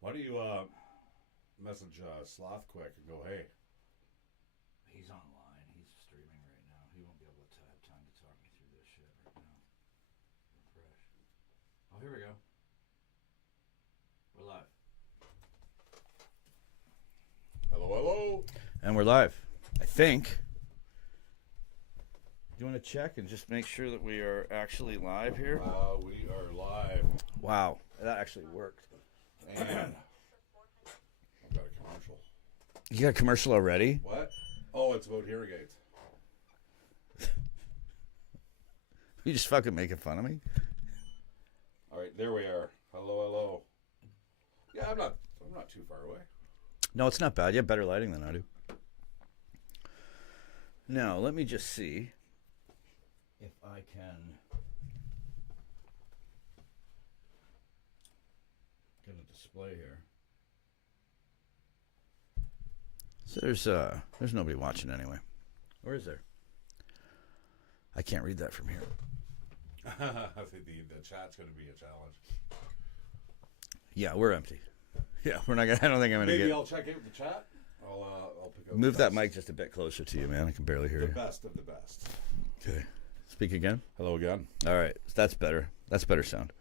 Why don't you message Sloth quick and go, hey. He's online. He's streaming right now. He won't be able to have time to talk me through this shit right now. Refresh. Oh, here we go. We're live. Hello, hello. And we're live. I think. Do you want to check and just make sure that we are actually live here? We are live. Wow. That actually worked. And I've got a commercial. You got a commercial already? What? Oh, it's about hearing aids. You just fucking making fun of me? All right, there we are. Hello, hello. Yeah, I'm not too far away. No, it's not bad. You have better lighting than I do. Now, let me just see if I can get a display here. So there's nobody watching anyway. Or is there? I can't read that from here. I think the chat's going to be a challenge. Yeah, we're empty. Yeah, we're not gonna. I don't think I'm gonna Maybe get. I'll check out the chat. I'll pick up. Move the that best. mic just a bit closer to you, man. I can barely hear The you. best of the best. Okay. Speak again. Hello again. All right, that's better. That's better sound.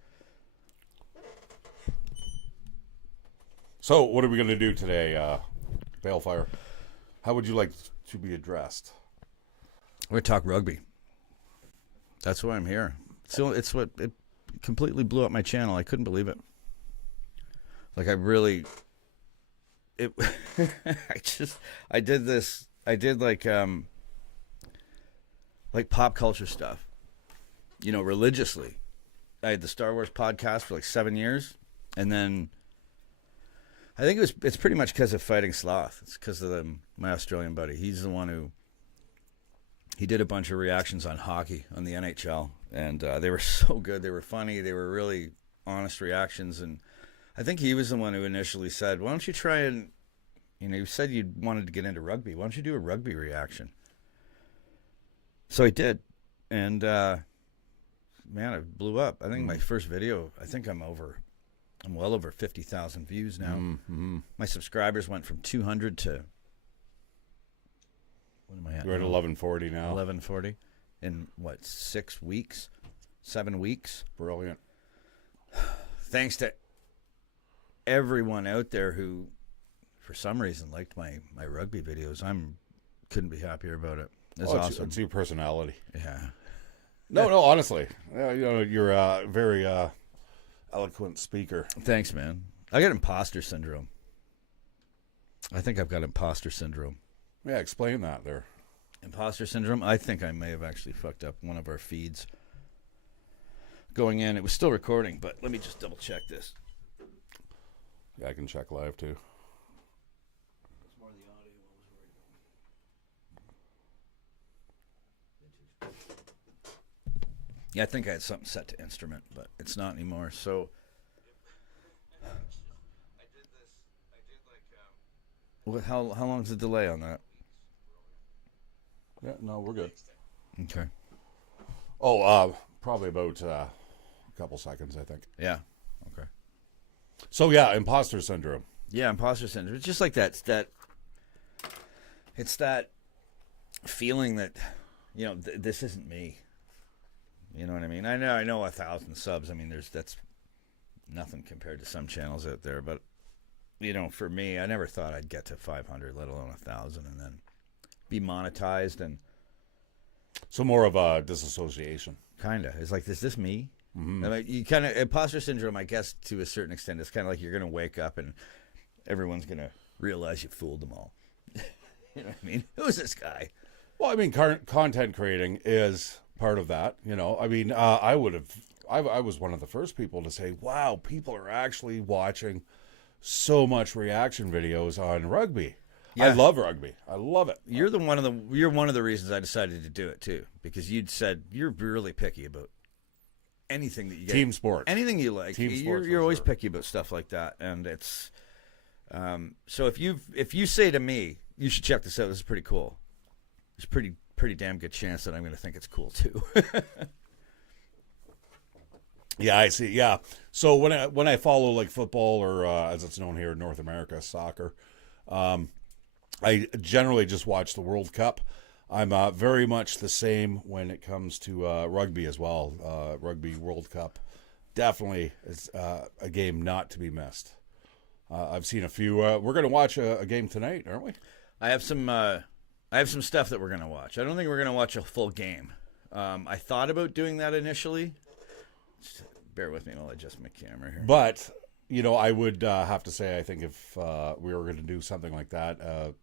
So, what are we going to do today, Balefire? How would you like to be addressed? We're gonna talk rugby. That's why I'm here. So it's what it completely blew up my channel. I couldn't believe it. Like I really, it. I did like pop culture stuff. You know, religiously. I had the Star Wars podcast for like 7 years, and then I think it's pretty much because of Fighting Sloth. It's because of my Australian buddy. He's the one who. He did a bunch of reactions on hockey on the NHL, and they were so good. They were funny. They were really honest reactions, and I think he was the one who initially said, "Why don't you try and, you said you wanted to get into rugby. Why don't you do a rugby reaction?" So I did, and man, it blew up. I think my first video. I think I'm well over 50,000 views now. Mm-hmm. My subscribers went from 200 to. What am I at? You're at 1140 now. 1140 in what, 6 weeks, 7 weeks. Brilliant. Thanks to everyone out there who, for some reason, liked my rugby videos. Couldn't be happier about it. It's awesome. It's your personality. Yeah. No, honestly, you're a very eloquent speaker. Thanks, man. I got imposter syndrome. I think I've got imposter syndrome. Yeah, explain that there. Imposter syndrome? I think I may have actually fucked up one of our feeds. Going in, it was still recording, but let me just double check this. Yeah, I can check live too. It's more the audio. What was worried? Yeah, I think I had something set to instrument, but it's not anymore. So I did like how long's the delay on that? Yeah, no, we're good. Okay. Oh, probably about a couple seconds, I think. Yeah. Okay. So yeah, imposter syndrome. Yeah, imposter syndrome. It's just like that. It's that feeling that, this isn't me. You know what I mean? I know 1,000 subs. I mean, that's nothing compared to some channels out there. But, for me, I never thought I'd get to 500, let alone 1,000, and then be monetized. And So more of a disassociation. kind of. It's like, is this me? Mm-hmm. I mean, you kind of, imposter syndrome, I guess, to a certain extent, it's kind of like you're going to wake up and everyone's going to realize you fooled them all. You know what I mean? Who's this guy? Well, I mean, content creating is part of that. I mean, I was one of the first people to say, wow, people are actually watching so much reaction videos on rugby. Yeah. I love rugby. I love it. You're one of the reasons I decided to do it too, because you'd said you're really picky about anything that you get. Team sports. Anything you like. Team sports, You're for always sure. picky about stuff like that, and it's so if you say to me, you should check this out, this is pretty cool. There's a pretty damn good chance that I'm going to think it's cool too. Yeah, I see. Yeah. So when I follow like football or as it's known here in North America, soccer, um, I generally just watch the World Cup. I'm very much the same when it comes to rugby as well. Rugby World Cup definitely is a game not to be missed. I've seen a few. We're going to watch a game tonight, aren't we? I have some stuff that we're gonna watch. I don't think we're gonna watch a full game. I thought about doing that initially. Just bear with me while I adjust my camera here. But I would have to say, I think if we were going to do something like that, a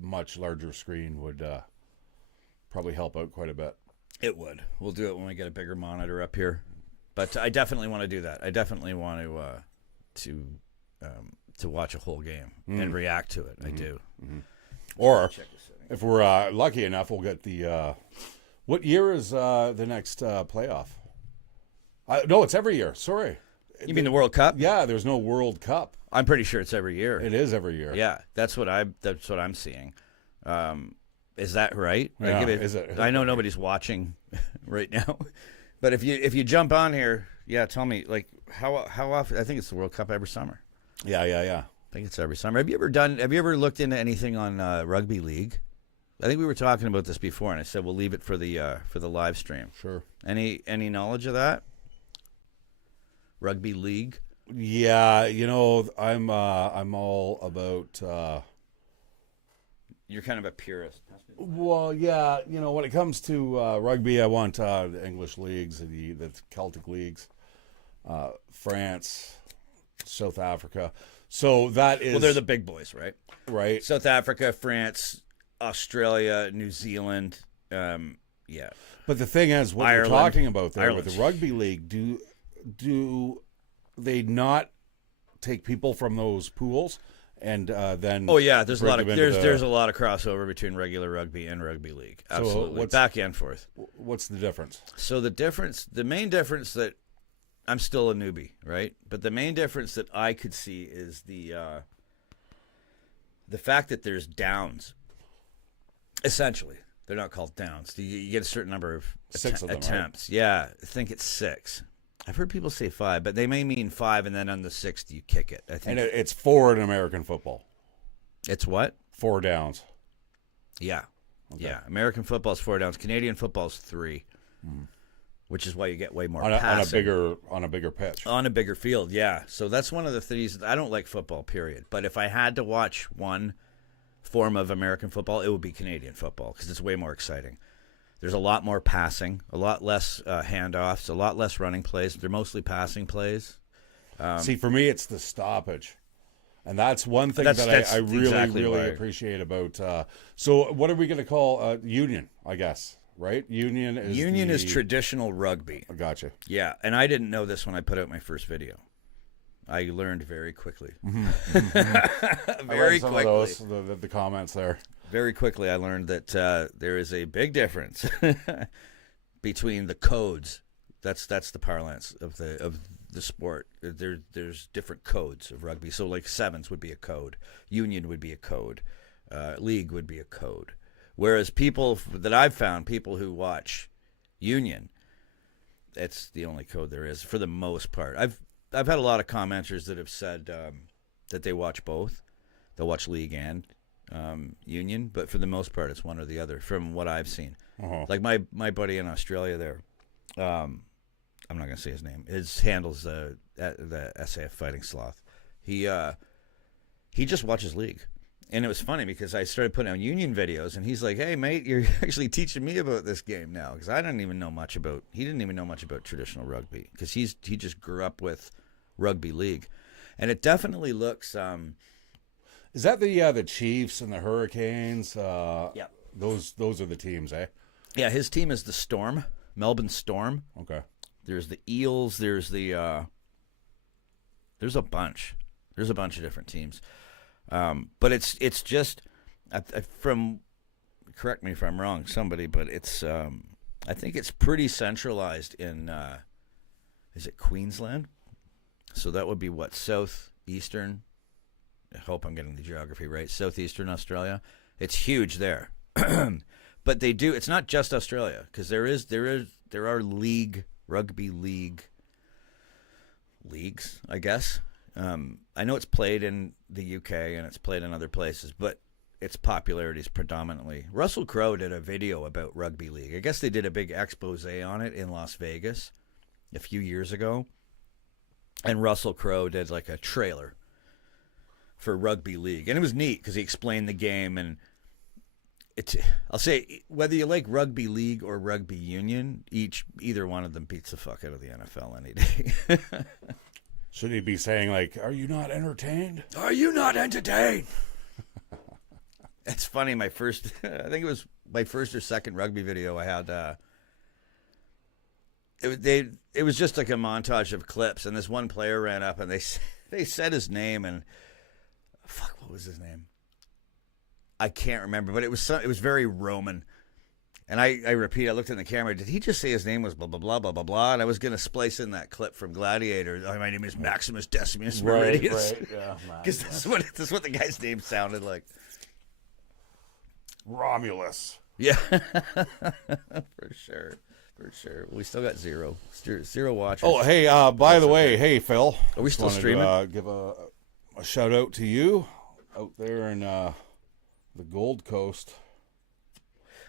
much larger screen would probably help out quite a bit. It would. We'll do it when we get a bigger monitor up here. But I definitely want to do that. I definitely want to watch a whole game and react to it. I do. Or if we're lucky enough, we'll get the. What year is the next playoff? No, it's every year. Sorry. You mean the World Cup? Yeah, there's no World Cup. I'm pretty sure it's every year. It is every year. Yeah, that's what I'm seeing. Is that right? Yeah, is it? I know nobody's watching right now, but if you jump on here, yeah, tell me like how often. I think it's the World Cup every summer. Yeah. I think it's every summer. Have you ever looked into anything on Rugby League? I think we were talking about this before, and I said we'll leave it for the live stream. Sure. Any knowledge of that? Rugby League. Yeah, I'm all about. You're kind of a purist. Well, yeah, when it comes to rugby, I want the English leagues, the Celtic leagues, France, South Africa. So that is. Well, they're the big boys, right? Right. South Africa, France, Australia, New Zealand. Yeah. But the thing is, what Ireland. you're talking about there Ireland. with the rugby league, do they not take people from those pools and then? Oh yeah, there's a lot of there's a lot of crossover between regular rugby and rugby league. Absolutely, back and forth. What's the difference? So the main difference that I'm still a newbie, right? But the main difference that I could see is the fact that there's downs. Essentially, they're not called downs. You get a certain number of Six of them, attempts. Right? Yeah, I think it's 6. I've heard people say 5, but they may mean 5, and then on the 6th you kick it. I think. And it's 4 in American football. It's what? 4 downs. Yeah. Okay. Yeah. American football is 4 downs. Canadian football is 3, which is why you get way more on a passing. on a bigger pitch. On a bigger field, yeah. So that's one of the things. I don't like football, period. But if I had to watch one form of American football, it would be Canadian football because it's way more exciting. There's a lot more passing, a lot less handoffs, a lot less running plays. They're mostly passing plays. See, for me, it's the stoppage. And that's one thing That's I really, exactly really why. appreciate about. So, what are we going to call Union? I guess, right? Union is traditional rugby. I gotcha. Yeah, and I didn't know this when I put out my first video. I learned very quickly. I Very read some quickly. of those, the comments there. Very quickly, I learned that there is a big difference between the codes. That's the parlance of the sport. There's different codes of rugby. So like sevens would be a code, union would be a code, league would be a code. Whereas people that I've found, people who watch union, it's the only code there is for the most part. I've had a lot of commenters that have said that they watch both. They'll watch league and union, but for the most part, it's one or the other. From what I've seen, like my buddy in Australia there, I'm not gonna say his name. His handles the SAF Fighting Sloth. He just watches league, and it was funny because I started putting out union videos, and he's like, "Hey mate, you're actually teaching me about this game now," because I didn't even know much about. He didn't even know much about traditional rugby because he just grew up with rugby league, and it definitely looks. Is that the Chiefs and the Hurricanes? Yeah. Those are the teams, eh? Yeah, his team is the Storm, Melbourne Storm. Okay. There's the Eels. There's the. There's a bunch. There's a bunch of different teams, but it's just from. Correct me if I'm wrong, somebody, but it's. I think it's pretty centralized in. Is it Queensland? So that would be what, southeastern. I hope I'm getting the geography right. Southeastern Australia. It's huge there. But they do. It's not just Australia because there are rugby league leagues, I guess. I know it's played in the UK and it's played in other places, but its popularity is predominantly. Russell Crowe did a video about Rugby League. I guess they did a big expose on it in Las Vegas a few years ago. And Russell Crowe did like a trailer for Rugby League. And it was neat because he explained the game. And I'll say, whether you like Rugby League or Rugby Union, either one of them beats the fuck out of the NFL any day. Shouldn't he be saying, like, are you not entertained? Are you not entertained? It's funny, I think it was my first or second rugby video I had, it was just like a montage of clips, and this one player ran up, and they said his name, and fuck, what was his name? I can't remember, but it was very Roman. And I repeat, I looked in the camera, did he just say his name was blah, blah, blah, blah, blah, blah? And I was going to splice in that clip from Gladiator. Oh, my name is Maximus Decimus Meridius. Right, yeah. Because that's what the guy's name sounded like. Romulus. Yeah, for sure. We still got zero watchers. Oh, hey, by the way, hey, Phil. Are we still streaming? Give a shout out to you out there in the Gold Coast.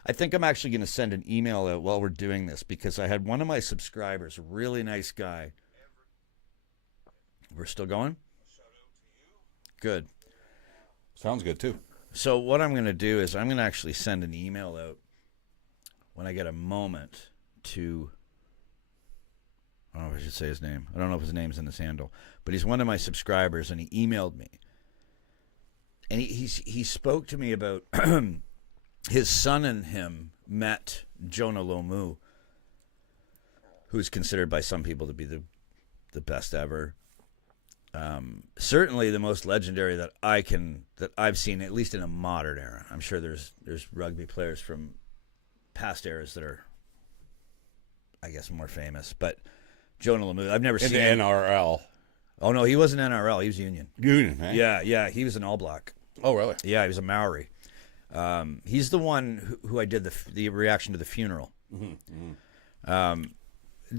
I think I'm actually going to send an email out while we're doing this because I had one of my subscribers, a really nice guy. We're still going? Good. Sounds good, too. So what I'm going to do is I'm going to actually send an email out when I get a moment to, I don't know if I should say his name. I don't know if his name's in this handle, but he's one of my subscribers, and he emailed me. And he spoke to me about his son and him met Jonah Lomu, who's considered by some people to be the best ever. Certainly the most legendary that I've seen, at least in a modern era. I'm sure there's rugby players from past eras that are, I guess, more famous. But Jonah Lomu, I've never seen the NRL. Oh no, he wasn't NRL. He was Union. Union, eh? Yeah. He was an All Black. Oh, really? Yeah, he was a Maori. He's the one who I did the reaction to the funeral. Mm-hmm. Mm-hmm.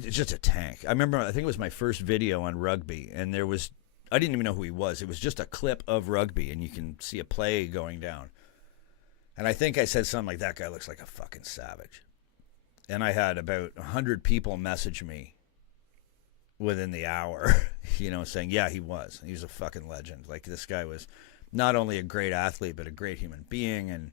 It's just a tank. I think it was my first video on rugby, and I didn't even know who he was. It was just a clip of rugby, and you can see a play going down. And I think I said something like, that guy looks like a fucking savage. And I had about 100 people message me within the hour, saying, yeah, he was. He was a fucking legend. Like, this guy was not only a great athlete, but a great human being. And,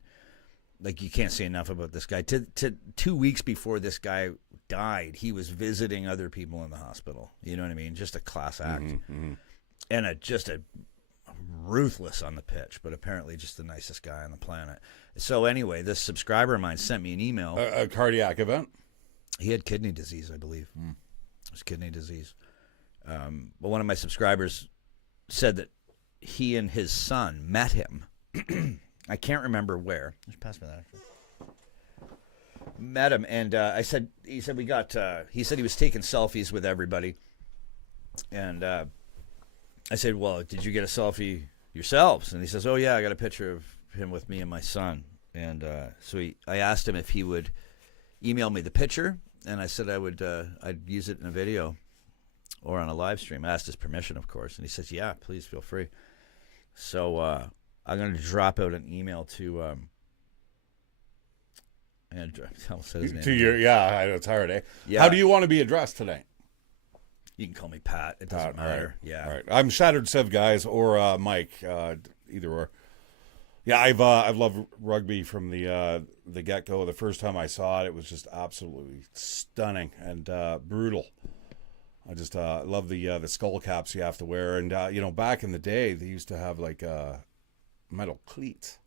like, you can't say enough about this guy. 2 weeks before this guy died, he was visiting other people in the hospital. You know what I mean? Just a class act. Mm-hmm. And just a ruthless on the pitch, but apparently just the nicest guy on the planet. So anyway, this subscriber of mine sent me an email. A cardiac event? He had kidney disease, I believe. It was kidney disease. But one of my subscribers said that he and his son met him. I can't remember where. Just pass me that. Met him, and he said he said he was taking selfies with everybody. And I said, well, did you get a selfie yourselves? And he says, oh, yeah, I got a picture of him with me and my son. And so I asked him if he would email me the picture, and I said I'd use it in a video or on a live stream. I asked his permission, of course, and he says, yeah, please feel free. So I'm going to drop out an email to and I'll say his name. I know it's hard, eh? Yeah. How do you want to be addressed today? You can call me Pat. It doesn't matter. Right. Yeah. All right. I'm Shattered Civ, guys, or Mike, either or. Yeah, I've loved rugby from the get-go. The first time I saw it, it was just absolutely stunning and brutal. I just love the skull caps you have to wear. And, back in the day, they used to have, like, metal cleats.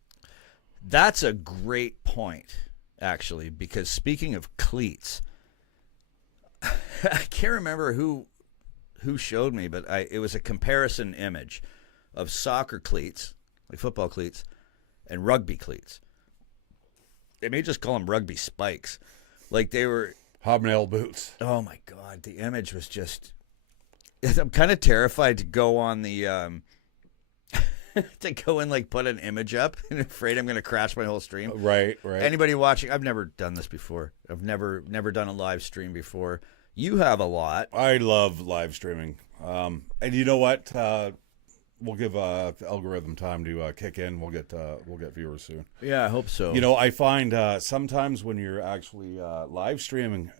That's a great point, actually, because speaking of cleats, I can't remember who showed me, but it was a comparison image of soccer cleats, like football cleats, and rugby cleats. They may just call them rugby spikes. Like they were... Hobnail boots. Oh, my God. The image was just... I'm kind of terrified to go on the... to go and, like, put an image up and afraid I'm going to crash my whole stream. Right. Anybody watching... I've never done this before. I've never done a live stream before. You have a lot. I love live streaming. And you know what? We'll give the algorithm time to kick in. We'll get viewers soon. Yeah, I hope so. You know, I find sometimes when you're actually live streaming,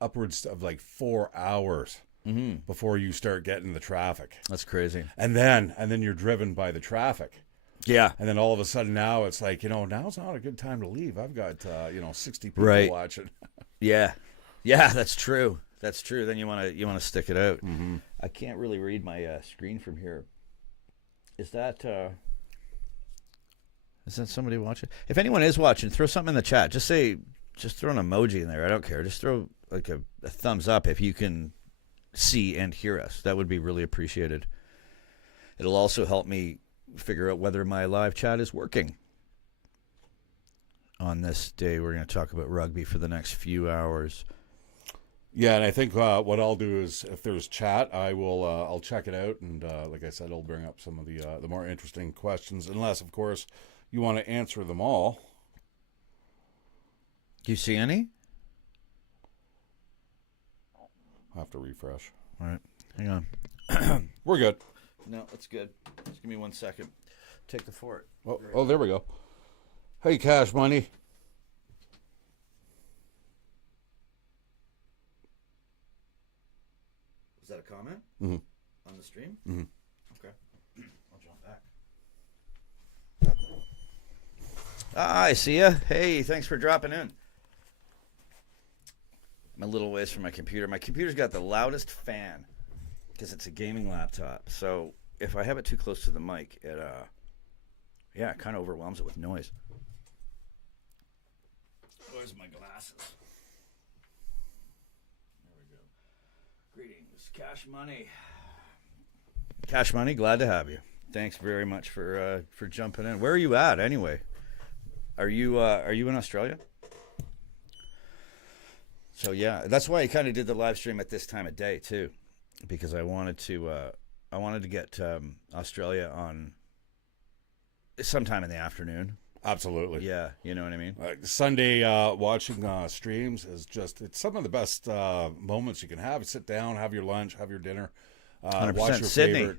upwards of like 4 hours before you start getting the traffic. That's crazy. And then you're driven by the traffic. Yeah. And then all of a sudden now it's like, now's not a good time to leave. I've got 60 people watching. Yeah. Yeah, that's true. That's true. Then you want to stick it out. Mm-hmm. I can't really read my screen from here. Is that somebody watching? If anyone is watching, throw something in the chat. Just throw an emoji in there. I don't care. Just throw like a thumbs up if you can see and hear us. That would be really appreciated. It'll also help me figure out whether my live chat is working. On this day, we're going to talk about rugby for the next few hours. Yeah, and I think what I'll do is, if there's chat, I'll check it out, and like I said, I'll bring up some of the more interesting questions, unless, of course, you want to answer them all. Do you see any? I'll have to refresh. All right, hang on. We're good. No, that's good. Just give me 1 second. Take the fort. Oh, there we go. Hey, Cash Money. Is that a comment? Mm-hmm. On the stream? Mm-hmm. Okay. I'll jump back. I see ya. Hey, thanks for dropping in. I'm a little ways from my computer. My computer's got the loudest fan because it's a gaming laptop. So if I have it too close to the mic, it kind of overwhelms it with noise. Where's my glasses? There we go. Greetings, Cash Money. Cash Money, glad to have you. Thanks very much for jumping in. Where are you at anyway? Are you in Australia? So yeah, that's why I kind of did the live stream at this time of day too, because I wanted to get Australia on sometime in the afternoon. Absolutely. Yeah, you know what I mean? Sunday watching streams is it's some of the best moments you can have. Sit down, have your lunch, have your dinner, 100%. watch your Sydney.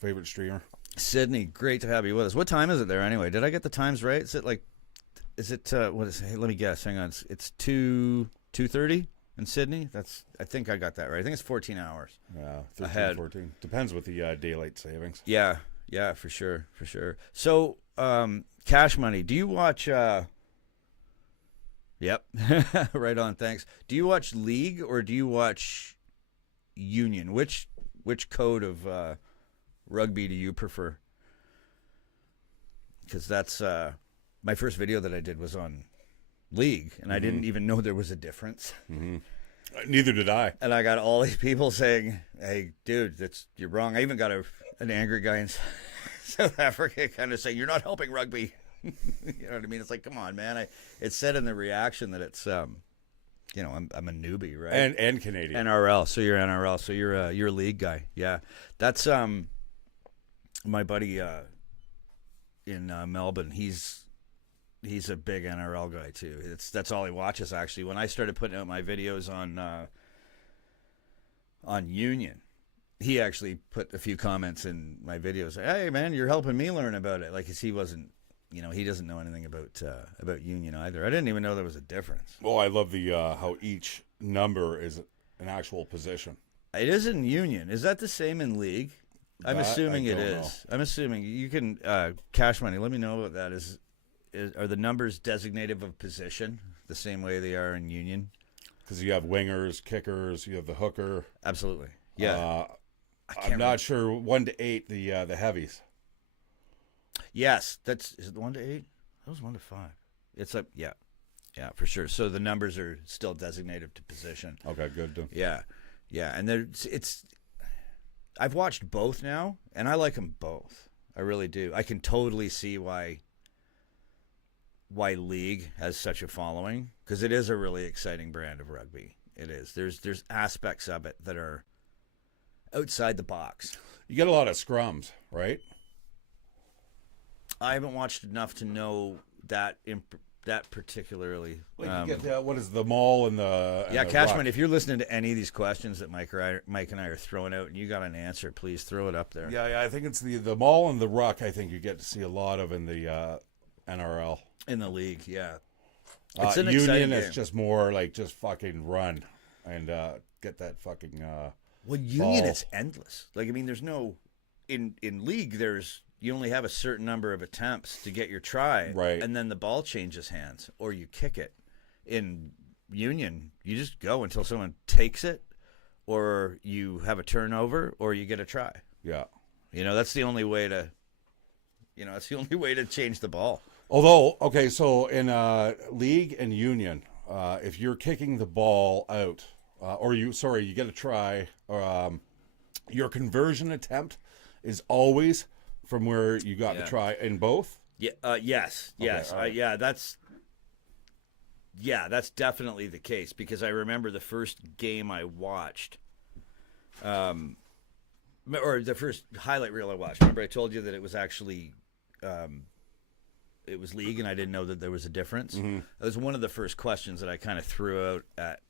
favorite streamer. Sydney, great to have you with us. What time is it there anyway? Did I get the times right? Is it what is it? Hey, let me guess. Hang on. It's 2:30 in Sydney. I think I got that right. I think it's 14 hours. Yeah, 13, ahead. 14. Depends with the daylight savings. Yeah, for sure. So, Cash Money, do you watch Yep. Right on, thanks. Do you watch League or do you watch Union? Which code of rugby do you prefer? Because that's my first video that I did was on League, and I didn't even know there was a difference. Mm-hmm. Neither did I. And I got all these people saying, "Hey, dude, you're wrong." I even got an angry guy in South Africa kind of saying, "You're not helping rugby." You know what I mean? It's like, come on, man. It said in the reaction that it's I'm a newbie, right? And Canadian NRL. So you're NRL. So you're a league guy. Yeah, that's my buddy in Melbourne. He's a big NRL guy too. That's all he watches actually. When I started putting out my videos on Union, he actually put a few comments in my videos. Hey man, you're helping me learn about it. Like, 'cause he wasn't, he doesn't know anything about Union either. I didn't even know there was a difference. Well, I love the how each number is an actual position. It is in Union. Is that the same in League? I'm assuming it is. Know. I'm assuming you can Cash Money. Let me know what that is. Are the numbers designative of position the same way they are in Union? Because you have wingers, kickers, you have the hooker. Absolutely. Yeah. I'm not sure 1 to 8 the heavies. Yes, is it 1 to 8? That was 1 to 5. It's like yeah, for sure. So the numbers are still designated to position. Okay, good. Yeah, and I've watched both now, and I like them both. I really do. I can totally see why League has such a following, because it is a really exciting brand of rugby. It is. There's aspects of it that are outside the box. You get a lot of scrums, right? I haven't watched enough to know that particularly. Like you get what is the mall and the Cashman, Rock. if you're listening to any of these questions that Mike and I are throwing out and you got an answer, please throw it up there. Yeah, I think it's the mall and the Ruck. I think you get to see a lot of in the NRL. In the league, yeah. It's an Union exciting is game. just more like just fucking run and get that fucking. Well, Union, ball. it's endless. Like, I mean, there's no in league. You only have a certain number of attempts to get your try, Right. And then the ball changes hands, or you kick it. In Union, you just go until someone takes it, or you have a turnover, or you get a try. Yeah. That's the only way to. That's the only way to change the ball. Although, okay, so in league and union, if you're kicking the ball out, you get a try, your conversion attempt is always from where you got the try in both. Yeah. Yes. Yes. Okay, right. That's definitely the case because I remember the first game I watched, or the first highlight reel I watched. Remember, I told you that it was actually. It was league, and I didn't know that there was a difference. Mm-hmm. That was one of the first questions that I kind of threw out at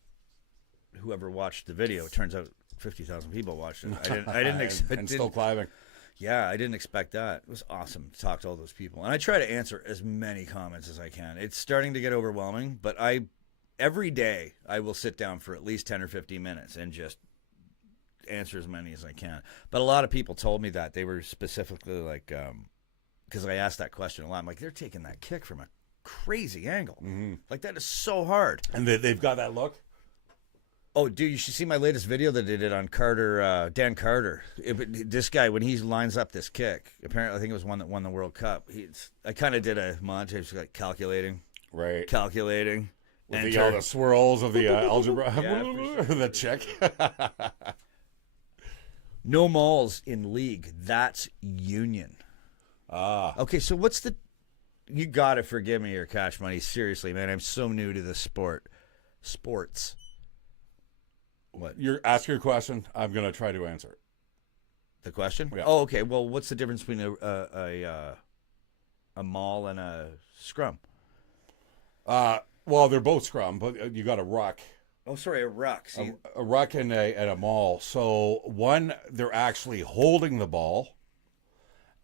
whoever watched the video. It turns out 50,000 people watched it. I didn't expect. And still climbing. Yeah, I didn't expect that. It was awesome to talk to all those people, and I try to answer as many comments as I can. It's starting to get overwhelming, but every day I will sit down for at least 10 or 15 minutes and just answer as many as I can. But a lot of people told me that they were specifically like. Because I asked that question a lot. I'm like, they're taking that kick from a crazy angle. Mm-hmm. Like, that is so hard. And they've got that look? Oh, dude, you should see my latest video that they did on Carter, Dan Carter. This guy, when he lines up this kick, apparently I think it was one that won the World Cup. I kind of did a montage, like calculating. Right. Calculating. With all the swirls of the algebra. Yeah, the check. No mauls in league. That's union. Okay, so what's the... You gotta forgive me your cash money. Seriously, man, I'm so new to this sports. What? Ask your question. I'm going to try to answer it. The question? Yeah. Oh, okay. Well, what's the difference between a maul and a scrum? Well, they're both scrum, but you got a ruck. Oh, sorry, a ruck. See, a ruck and a maul. So one, they're actually holding the ball,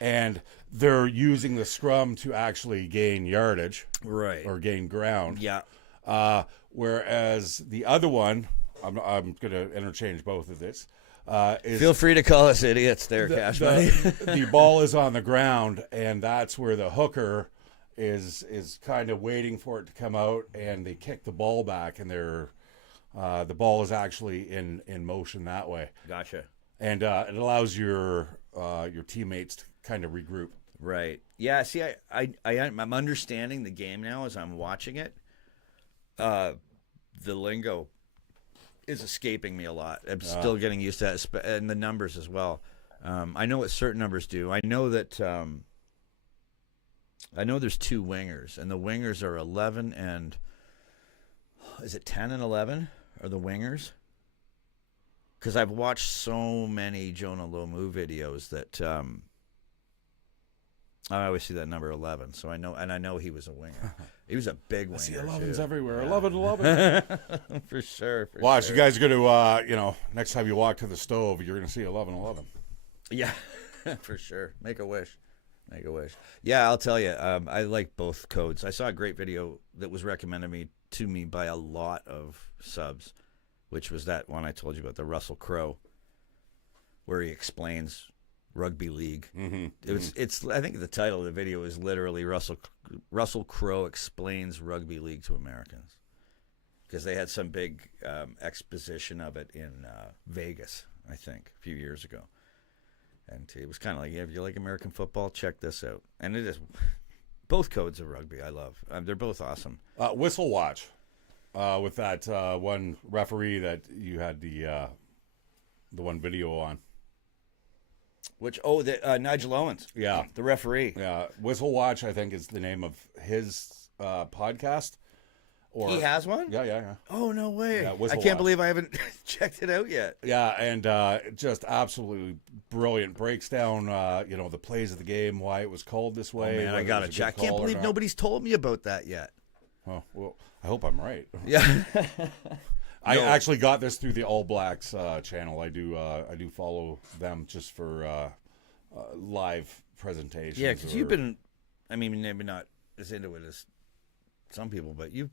and they're using the scrum to actually gain yardage, right, or gain ground. Yeah. Whereas the other one, I'm going to interchange both of this. Feel free to call us idiots there, Cash Money. The ball is on the ground, and that's where the hooker is kind of waiting for it to come out, and they kick the ball back, and the ball is actually in motion that way. Gotcha. And it allows your teammates to kind of regroup. Right. Yeah. See, I'm understanding the game now as I'm watching it. The lingo is escaping me a lot. I'm still getting used to that, and the numbers as well. I know what certain numbers do. I know that. I know there's two wingers, and the wingers are 11 and is it 10 and 11 are the wingers? Because I've watched so many Jonah Lomu videos that I always see that number 11. So I know he was a winger. He was a big winger. I see 11s too. everywhere. Yeah. 11. For sure. Watch, you guys are going to, next time you walk to the stove, you're going to see 11. Yeah, for sure. Make a wish. Yeah, I'll tell you. I like both codes. I saw a great video that was recommended to me by a lot of subs, which was that one I told you about, the Russell Crowe, where he explains Rugby League. Mm-hmm. It's. I think the title of the video is literally Russell Crowe explains Rugby League to Americans, because they had some big exposition of it in Vegas, I think, a few years ago. And it was kind of like, if you like American football, check this out. And it is both codes of rugby I love. They're both awesome. Whistle watch with that one referee that you had the one video on. Which, Nigel Owens. Yeah. The referee. Yeah. Whistle watch, I think, is the name of his podcast. Or, he has one? Yeah. Oh, no way. Yeah, I can't believe I haven't checked it out yet. Yeah, and just absolutely brilliant. Breaks down, the plays of the game, why it was called this way. Oh, man, I got to check. I can't believe nobody's told me about that yet. Oh, well, I hope I'm right. Yeah. I No. actually got this through the All Blacks channel. I do follow them just for live presentations. Yeah, because you've been, I mean, maybe not as into it as some people, but you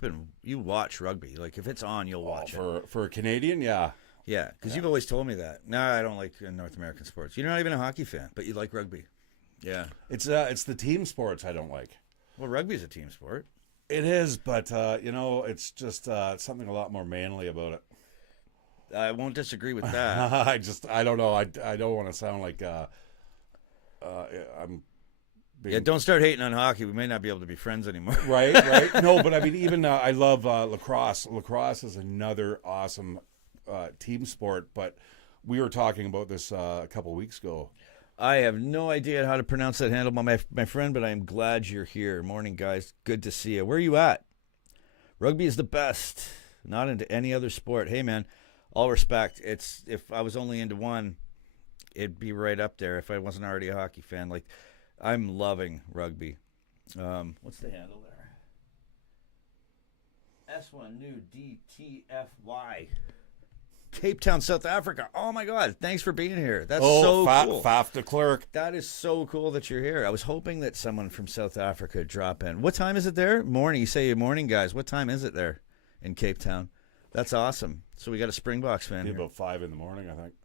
watch rugby. Like if it's on, you'll watch it. For a Canadian, yeah. Yeah, because you've always told me that. No, I don't like North American sports. You're not even a hockey fan, but you like rugby. Yeah. It's the team sports I don't like. Well, rugby's a team sport. It is, but it's just something a lot more manly about it. I won't disagree with that. I don't know. I don't want to sound like I'm being... Yeah, don't start hating on hockey. We may not be able to be friends anymore. Right. No, but I mean, even I love lacrosse. Lacrosse is another awesome team sport, but we were talking about this a couple weeks ago. I have no idea how to pronounce that handle by my friend, but I am glad you're here. Morning, guys. Good to see you. Where are you at? Rugby is the best. Not into any other sport. Hey, man, all respect. If I was only into one, it'd be right up there if I wasn't already a hockey fan. Like, I'm loving rugby. What's the handle there? S1 new DTFY. Cape Town, South Africa. Oh my God! Thanks for being here. That's so cool. Faf de Klerk. That is so cool that you're here. I was hoping that someone from South Africa would drop in. What time is it there? Morning. You say morning, guys. What time is it there in Cape Town? That's awesome. So we got a Springboks fan here. About 5 in the morning, I think.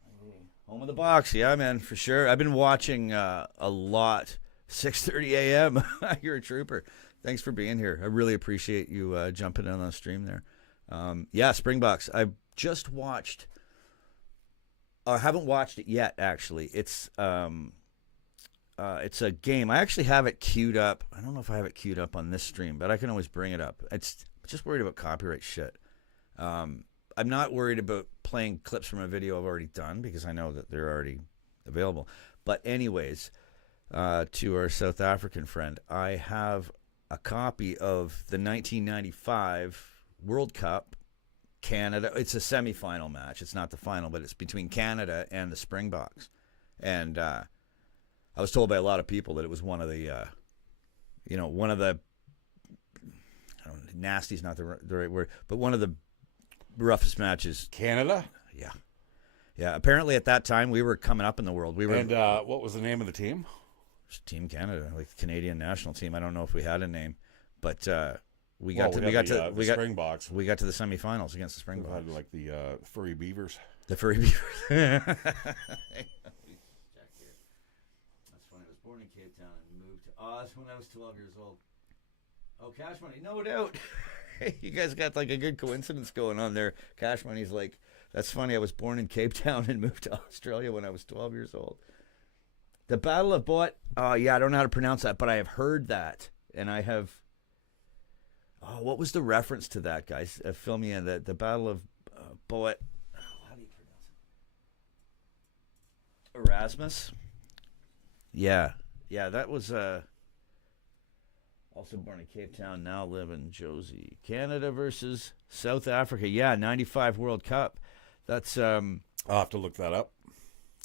Home of the Box. Yeah, man, for sure. I've been watching a lot. 6:30 a.m. You're a trooper. Thanks for being here. I really appreciate you jumping in on the stream there. Yeah, Springboks. I just watched. I haven't watched it yet. Actually, it's a game. I actually have it queued up. I don't know if I have it queued up on this stream, but I can always bring it up. It's just worried about copyright shit. I'm not worried about playing clips from a video I've already done because I know that they're already available. But anyways, to our South African friend, I have a copy of the 1995 World Cup. Canada. It's a semifinal match. It's not the final, but it's between Canada and the Springboks. And I was told by a lot of people that it was one of the, I don't know, nasty's not the right word, but one of the roughest matches. Canada? Yeah. Yeah. Apparently at that time we were coming up in the world. And what was the name of the team? Team Canada, like the Canadian national team. I don't know if we had a name, but we got to the Springboks. We got to the semifinals against the Springboks. We had like the furry beavers. The furry beavers. That's funny. I was born in Cape Town and moved to Oz when I was 12 years old. Oh, Cash Money, no doubt. You guys got like a good coincidence going on there. Cash Money's like, that's funny. I was born in Cape Town and moved to Australia when I was 12 years old. The Battle of Boet. Oh, yeah, I don't know how to pronounce that, but I have heard that. And I have. Oh, what was the reference to that, guys? Fill me in. The Battle of Boet. Oh, how do you pronounce it? Erasmus? Yeah. Yeah, that was also born in Cape Town, now live in Josie. Canada versus South Africa. Yeah, 95 World Cup. That's I'll have to look that up.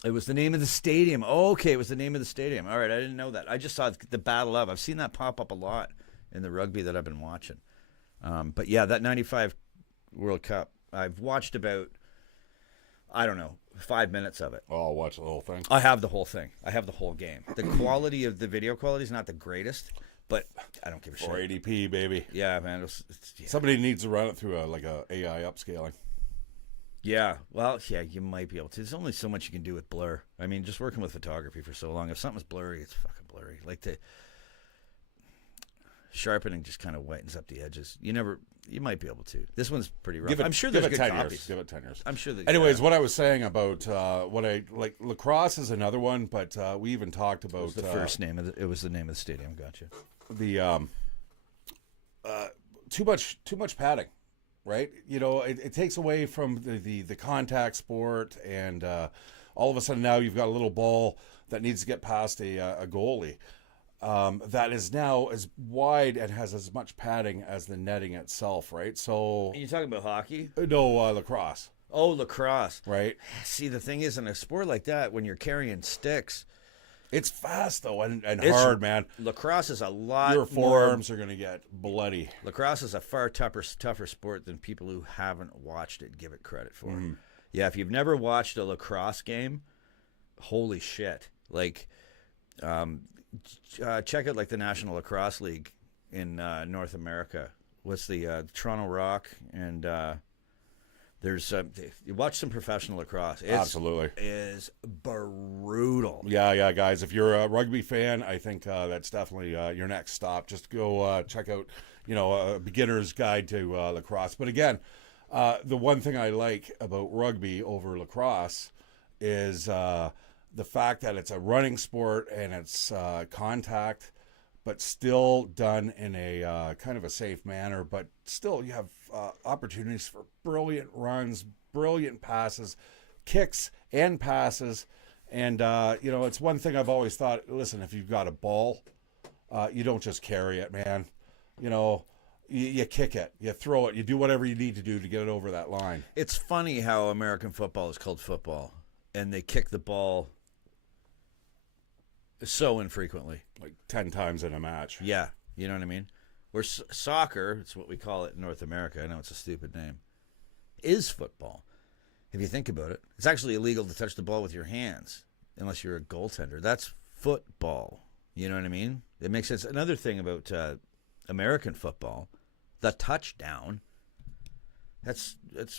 It was the name of the stadium. Oh, okay, it was the name of the stadium. All right, I didn't know that. I just saw the Battle of. I've seen that pop up a lot in the rugby that I've been watching. But yeah, that 95 World Cup, I've watched about, I don't know, 5 minutes of it. Oh, I'll watch the whole thing. I have the whole thing. I have the whole game. The quality of the video quality is not the greatest, but I don't give a shit. 480p, baby. Yeah, man. Yeah. Somebody needs to run it through a AI upscaling. Yeah, well, yeah, you might be able to. There's only so much you can do with blur. I mean, just working with photography for so long, if something's blurry, it's fucking blurry. Like the sharpening just kind of whitens up the edges. You might be able to. This one's pretty rough. I'm sure there's good 10 copies. years. Give it 10 years. I'm sure that. Anyways, what I was saying about what I like, lacrosse is another one, but we even talked about It was the first name of it was the name of the stadium. Gotcha. The too much padding. Right, it takes away from the contact sport, and all of a sudden now you've got a little ball that needs to get past a goalie that is now as wide and has as much padding as the netting itself. Right, so Are you talking about hockey? No, lacrosse. Oh, lacrosse. Right. See, the thing is, in a sport like that, when you're carrying sticks, It's fast though and It's- hard, man. Lacrosse is a lot Your more. forearms are gonna get bloody. Lacrosse is a far tougher sport than people who haven't watched it give it credit for. Mm-hmm. Yeah, if you've never watched a lacrosse game, holy shit! Like, check out like the National Lacrosse League in North America. What's the Toronto Rock and there's you watch some professional lacrosse. Absolutely. Is brutal. Yeah, guys. If you're a rugby fan, I think that's definitely your next stop. Just go check out, a beginner's guide to lacrosse. But again, the one thing I like about rugby over lacrosse is the fact that it's a running sport and it's contact, but still done in a kind of a safe manner. But still, you have opportunities for brilliant runs, brilliant passes, kicks and passes. And, it's one thing I've always thought, listen, if you've got a ball, you don't just carry it, man. You kick it, you throw it, you do whatever you need to do to get it over that line. It's funny how American football is called football, and they kick the ball so infrequently. Like 10 times in a match. Yeah, you know what I mean? Where soccer, it's what we call it in North America, I know it's a stupid name, is football. If you think about it, it's actually illegal to touch the ball with your hands unless you're a goaltender. That's football. You know what I mean? It makes sense. Another thing about American football, the touchdown, that's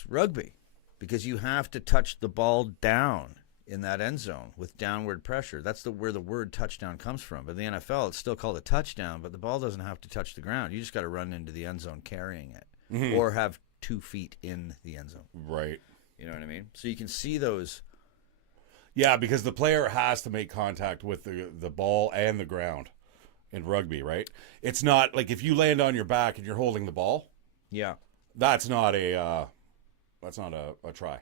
rugby, because you have to touch the ball down in that end zone with downward pressure. That's where the word touchdown comes from. But in the NFL, it's still called a touchdown, but the ball doesn't have to touch the ground. You just got to run into the end zone carrying it, or have 2 feet in the end zone. Right. You know what I mean? So you can see those. Yeah, because the player has to make contact with the ball and the ground in rugby, right? It's not like if you land on your back and you're holding the ball. Yeah. That's not a try.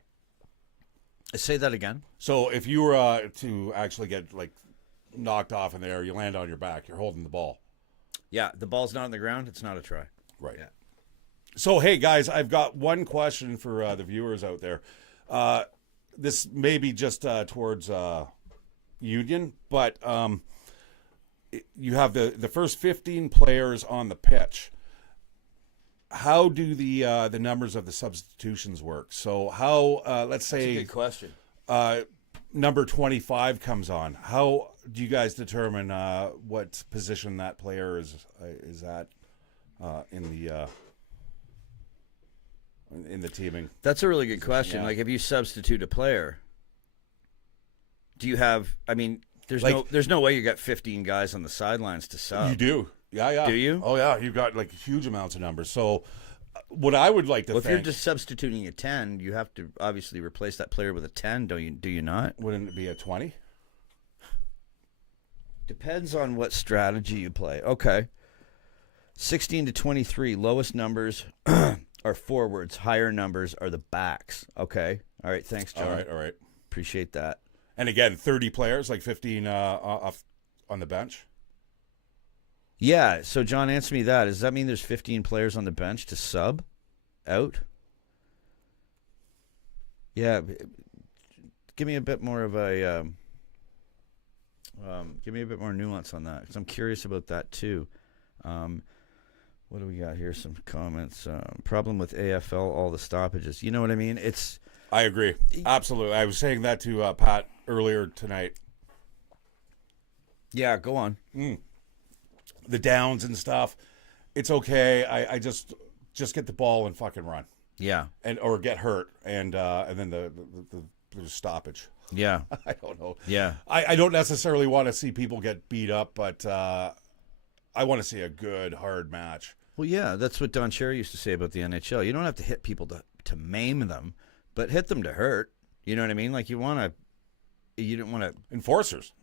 Say that again. So if you were to actually get like knocked off in the air, you land on your back, you're holding the ball. Yeah, the ball's not on the ground. It's not a try. Right. Yeah. So, hey, guys, I've got one question for the viewers out there. This may be just towards Union, but you have the first 15 players on the pitch. How do the numbers of the substitutions work? So how, let's say, That's a good question. Number 25 comes on. How do you guys determine what position that player is at in the teaming? That's a really good question. Yeah. Like, if you substitute a player, do you have? I mean, there's no way you got 15 guys on the sidelines to sub. You do. Yeah. Do you? Oh, yeah. You've got like huge amounts of numbers. So what I would like to Well, if you're think, just substituting a 10, you have to obviously replace that player with a 10. Do you not? wouldn't it be a 20? Depends on what strategy you play. Okay. 16 to 23, lowest numbers are forwards. Higher numbers are the backs. Okay. All right. Thanks, John. All right. Appreciate that. And again, 30 players, like 15 off on the bench. Yeah. So, John, answer me that. Does that mean there's 15 players on the bench to sub out? Yeah. Give me a bit more of a give me a bit more nuance on that, because I'm curious about that too. What do we got here? Some comments. Problem with AFL, all the stoppages. You know what I mean? I agree. Absolutely. I was saying that to Pat earlier tonight. Yeah, go on. The downs and stuff. It's okay. I just get the ball and fucking run. Yeah. Or get hurt and then the stoppage. Yeah. I don't know. Yeah. I don't necessarily want to see people get beat up, but I want to see a good, hard match. Well, yeah, that's what Don Cherry used to say about the NHL. You don't have to hit people to maim them, but hit them to hurt. You know what I mean? Like, you don't want to. Enforcers.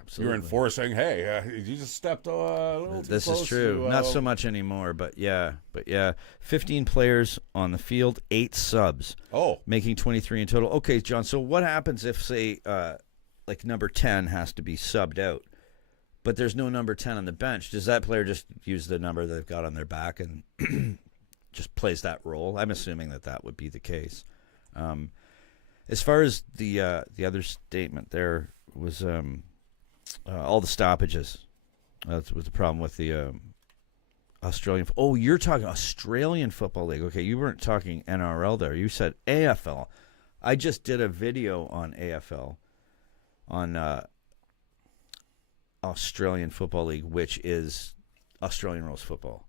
Absolutely. You're enforcing, hey, you just stepped a little too This close. is true. To, Not so much anymore, but yeah. 15 players on the field, 8 subs. Oh. Making 23 in total. Okay, John, so what happens if, say, like number 10 has to be subbed out, but there's no number 10 on the bench? Does that player just use the number they've got on their back and just plays that role? I'm assuming that would be the case. As far as the other statement there was, all the stoppages. That was the problem with the Australian. Oh, you're talking Australian Football League. Okay, you weren't talking NRL there. You said AFL. I just did a video on AFL, on Australian Football League, which is Australian Rules Football.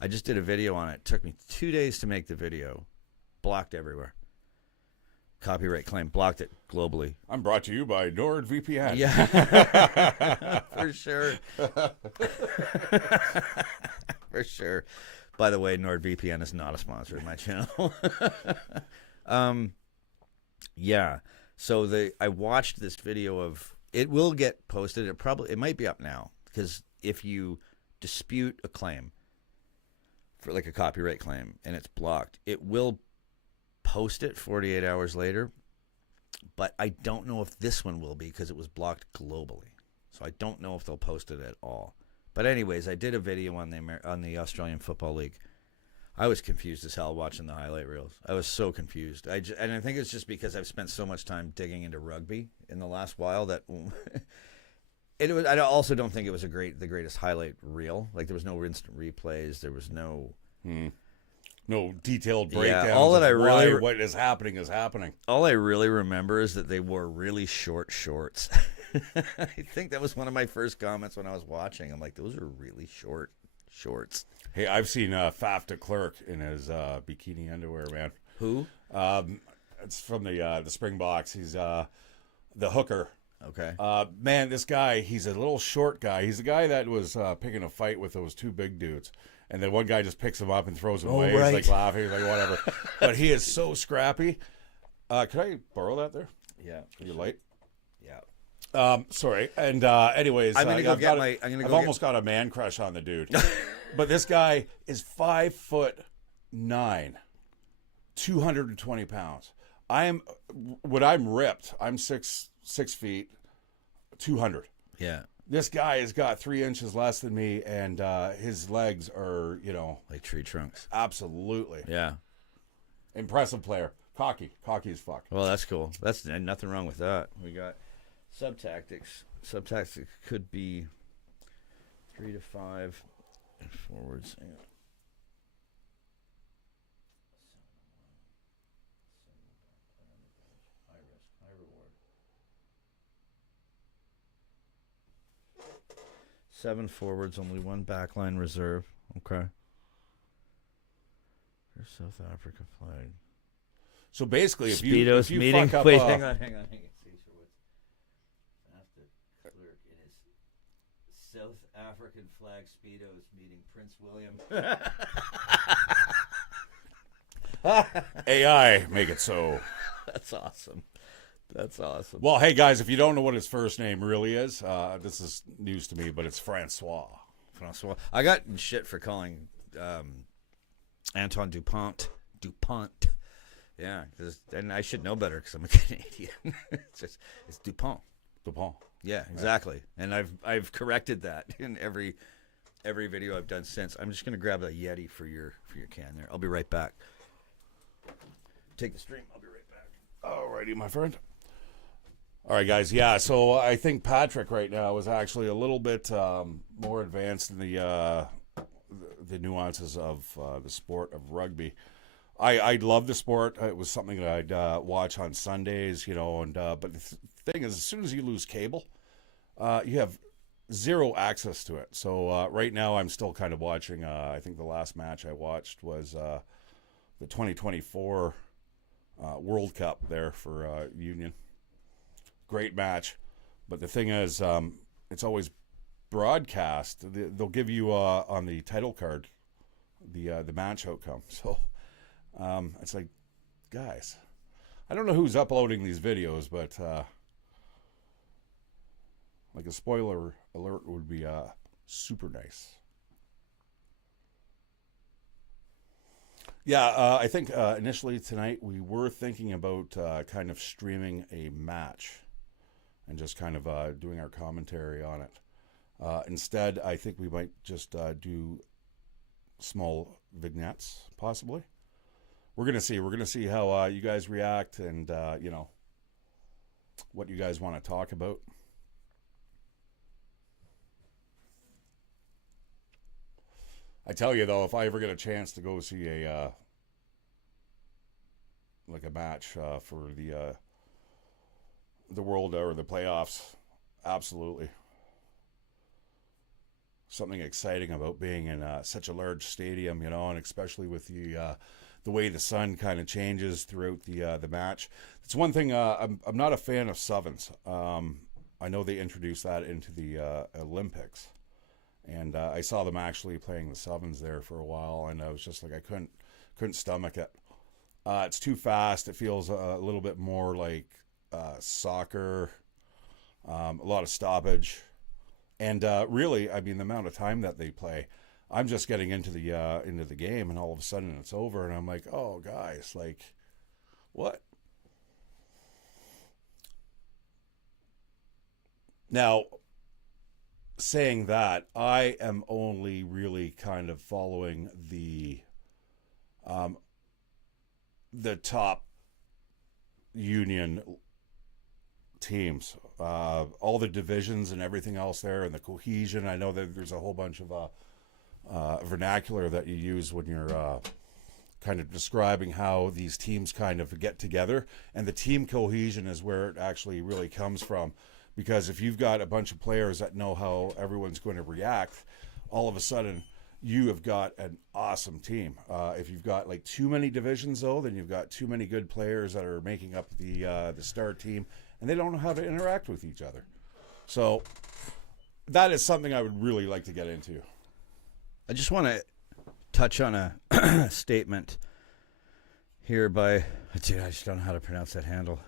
I just did a video on it. It took me 2 days to make the video. Blocked everywhere. Copyright claim. Blocked it globally. I'm brought to you by NordVPN. Yeah. For sure. For sure. By the way, NordVPN is not a sponsor of my channel. Yeah. So I watched this video of, it will get posted. It might be up now, because if you dispute a claim for like a copyright claim and it's blocked, it will post it 48 hours later. But I don't know if this one will be, because it was blocked globally. So I don't know if they'll post it at all. But anyways, I did a video on the Australian Football League. I was confused as hell watching the highlight reels. I was so confused. And I think it's just because I've spent so much time digging into rugby in the last while that I also don't think it was the greatest highlight reel. Like, there was no instant replays. There was no no detailed breakdowns. All that what is happening is happening. All I really remember is that they wore really short shorts. I think that was one of my first comments when I was watching. I'm like, those are really short shorts. Hey, I've seen Faf de Klerk in his bikini underwear, man. Who? It's from the Springboks. He's the hooker. Okay. Man, this guy, he's a little short guy. He's the guy that was picking a fight with those two big dudes. And then one guy just picks him up and throws him away. Right. He's like laughing. He's like, whatever. But he is so scrappy. Could I borrow that there? Yeah. Are you light? Yeah. Sorry. And anyways, I'm gonna go get my. I've almost got a man crush on the dude. But this guy is 5'9", 220 pounds. I'm ripped. I'm 6 feet, 200. Yeah. This guy has got 3 inches less than me, and his legs are, like tree trunks. Absolutely. Yeah. Impressive player. Cocky as fuck. Well, that's cool. That's nothing wrong with that. We got sub-tactics. Sub-tactics could be 3 to 5 forwards. Hang on. High risk, high reward. 7 forwards, only 1 backline reserve. Okay. There's South Africa flag. So basically, if you meeting. fuck up, Wait, hang on. South African flag Speedos meeting Prince William. AI, make it so. That's awesome. That's awesome. Well, hey guys, if you don't know what his first name really is, this is news to me, but it's Francois. I got in shit for calling Anton Dupont. Yeah, and I should know better because I'm a Canadian. It's Dupont. Yeah, exactly. And I've corrected that in every video I've done since. I'm just gonna grab a Yeti for your can there. I'll be right back. Take the stream. I'll be right back. Alrighty, my friend. All right, guys. Yeah, so I think Patrick right now is actually a little bit more advanced in the nuances of the sport of rugby. I love the sport. It was something that I'd watch on Sundays, and but the thing is, as soon as you lose cable, you have zero access to it. So right now I'm still kind of watching, I think the last match I watched was the 2024 World Cup there for Union. Great match. But the thing is, it's always broadcast. They'll give you on the title card the match outcome. So it's like, guys, I don't know who's uploading these videos, but like a spoiler alert would be super nice. Yeah, I think initially tonight we were thinking about kind of streaming a match and just kind of doing our commentary on it. Instead, I think we might just do small vignettes, possibly. We're gonna see. We're gonna see how you guys react, and what you guys want to talk about. I tell you though, if I ever get a chance to go see a like a match for the world or the playoffs, absolutely. Something exciting about being in such a large stadium, you know, and especially with the way the sun kind of changes throughout the match. It's one thing. I'm not a fan of sevens. I know they introduced that into the Olympics, and I saw them actually playing the sevens there for a while, and I was just like, I couldn't stomach it. It's too fast. It feels a little bit more like soccer, a lot of stoppage. And really, I mean, the amount of time that they play, I'm just getting into the game, and all of a sudden it's over, and I'm like, oh, guys, like, what? Now, saying that, I am only really kind of following the top union teams, all the divisions and everything else there, and the cohesion. I know that there's a whole bunch of vernacular that you use when you're kind of describing how these teams kind of get together, and the team cohesion is where it actually really comes from, because if you've got a bunch of players that know how everyone's going to react, all of a sudden you have got an awesome team. If you've got like too many divisions though, then you've got too many good players that are making up the star team, and they don't know how to interact with each other. So that is something I would really like to get into. I just want to touch on a statement here by, dude, I just don't know how to pronounce that handle.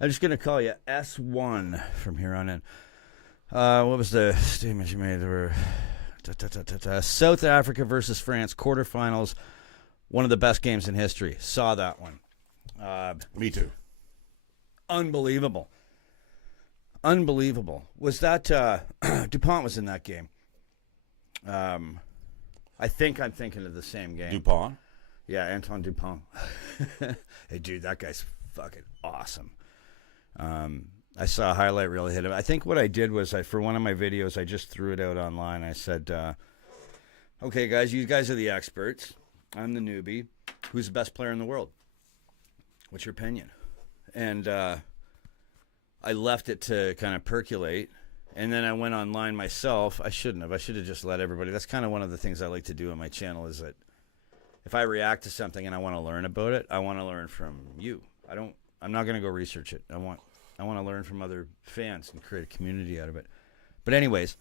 I'm just going to call you S1 from here on in. What was the statement you made? There were South Africa versus France, quarterfinals, one of the best games in history. Saw that one. Me too. Unbelievable. Was that DuPont was in that game? I think I'm thinking of the same game. DuPont? Yeah, Antoine Dupont. Hey, dude, that guy's fucking awesome. I saw a highlight reel hit him. I think what I did was, for one of my videos, I just threw it out online. I said, okay, guys, you guys are the experts. I'm the newbie. Who's the best player in the world? What's your opinion? And I left it to kind of percolate. And then I went online myself. I shouldn't have. I should have just let everybody. That's kind of one of the things I like to do on my channel, is that if I react to something and I want to learn about it, I want to learn from you. I'm not going to go research it. I want to learn from other fans and create a community out of it. But anyways,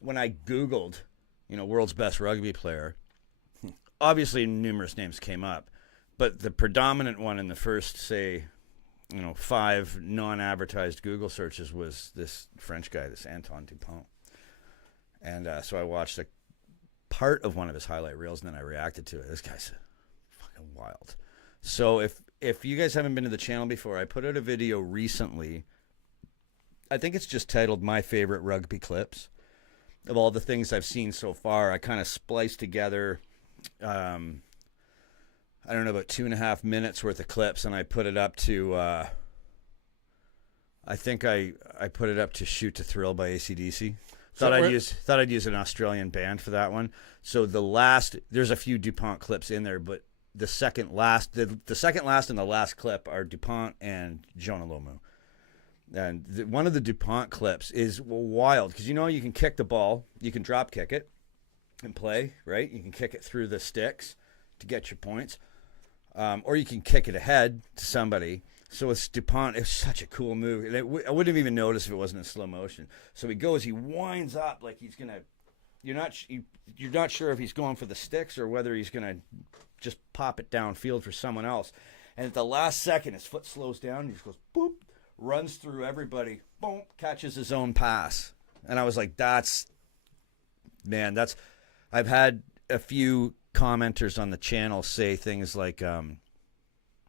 when I Googled, world's best rugby player, obviously numerous names came up, but the predominant one in the first, say, 5 non-advertised Google searches was this French guy, this Antoine Dupont. And so I watched a part of one of his highlight reels, and then I reacted to it. This guy's fucking wild. So if you guys haven't been to the channel before, I put out a video recently. I think it's just titled My Favorite Rugby Clips. Of all the things I've seen so far, I kind of spliced together, I don't know, about 2.5 minutes worth of clips, and I put it up to, I think I put it up to Shoot to Thrill by AC/DC. Thought I'd use an Australian band for that one. So there's a few DuPont clips in there, but the second last and the last clip are DuPont and Jonah Lomu. And one of the DuPont clips is wild, because you can kick the ball, you can drop kick it and play, right? You can kick it through the sticks to get your points, or you can kick it ahead to somebody. So with DuPont, it's such a cool move, and I wouldn't have even noticed if it wasn't in slow motion. So he winds up like he's gonna. You're not sure if he's going for the sticks or whether he's gonna just pop it downfield for someone else. And at the last second, his foot slows down, and he just goes boop, runs through everybody, boom, catches his own pass. And I was like, I've had a few commenters on the channel say things like, and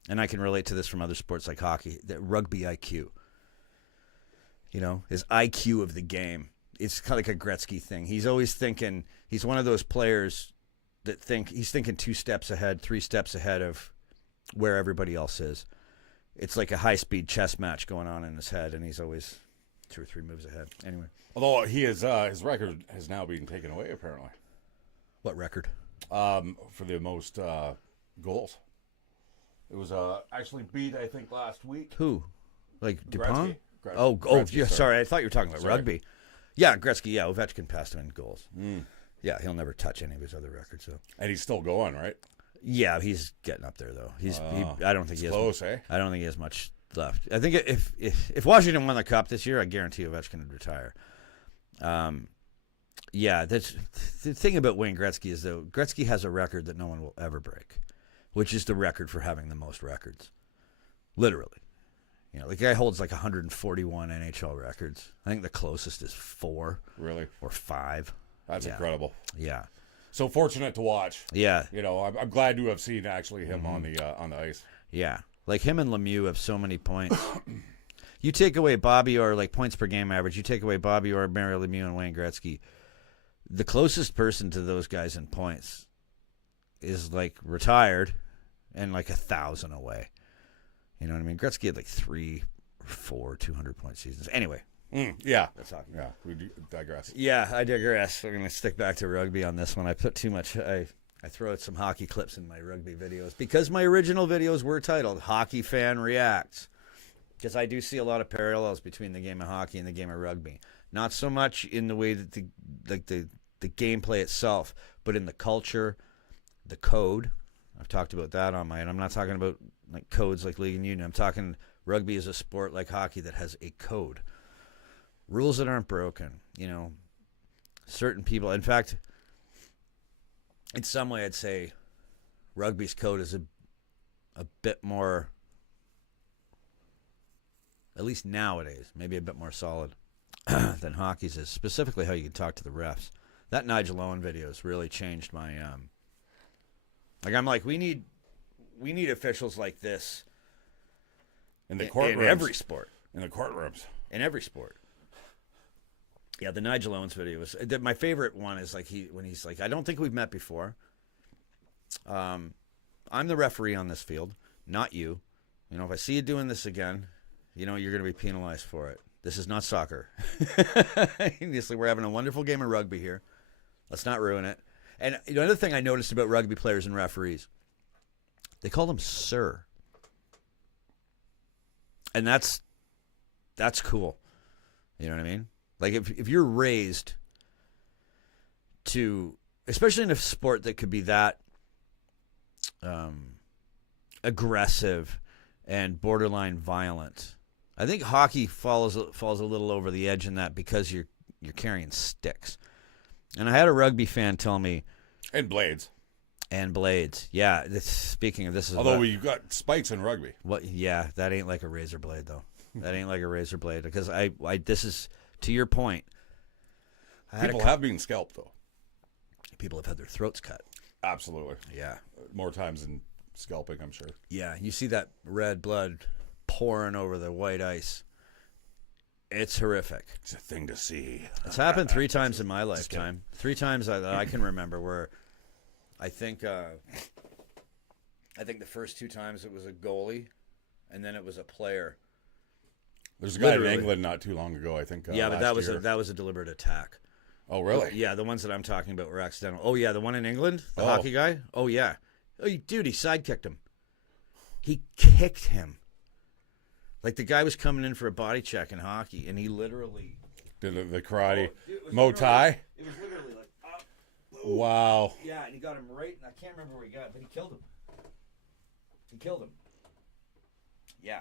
I can relate to this from other sports like hockey, that rugby IQ. His IQ of the game. It's kind of like a Gretzky thing. He's always thinking, he's one of those players that he's thinking 2 steps ahead, 3 steps ahead of where everybody else is. It's like a high-speed chess match going on in his head, and he's always 2 or 3 moves ahead. Anyway, Although his record has now been taken away apparently. what record? For the most goals. It was actually beat, I think, last week. Who? Like Dupont? Gretzky. Gretzky, yeah. sorry. Sorry, I thought you were talking about rugby. Yeah, Gretzky. Yeah, Ovechkin passed him in goals. Yeah, he'll never touch any of his other records. So. And he's still going, right? Yeah, he's getting up there though. I don't think he has. Close, eh? I don't think he has much left. I think if Washington won the Cup this year, I guarantee Ovechkin would retire. Yeah, that's the thing about Wayne Gretzky is though Gretzky has a record that no one will ever break, which is the record for having the most records, literally. You know, the guy holds like 141 NHL records. I think the closest is 4, Really, or 5. that's incredible. Yeah, So fortunate to watch. yeah, You know, I'm glad to have seen actually him on the ice. yeah. Like him and Lemieux have so many points. You take away Bobby Orr, like points per game average. You take away Bobby Orr, Mario Lemieux, and Wayne Gretzky. The closest person to those guys in points is like retired and like 1,000 away. You know what I mean? Gretzky had like 3 or 4 200-point seasons. Anyway, Yeah, that's hockey. yeah. We digress. Yeah, I digress. I'm going to stick back to rugby on this one. I put too much. I throw out some hockey clips in my rugby videos because my original videos were titled "Hockey Fan Reacts." Because I do see a lot of parallels between the game of hockey and the game of rugby. Not so much in the way that the gameplay itself, but in the culture, the code. I've talked about that on my, and I'm not talking about like codes like League and Union. I'm talking rugby is a sport like hockey that has a code. Rules that aren't broken, you know. Certain people, in fact, in some way I'd say rugby's code is a bit more, at least nowadays, maybe a bit more solid than hockey's is, specifically how you can talk to the refs. That Nigel Owen video has really changed my, like I'm like, we need officials like this In the courtrooms. in every sport. In the courtrooms. In every sport. Yeah, the Nigel Owens video was my favorite one. Is like when he's like, I don't think we've met before. I'm the referee on this field, not you. You know, if I see you doing this again, you know you're going to be penalized for it. This is not soccer. Obviously, we're having a wonderful game of rugby here. Let's not ruin it. And another thing I noticed about rugby players and referees, they call them sir, and that's cool. You know what I mean? Like if you're raised to, especially in a sport that could be that aggressive and borderline violent, I think hockey falls a little over the edge in that because you're carrying sticks. And I had a rugby fan tell me, And blades. and blades. Yeah, speaking of this is Although you've got spikes in rugby. what? Yeah, that ain't like a razor blade though. That ain't like a razor blade because I this is. To your point, People have been scalped, though. people have had their throats cut. Absolutely. Yeah. More times than scalping, I'm sure. Yeah. You see that red blood pouring over the white ice. It's horrific. It's a thing to see. It's happened 3 times in my lifetime. 3 times that I can remember where I think the first 2 times it was a goalie and then it was a player. There's a guy Literally. in England not too long ago, I think. Yeah, but last that year. was a deliberate attack. Oh, really? Yeah, the ones that I'm talking about were accidental. Oh, yeah, the one in England? The Oh. hockey guy? Oh, yeah. Oh, dude, he sidekicked him. He kicked him. Like the guy was coming in for a body check in hockey, and he literally... Did the karate. It was Muay literally- Thai? It was literally like, up, boom. Wow. Yeah, and he got him right, and I can't remember where he got it, but he killed him. He killed him. Yeah.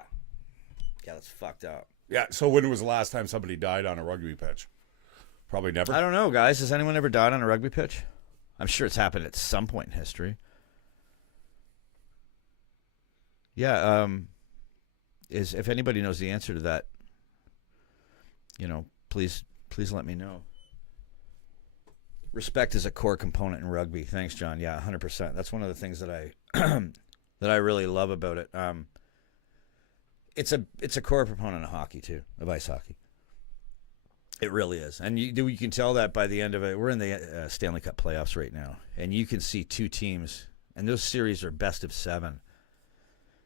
Yeah, that's fucked up. Yeah, so when was the last time somebody died on a rugby pitch? Probably never. I don't know, guys. Has anyone ever died on a rugby pitch? I'm sure it's happened at some point in history. Yeah, if anybody knows the answer to that, you know, please let me know. Respect is a core component in rugby. Thanks, John. Yeah, 100%. That's one of the things that I that I really love about it. It's a core proponent of hockey too, of ice hockey. It really is, and you can tell that by the end of it. We're in the Stanley Cup playoffs right now, and you can see 2 teams, and those series are best of 7,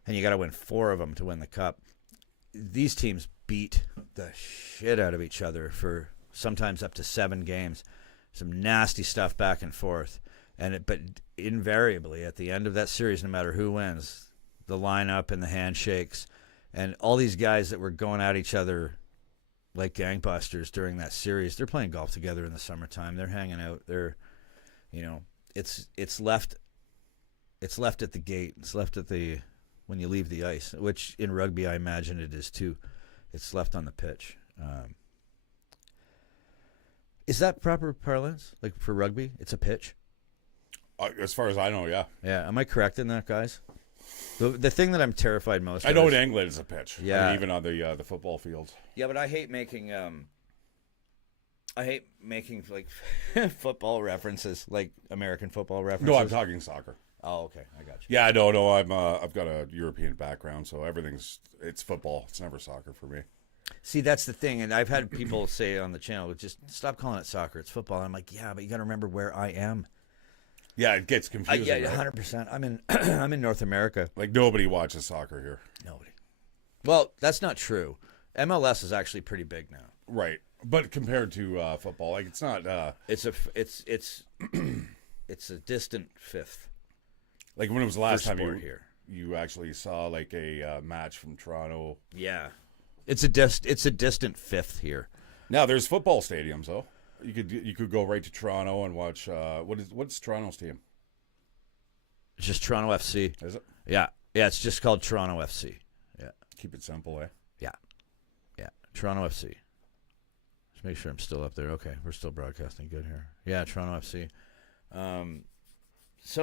and you got to win 4 of them to win the cup. These teams beat the shit out of each other for sometimes up to 7 games. Some nasty stuff back and forth. But invariably, at the end of that series, no matter who wins, the lineup and the handshakes and all these guys that were going at each other like gangbusters during that series, they're playing golf together in the summertime. They're hanging out. They're, it's left at the gate. It's left at when you leave the ice, which in rugby I imagine it is too. It's left on the pitch. Is that proper parlance? Like for rugby, it's a pitch? As far as I know, yeah. Yeah. Am I correct in that, guys? The thing that I'm terrified most I know in England it's a pitch. Yeah. I mean, even on the football fields. Yeah, but I hate making like football references, like American football references. No, I'm talking soccer. Oh, okay. I got you. Yeah, no. I've got a European background, so it's football. It's never soccer for me. See, that's the thing, and I've had people say on the channel, just stop calling it soccer. It's football. And I'm like, yeah, but you got to remember where I am. Yeah, it gets confusing. Yeah, 100%. I'm in North America. Like nobody watches soccer here. Nobody. Well, that's not true. MLS is actually pretty big now. Right, but compared to football, like it's not. It's a distant fifth. Like when it was the last time you actually saw like a match from Toronto. Yeah, it's a distant fifth here. Now there's football stadiums though. You could go right to Toronto and watch. What's Toronto's team? It's just Toronto FC. Is it? Yeah. It's just called Toronto FC. Yeah. Keep it simple, eh? Yeah. Toronto FC. Just make sure I'm still up there. Okay, we're still broadcasting good here. Yeah, Toronto FC. Some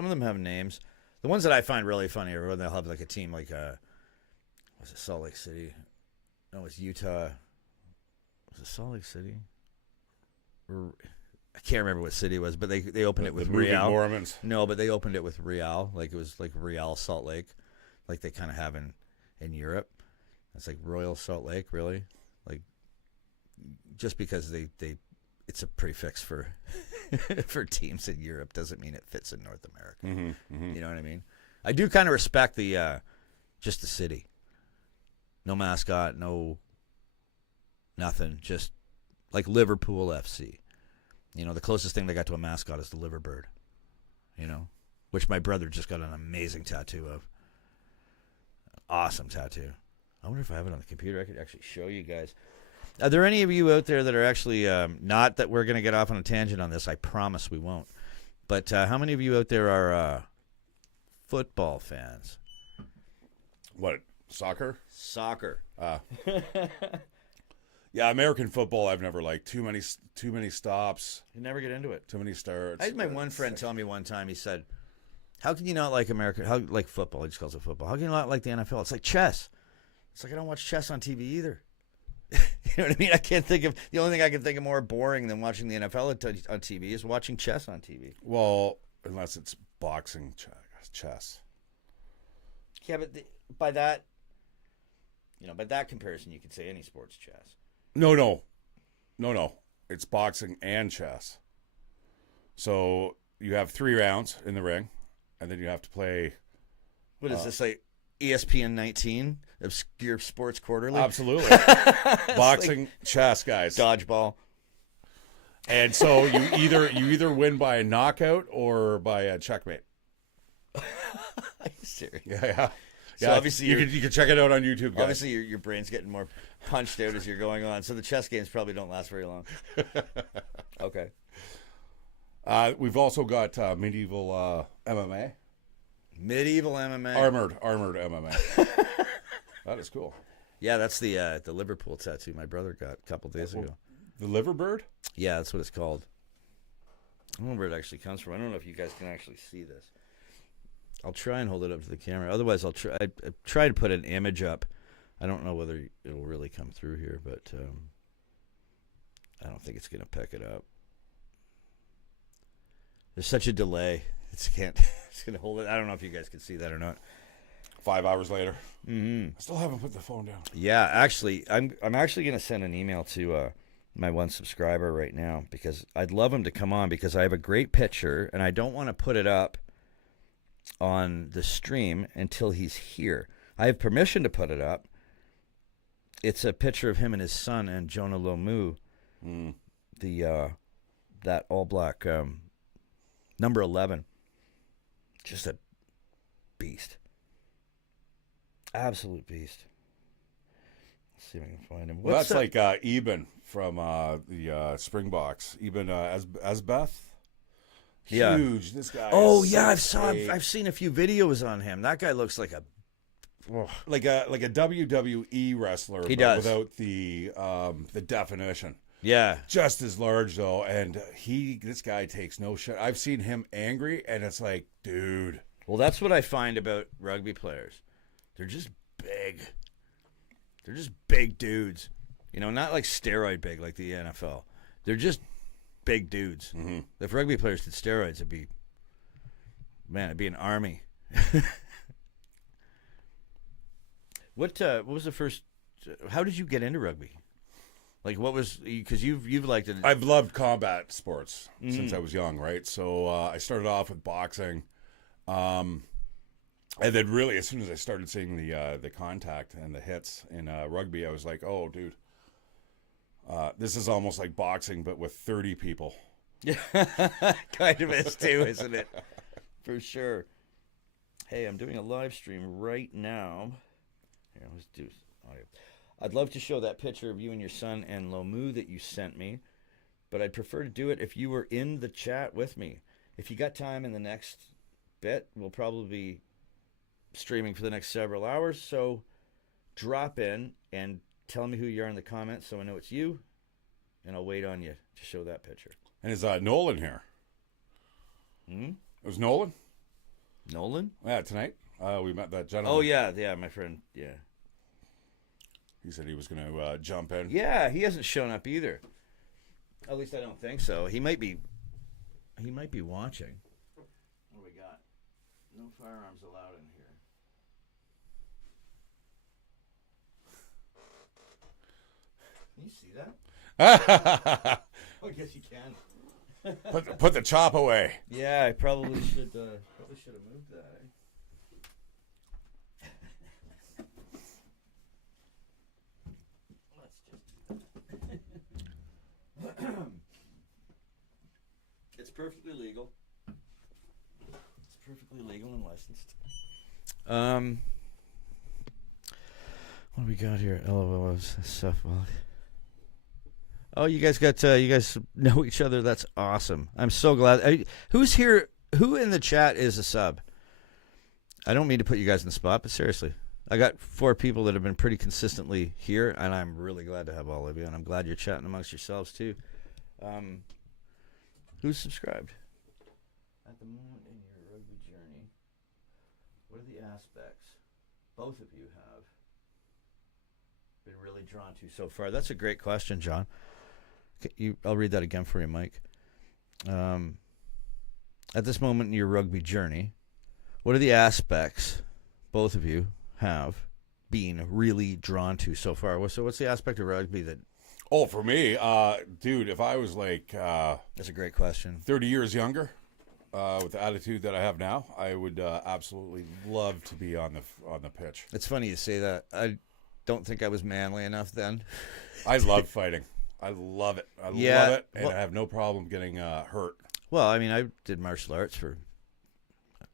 of them have names. The ones that I find really funny are when they'll have like a team like was it Salt Lake City? No, it was Utah. Was it Salt Lake City? I can't remember what city it was, but they opened it with Real. Mormons. No, but they opened it with Real, like it was like Real Salt Lake, like they kind of have in Europe. It's like Royal Salt Lake, really, like just because they it's a prefix for for teams in Europe doesn't mean it fits in North America. Mm-hmm. You know what I mean? I do kind of respect the just the city. No mascot, no nothing, just like Liverpool FC. The closest thing they got to a mascot is the Liverbird, which my brother just got an amazing tattoo of. Awesome tattoo. I wonder if I have it on the computer. I could actually show you guys. Are there any of you out there that are actually, not that we're going to get off on a tangent on this, I promise we won't, but how many of you out there are football fans? What, soccer? Soccer. Yeah, American football I've never liked. Too many stops. You never get into it. Too many starts. I had my one friend tell me one time, he said, how can you not like like football? He just calls it football. How can you not like the NFL? It's like chess. It's like I don't watch chess on TV either. You know what I mean? The only thing I can think of more boring than watching the NFL on TV is watching chess on TV. Well, unless it's boxing chess. Yeah, but by that comparison, you could say any sport's chess. No. It's boxing and chess. So you have 3 rounds in the ring, and then you have to play. What is this, like ESPN 19? Obscure Sports Quarterly? Absolutely. Boxing, like chess, guys. Dodgeball. And so you either win by a knockout or by a checkmate. Are you serious? Yeah. So obviously you can check it out on YouTube, guys. Obviously your brain's getting more punched out as you're going on, so the chess games probably don't last very long. Okay. We've also got medieval MMA. Medieval MMA. Armored MMA. That is cool. Yeah, that's the Liverpool tattoo my brother got a couple days ago. The Liverbird? Yeah, that's what it's called. I don't know where it actually comes from. I don't know if you guys can actually see this. I'll try and hold it up to the camera. Otherwise, I'll try to put an image up. I don't know whether it'll really come through here, but I don't think it's going to pick it up. There's such a delay. It's going to hold it. I don't know if you guys can see that or not. 5 hours later. Mm-hmm. I still haven't put the phone down. Yeah, actually, I'm actually going to send an email to my one subscriber right now because I'd love him to come on because I have a great picture and I don't want to put it up on the stream until he's here. I have permission to put it up. It's a picture of him and his son and Jonah Lomu, the that all black number 11. Just a beast, absolute beast. Let's see if I can find him. Well, that's like Eben from the Springboks. Eben Asbeth. Yeah. Huge. This guy. Oh is yeah, 6'8". I've seen a few videos on him. That guy looks like a like a WWE wrestler. He but does. without the definition. yeah. Just as large though, and this guy takes no shit. I've seen him angry, and it's like, dude. Well, that's what I find about rugby players. They're just big. They're just big dudes. You know, not like steroid big like the NFL. They're just big dudes. Mm-hmm. If rugby players did steroids, it'd be an army. What was the first? How did you get into rugby? Like, what was, because you've liked it? I've loved combat sports since I was young, right? So I started off with boxing, and then really as soon as I started seeing the contact and the hits in rugby, I was like, oh, dude, this is almost like boxing but with 30 people. Yeah, kind of is too, isn't it? For sure. Hey, I'm doing a live stream right now. Here, let's do audio. I'd love to show that picture of you and your son and Lomu that you sent me, but I'd prefer to do it if you were in the chat with me. If you got time in the next bit, we'll probably be streaming for the next several hours, so drop in and tell me who you are in the comments so I know it's you, and I'll wait on you to show that picture. And is Nolan here? It was Nolan? Nolan? Yeah, tonight. We met that gentleman. Oh, yeah, my friend, yeah. He said he was going to jump in. Yeah, he hasn't shown up either. At least I don't think so. He might be watching. What do we got? No firearms allowed in here. Can you see that? Oh, I guess you can. Put the chop away. Yeah, I probably should have moved that. It's perfectly legal. It's perfectly legal and licensed. What do we got here? LOL stuff. Oh, you guys know each other. That's awesome. I'm so glad. Who's here? Who in the chat is a sub? I don't mean to put you guys in the spot, but seriously, I got 4 people that have been pretty consistently here, and I'm really glad to have all of you, and I'm glad you're chatting amongst yourselves too. Who's subscribed? At the moment in your rugby journey, what are the aspects both of you have been really drawn to so far? That's a great question, John. I'll read that again for you, Mike. At this moment in your rugby journey, what are the aspects both of you have been really drawn to so far? So what's the aspect of rugby that... Oh, for me, dude, if I was like... That's a great question. 30 years younger, with the attitude that I have now, I would absolutely love to be on the pitch. It's funny you say that. I don't think I was manly enough then. I love fighting. I love it. I love it, and I have no problem getting hurt. Well, I mean, I did martial arts for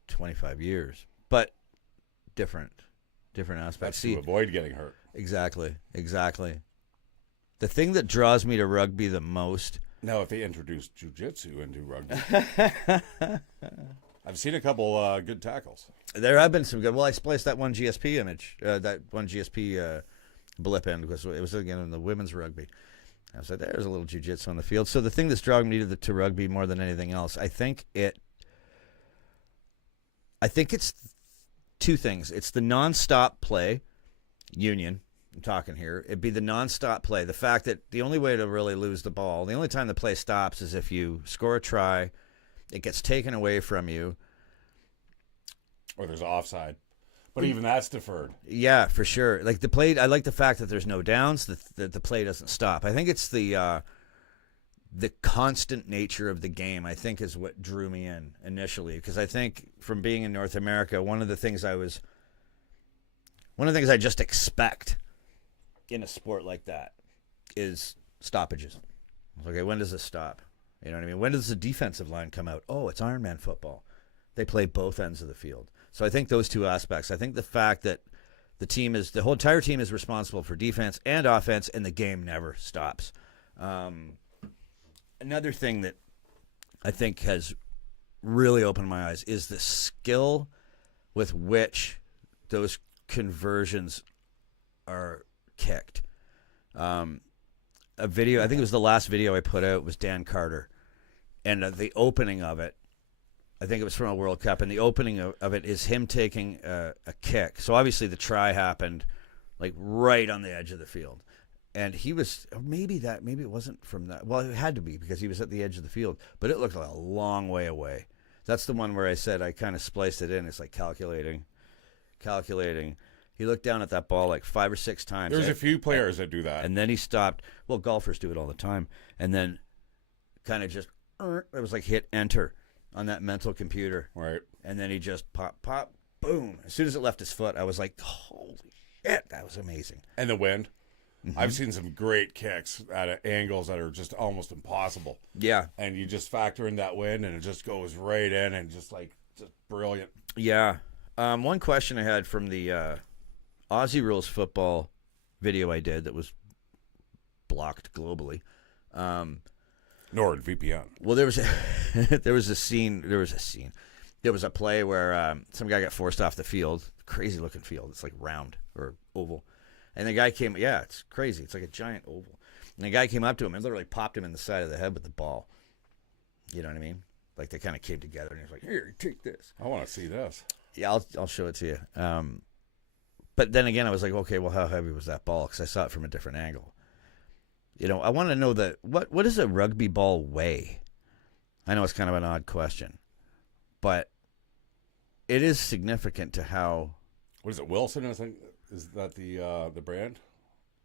25 years, but different aspects. That's to avoid getting hurt. Exactly. The thing that draws me to rugby the most... Now, if they introduce jiu-jitsu into rugby, I've seen a couple good tackles. There have been some good... Well, I spliced that one GSP image, that one GSP blip in, because it was, again, in the women's rugby. I was like, there's a little jiu-jitsu on the field. So the thing that's drawing me to rugby more than anything else, I think it's 2 things. It's the nonstop play, union, I'm talking here. It'd be the nonstop play. The fact that the only way to really lose the ball, the only time the play stops is if you score a try, it gets taken away from you. Or there's offside. But even that's deferred. Yeah, for sure. Like the play, I like the fact that there's no downs, that the play doesn't stop. I think it's the constant nature of the game, I think, is what drew me in initially. Because I think from being in North America, one of the things I just expect in a sport like that is stoppages. Okay, when does this stop? You know what I mean? When does the defensive line come out? Oh, it's Iron Man football. They play both ends of the field. So I think those two aspects. I think the fact that the whole entire team is responsible for defense and offense, and the game never stops. Another thing that I think has really opened my eyes is the skill with which those conversions are kicked. A video, I think it was the last video I put out, was Dan Carter. And the opening of it, I think it was from a World Cup, and the opening of it is him taking a kick. So obviously the try happened like right on the edge of the field. And he was, maybe it wasn't from that. Well, it had to be because he was at the edge of the field, but it looked like a long way away. That's the one where I said I kind of spliced it in. It's like calculating. He looked down at that ball like 5 or 6 times. There's a few players that do that. And then he stopped. Well, golfers do it all the time. And then kind of just, it was like hit enter on that mental computer. Right. And then he just pop, boom. As soon as it left his foot, I was like, holy shit, that was amazing. And the wind. Mm-hmm. I've seen some great kicks at angles that are just almost impossible. Yeah. And you just factor in that wind, and it just goes right in, and just brilliant. Yeah. One question I had from the Aussie Rules Football video I did that was blocked globally. NordVPN. Well, there was a play where some guy got forced off the field. Crazy looking field. It's like round or oval. And the guy came, it's crazy. It's like a giant oval. And the guy came up to him and literally popped him in the side of the head with the ball. You know what I mean? Like they kind of came together and he was like, here, take this. I want to see this. Yeah, I'll show it to you. But then again, I was like, okay, well, how heavy was that ball? Because I saw it from a different angle. You know, I want to know what does a rugby ball weigh? I know it's kind of an odd question, but it is significant to how. What is it, Wilson? I think is that the brand,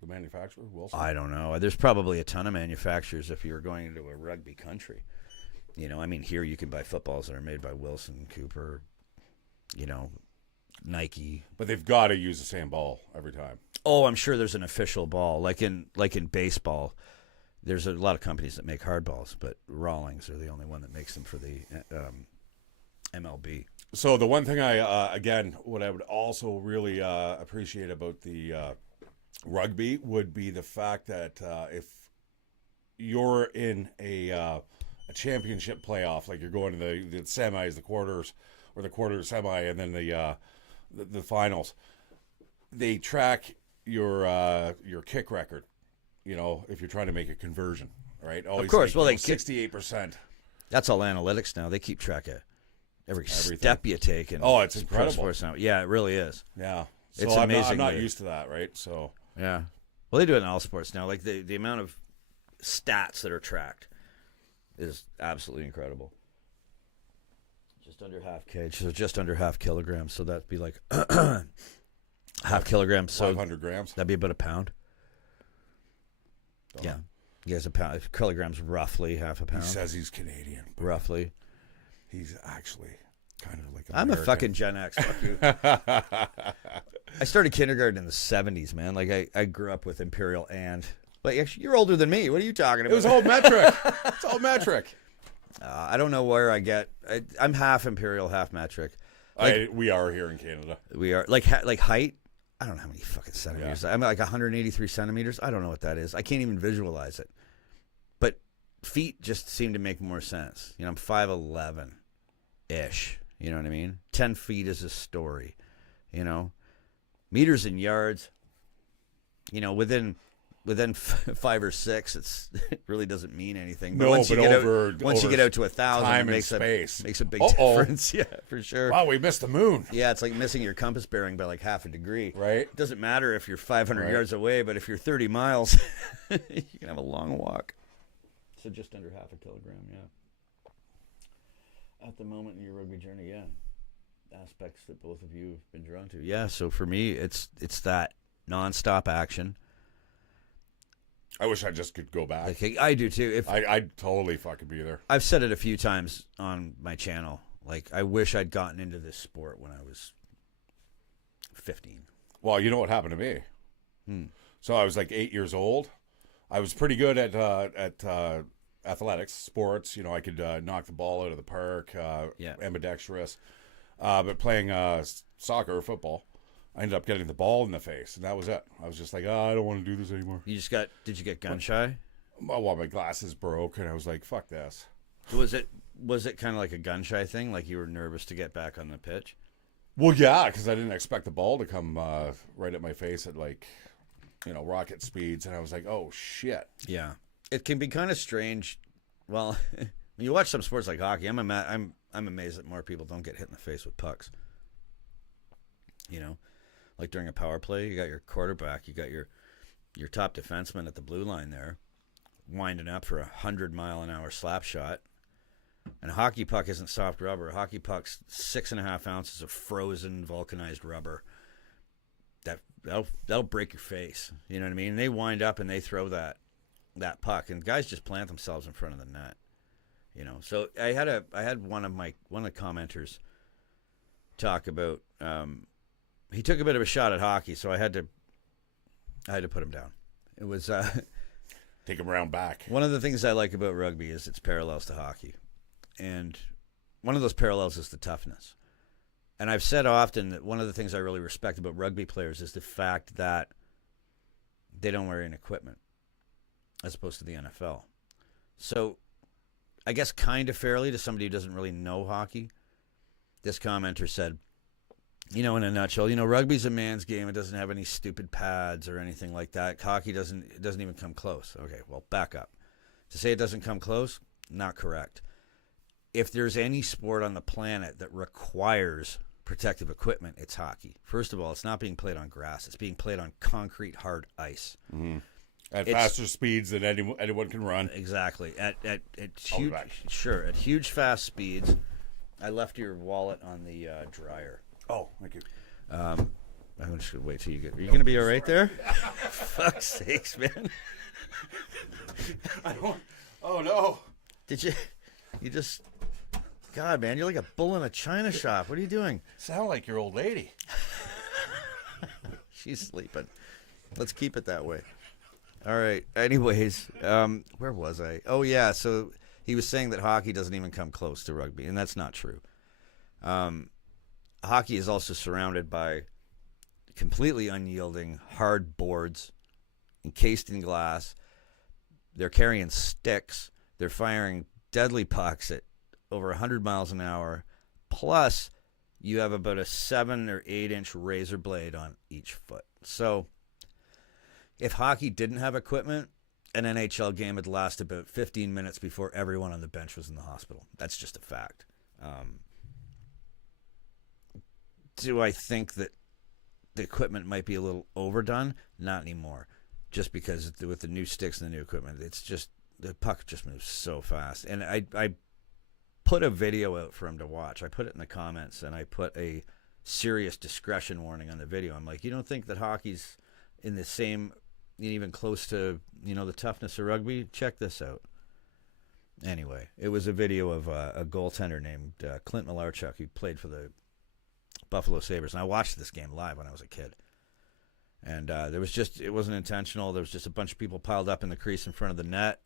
the manufacturer, Wilson? I don't know. There's probably a ton of manufacturers if you're going into a rugby country. You know, I mean, here you can buy footballs that are made by Wilson, Cooper, you know, Nike. But they've got to use the same ball every time. Oh, I'm sure there's an official ball. Like in baseball, there's a lot of companies that make hard balls, but Rawlings are the only one that makes them for the MLB. So the one thing what I would also really appreciate about the rugby would be the fact that if you're in a championship playoff, like you're going to the semis, the quarters, or the quarter semi, and then the finals, they track your kick record. You know, if you're trying to make a conversion, right? Always, of course. Like, well, 68%. That's all analytics now. They keep track of everything. Step you take. And it's incredible. Sports now. Yeah, it really is. Yeah, so it's I'm amazing. not used to that, right? So yeah, well, they do it in all sports now. Like the amount of stats that are tracked is absolutely incredible. Just under half kg, so just under half kilograms. So that'd be like half kilograms. So 500 grams. That'd be about a pound. Yeah. He has a pound. Kilograms, roughly half a pound. He says he's Canadian. Roughly. He's actually kind of like I'm a fucking Gen X. Fuck you. I started kindergarten in the 70s, man. Like, I grew up with Imperial and... But actually, you're older than me. What are you talking about? It was old metric. It's all metric. I don't know where I get... I'm half Imperial, half metric. Like, we are here in Canada. We are. Like height... I don't know how many fucking centimeters. Yeah. I'm like 183 centimeters. I don't know what that is. I can't even visualize it. But feet just seem to make more sense. You know, I'm 5'11"-ish. You know what I mean? 10 feet is a story. You know? Meters and yards. You know, within 5 or 6, it really doesn't mean anything. But once you get out to 1,000, it makes a big difference. Yeah, for sure. Wow, we missed the moon. Yeah, it's like missing your compass bearing by like half a degree. Right. It doesn't matter if you're 500 yards away, but if you're 30 miles, you can have a long walk. So just under half a kilogram, yeah. At the moment in your rugby journey, yeah. Aspects that both of you have been drawn to. Yeah, so for me, it's that nonstop action. I wish I just could go back. Like, I do too. I'd totally fucking be there. I've said it a few times on my channel. Like, I wish I'd gotten into this sport when I was 15. Well, you know what happened to me? So I was like 8 years old. I was pretty good at athletics, sports. You know, I could knock the ball out of the park, ambidextrous. But playing soccer or football, I ended up getting the ball in the face, and that was it. I was just like, I don't want to do this anymore. Did you get gun shy? Well, my glasses broke, and I was like, fuck this. Was it kind of like a gun shy thing? Like you were nervous to get back on the pitch? Well, yeah, because I didn't expect the ball to come right at my face at like, rocket speeds, and I was like, oh shit. Yeah, it can be kind of strange. Well, when you watch some sports like hockey, I'm amazed that more people don't get hit in the face with pucks. Like during a power play, you got your quarterback, you got your top defenseman at the blue line there, winding up for 100-mile-an-hour slap shot. And a hockey puck isn't soft rubber. A hockey puck's 6.5 ounces of frozen, vulcanized rubber. That'll break your face. You know what I mean? And they wind up and they throw that puck, and guys just plant themselves in front of the net. So I had one of the commenters talk about. He took a bit of a shot at hockey, so I had to put him down. It was take him around back. One of the things I like about rugby is its parallels to hockey. And one of those parallels is the toughness. And I've said often that one of the things I really respect about rugby players is the fact that they don't wear any equipment as opposed to the NFL. So I guess kind of fairly to somebody who doesn't really know hockey, this commenter said, in a nutshell, rugby's a man's game. It doesn't have any stupid pads or anything like that. Hockey doesn't even come close. Okay, well, back up. To say it doesn't come close, not correct. If there's any sport on the planet that requires protective equipment, it's hockey. First of all, it's not being played on grass. It's being played on concrete, hard ice. Mm-hmm. At faster speeds than anyone can run. Exactly. At huge fast speeds. I left your wallet on the dryer. Oh, thank you. I'm just gonna wait till you get. Are you gonna be all right there? Fuck's sakes, man. I don't. Oh no. Did you? You just. God, man, you're like a bull in a china shop. What are you doing? Sound like your old lady. She's sleeping. Let's keep it that way. All right. Anyways, where was I? Oh yeah. So he was saying that hockey doesn't even come close to rugby, and that's not true. Hockey is also surrounded by completely unyielding hard boards encased in glass. They're carrying sticks. They're firing deadly pucks at over 100 miles an hour. Plus, you have about a 7 or 8 inch razor blade on each foot. So, if hockey didn't have equipment, an NHL game would last about 15 minutes before everyone on the bench was in the hospital. That's just a fact. Do I think that the equipment might be a little overdone? Not anymore. Just because with the new sticks and the new equipment, it's just the puck just moves so fast. And I put a video out for him to watch. I put it in the comments, and I put a serious discretion warning on the video. I'm like, you don't think that hockey's in the same, even close to, the toughness of rugby? Check this out. Anyway, it was a video of a goaltender named Clint Malarchuk, who played for the Buffalo Sabres. And I watched this game live when I was a kid. And it wasn't intentional. There was just a bunch of people piled up in the crease in front of the net.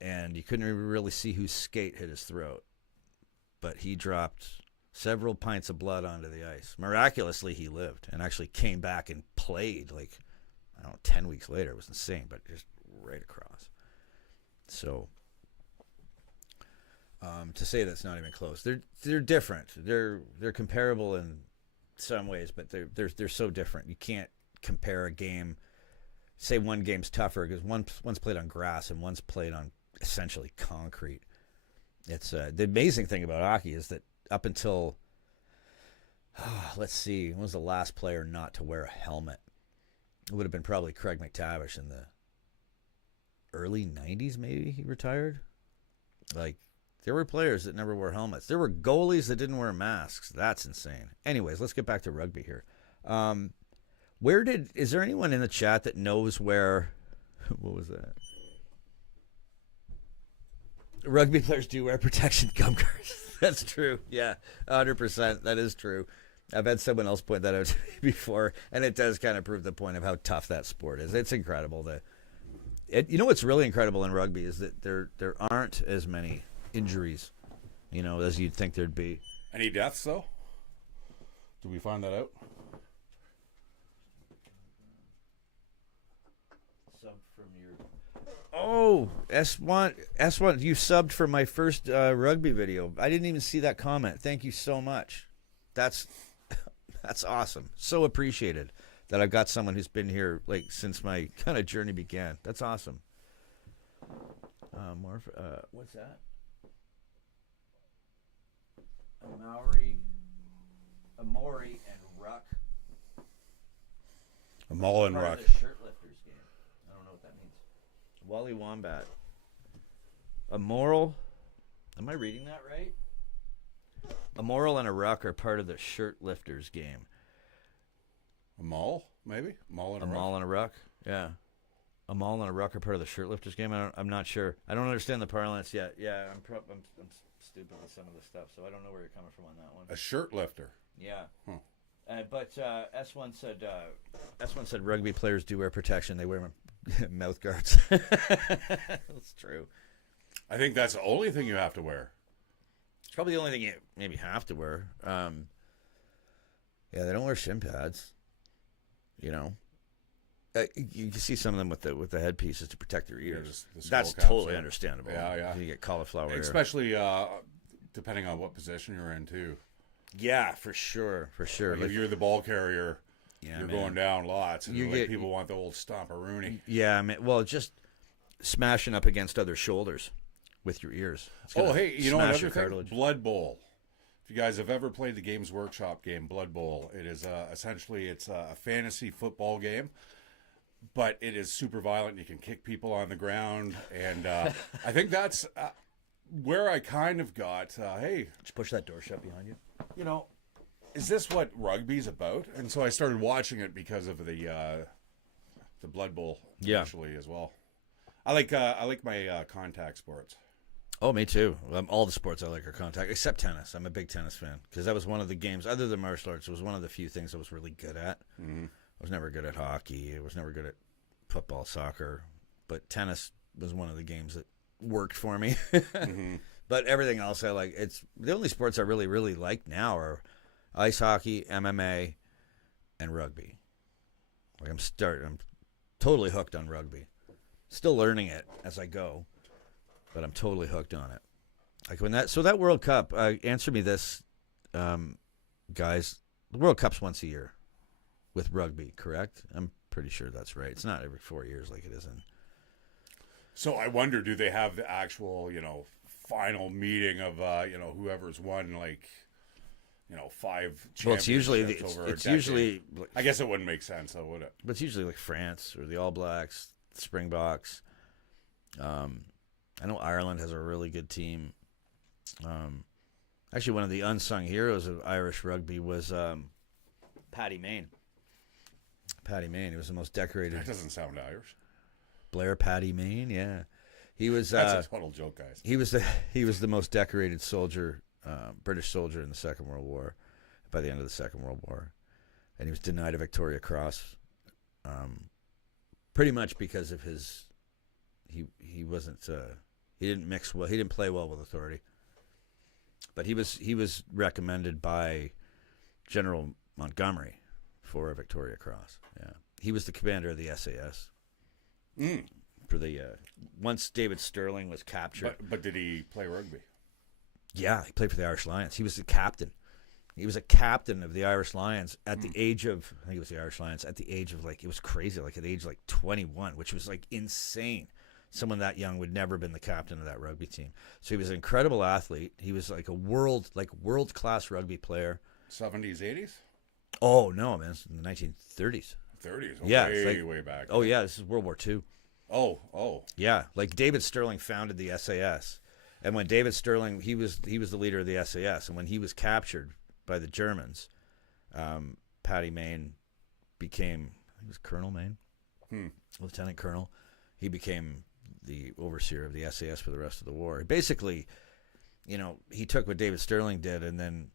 And you couldn't really see whose skate hit his throat. But he dropped several pints of blood onto the ice. Miraculously, he lived and actually came back and played 10 weeks later. It was insane, but just right across. So, to say that's not even close. They're different. They're comparable in some ways, but they're so different. You can't compare a game. Say one game's tougher because one's played on grass and one's played on essentially concrete. It's the amazing thing about hockey is that up until let's see, when was the last player not to wear a helmet? It would have been probably Craig McTavish in the early 90s. Maybe he retired. There were players that never wore helmets. There were goalies that didn't wear masks. That's insane. Anyways, let's get back to rugby here. Is there anyone in the chat that knows where, what was that? Rugby players do wear protection gum guards. That's true. Yeah, 100%. That is true. I've had someone else point that out to me before, and it does kind of prove the point of how tough that sport is. It's incredible. You know what's really incredible in rugby is that there aren't as many injuries, as you'd think there'd be. Any deaths, though? Did we find that out? Oh, S1, you subbed for my first rugby video. I didn't even see that comment. Thank you so much. That's awesome. So appreciated that I've got someone who's been here since my kind of journey began. That's awesome. What's that? Amori and Ruck. A Maul and Ruck. The shirtlifters game. I don't know what that means. Wally Wombat. Immoral. Am I reading that right? A Moral and a Ruck are part of the shirtlifters game. A Maul, maybe? Maul and a Ruck? Maul and a Ruck, yeah. A Maul and a Ruck are part of the shirtlifters game? I'm not sure. I don't understand the parlance yet. Yeah, I'm stupid with some of this stuff, so I don't know where you're coming from on that one. A shirt lifter. Yeah. But S1 said rugby players do wear protection. They wear mouth guards. That's true. I think that's the only thing you have to wear. It's probably the only thing you maybe have to wear. Yeah, they don't wear shin pads. You can see some of them with the headpieces to protect their ears. The That's caps, totally understandable. Yeah. You get cauliflower ear. Especially depending on what position you're in, too. Yeah, for sure. Like if you're the ball carrier, you're going down lots. And people want the old stomperoonie. Yeah, man. Well, just smashing up against other shoulders with your ears. Oh, hey, you know another thing? Blood Bowl. If you guys have ever played the Games Workshop game, Blood Bowl, it is essentially it's a fantasy football game, but it is super violent. You can kick people on the ground, and I think that's where I kind of got, hey. Just push that door shut behind you. Is this what rugby's about? And so I started watching it because of the Blood Bowl actually as well. I like my contact sports. Oh, me too. All the sports I like are contact, except tennis. I'm a big tennis fan because that was one of the games, other than martial arts, it was one of the few things I was really good at. Mm-hmm. I was never good at hockey. I was never good at football, soccer. But tennis was one of the games that worked for me. Mm-hmm. But everything else I like. It's the only sports I really, really like now are ice hockey, MMA, and rugby. I'm totally hooked on rugby. Still learning it as I go. But I'm totally hooked on it. So that World Cup, answer me this, guys. The World Cup's once a year with rugby, correct? I'm pretty sure that's right. It's not every 4 years like it is in. So I wonder, do they have the actual, final meeting of, whoever's won, 5 championships well, it's usually. I guess it wouldn't make sense, though, would it? But it's usually like France or the All Blacks, the Springboks. I know Ireland has a really good team. Actually, one of the unsung heroes of Irish rugby was Paddy Mayne. Paddy Mayne. He was the most decorated. That doesn't sound Irish. Blair Paddy Mayne, yeah. He was. That's a total joke, guys. He was the most decorated soldier, British soldier in the Second World War. By the end of the Second World War, and he was denied a Victoria Cross, pretty much because of his. He wasn't. He didn't mix well. He didn't play well with authority. But he was recommended by General Montgomery for a Victoria Cross. Yeah, he was the commander of the SAS. For the once David Sterling was captured. But did he play rugby? Yeah, he played for the Irish Lions. He was the captain. He was a captain of the Irish Lions at the age of, I think it was the Irish Lions, at the age of it was crazy, at the age of 21, which was insane. Someone that young would never have been the captain of that rugby team. So he was an incredible athlete. He was a world-class rugby player. 70s, 80s? Oh, no, man. It's in the 1930s. 30s? Oh, yeah. Way back. Oh, yeah. This is World War II. Oh. Yeah. David Sterling founded the SAS. And when David Sterling, he was the leader of the SAS. And when he was captured by the Germans, Paddy Mayne became, he was Colonel Mayne? Lieutenant Colonel. He became the overseer of the SAS for the rest of the war. Basically, he took what David Sterling did and then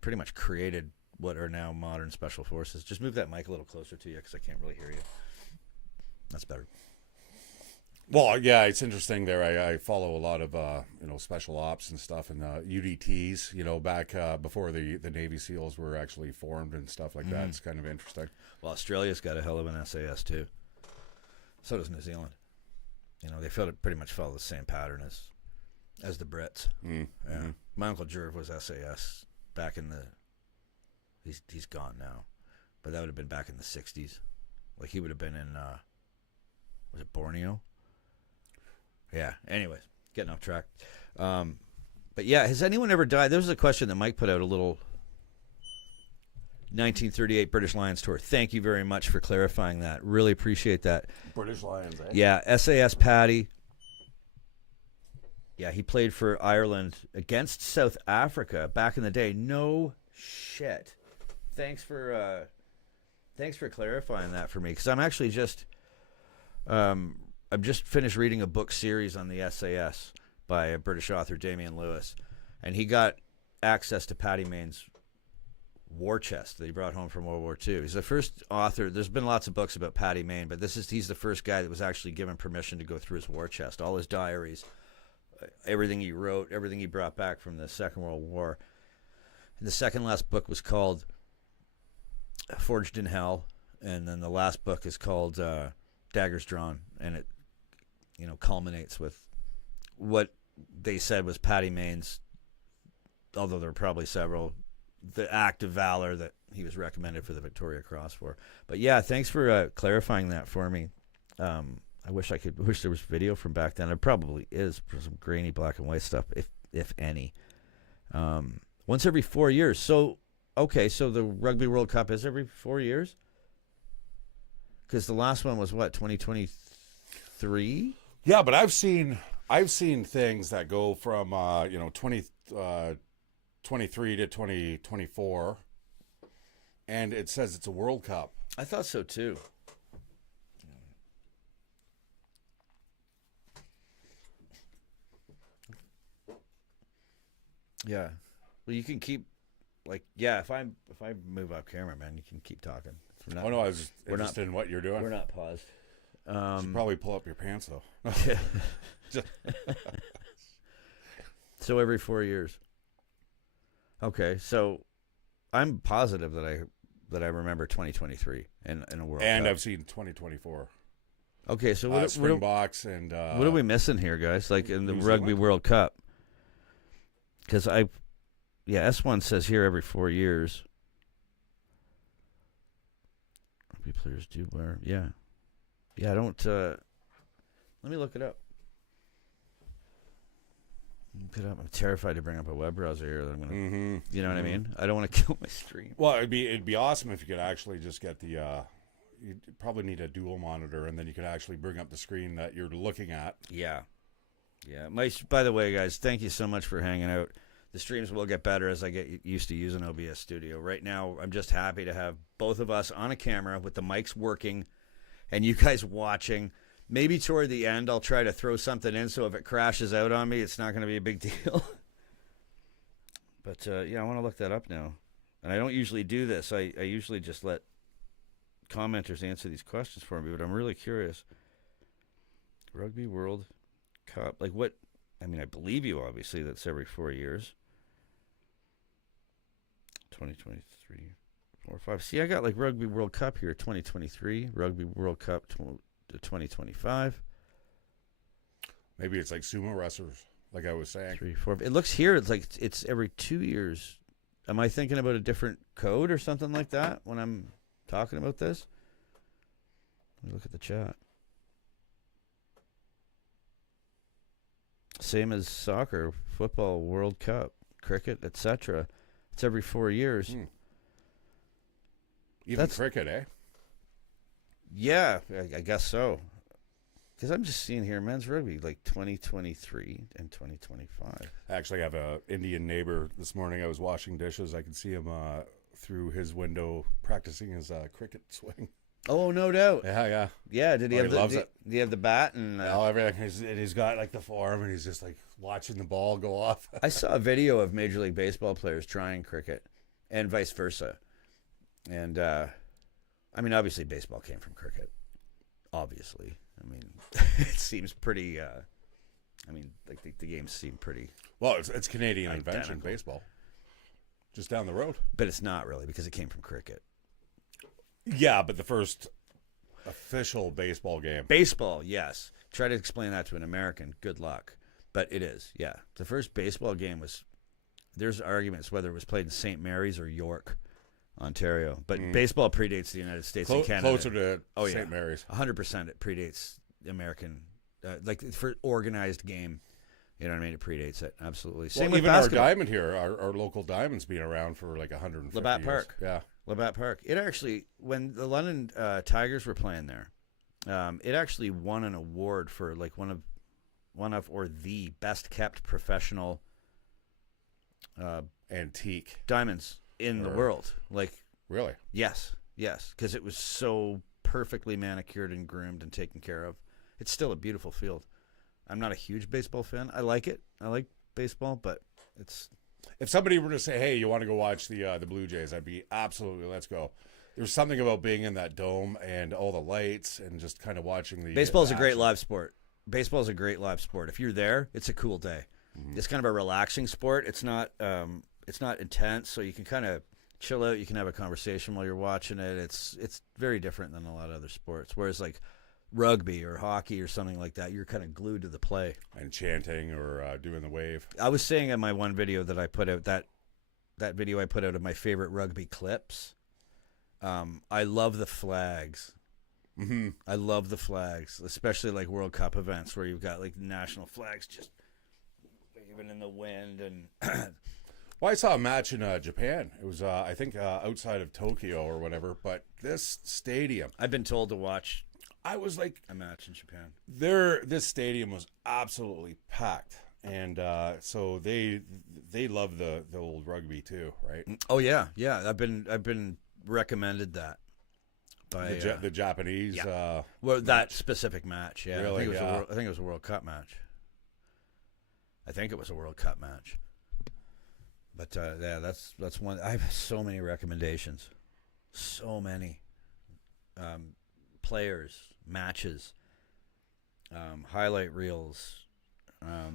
pretty much created what are now modern special forces. Just move that mic a little closer to you because I can't really hear you. That's better. Well, yeah, it's interesting there. I follow a lot of special ops and stuff, and UDTs. Back before the Navy SEALs were actually formed and stuff like that. It's kind of interesting. Well, Australia's got a hell of an SAS too. So does New Zealand. They pretty much follow the same pattern as the Brits. Yeah. My Uncle Jerv was SAS back in the. He's gone now, but that would have been back in the 60s. Like he would have been in. Was it Borneo? Yeah. Anyways, getting off track. But yeah, has anyone ever died? There was a question that Mike put out, a little 1938 British Lions tour. Thank you very much for clarifying that. Really appreciate that. British Lions, eh? Yeah, SAS Paddy. Yeah, he played for Ireland against South Africa back in the day. No shit. Thanks for clarifying that for me, because I'm actually just I've just finished reading a book series on the SAS by a British author, Damian Lewis, and he got access to Paddy Mayne's war chest that he brought home from World War II. He's the first author. There's been lots of books about Paddy Mayne, but he's the first guy that was actually given permission to go through his war chest, all his diaries, everything he wrote, everything he brought back from the Second World War. And the second last book was called Forged in Hell, and then the last book is called Daggers Drawn, and it culminates with what they said was Paddy Mayne's, although there were probably several, the act of valor that he was recommended for the Victoria Cross for. But yeah, thanks for clarifying that for me. I wish there was video from back then. There probably is, for some grainy black and white stuff, if any. Once every 4 years. So the Rugby World Cup is every 4 years? Because the last one was what, 2023? Yeah, but I've seen things that go from 23 to 2024, and it says it's a World Cup. I thought so too. Yeah. Well, you can keep if I move up camera, man, you can keep talking. I was just interested in what you're doing. We're not paused. You should probably pull up your pants though. So every 4 years. Okay, so I'm positive that I remember 2023 in a World and Cup. I've seen 2024. Okay, so what Springboks and what are we missing here, guys? Like in the New Rugby Zealand? World Cup? Because S1 says here every 4 years. Rugby players do wear, yeah. I don't. Let me look it up. I'm terrified to bring up a web browser here. That I'm gonna, you know what I mean? I don't want to kill my stream. Well, it'd be awesome if you could actually just get the. You'd probably need a dual monitor, and then you could actually bring up the screen that you're looking at. Yeah. By the way, guys, thank you so much for hanging out. The streams will get better as I get used to using OBS Studio. Right now, I'm just happy to have both of us on a camera with the mics working, and you guys watching. Maybe toward the end, I'll try to throw something in, so if it crashes out on me, it's not going to be a big deal. But, I want to look that up now. And I don't usually do this. I usually just let commenters answer these questions for me, but I'm really curious. Rugby World Cup. Like what? I mean, I believe you, obviously. That's every 4 years. 2023, 4, 5. See, I got like Rugby World Cup here, 2023. Rugby World Cup 2025. Maybe it's like sumo wrestlers, like I was saying. 3, 4. It looks here. It's like it's every 2 years. Am I thinking about a different code or something like that when I'm talking about this? Let me look at the chat. Same as soccer, football, World Cup, cricket, etc. It's every 4 years. Even cricket, eh? Yeah, I guess so. Because I'm just seeing here men's rugby, like 2023 and 2025. I actually have a Indian neighbor this morning. I was washing dishes. I could see him through his window practicing his cricket swing. Oh, no doubt. Yeah. Yeah, did he have did he have the bat and everything? He's got like the forearm, and he's just like watching the ball go off. I saw a video of Major League Baseball players trying cricket, and vice versa. And I mean, obviously, baseball came from cricket. Obviously, I mean, it seems pretty. I mean, like the games seem pretty. Well, it's Canadian identical. invention, baseball. Just down the road. But it's not really because it came from cricket. Yeah, but the first official baseball game. Baseball, yes. Try to explain that to an American. Good luck. But it is, yeah. The first baseball game was. There's arguments whether it was played in St. Mary's or York, Ontario. But baseball predates the United States and Canada. Closer to St. Mary's. 100% it predates American. Like for organized game. You know what I mean? It predates it. Absolutely. Same with even our basketball. diamond here, our local diamond's been around for like 150 Labatt years. Park. Yeah. Labatt Park. It actually, when the London Tigers were playing there, it actually won an award for like one of or the best kept professional Antique diamonds in the world. Like, really? yes, because it was so perfectly manicured and groomed and taken care of. It's still a beautiful field. I'm not a huge baseball fan. I like it. I like baseball, but it's. If somebody were to say, "Hey, you want to go watch the Blue Jays?" I'd be absolutely, let's go. There's something about being in that dome and all the lights and just kind of watching the. Baseball's a great live sport. Baseball's a great live sport. If you're there, it's a cool day. Mm-hmm. It's kind of a relaxing sport. It's not intense, so you can kind of chill out. You can have a conversation while you're watching it. It's very different than a lot of other sports. Whereas like rugby or hockey or something like that, you're kind of glued to the play and chanting or doing the wave. I was saying in my one video that I put out that video I put out of my favorite rugby clips. I love the flags. Mm-hmm. I love the flags, especially like World Cup events where you've got like national flags just waving in the wind. And well, I saw a match in Japan. It was I think outside of Tokyo or whatever. But this stadium, I've been told to watch. I was like a match in Japan. This stadium was absolutely packed, and so they love the old rugby too, right? Oh yeah. I've been recommended that by the Japanese. Yeah. Well, that specific match. Yeah, really, I think it was a World Cup match. But yeah, that's one. I have so many recommendations, so many players, matches, highlight reels.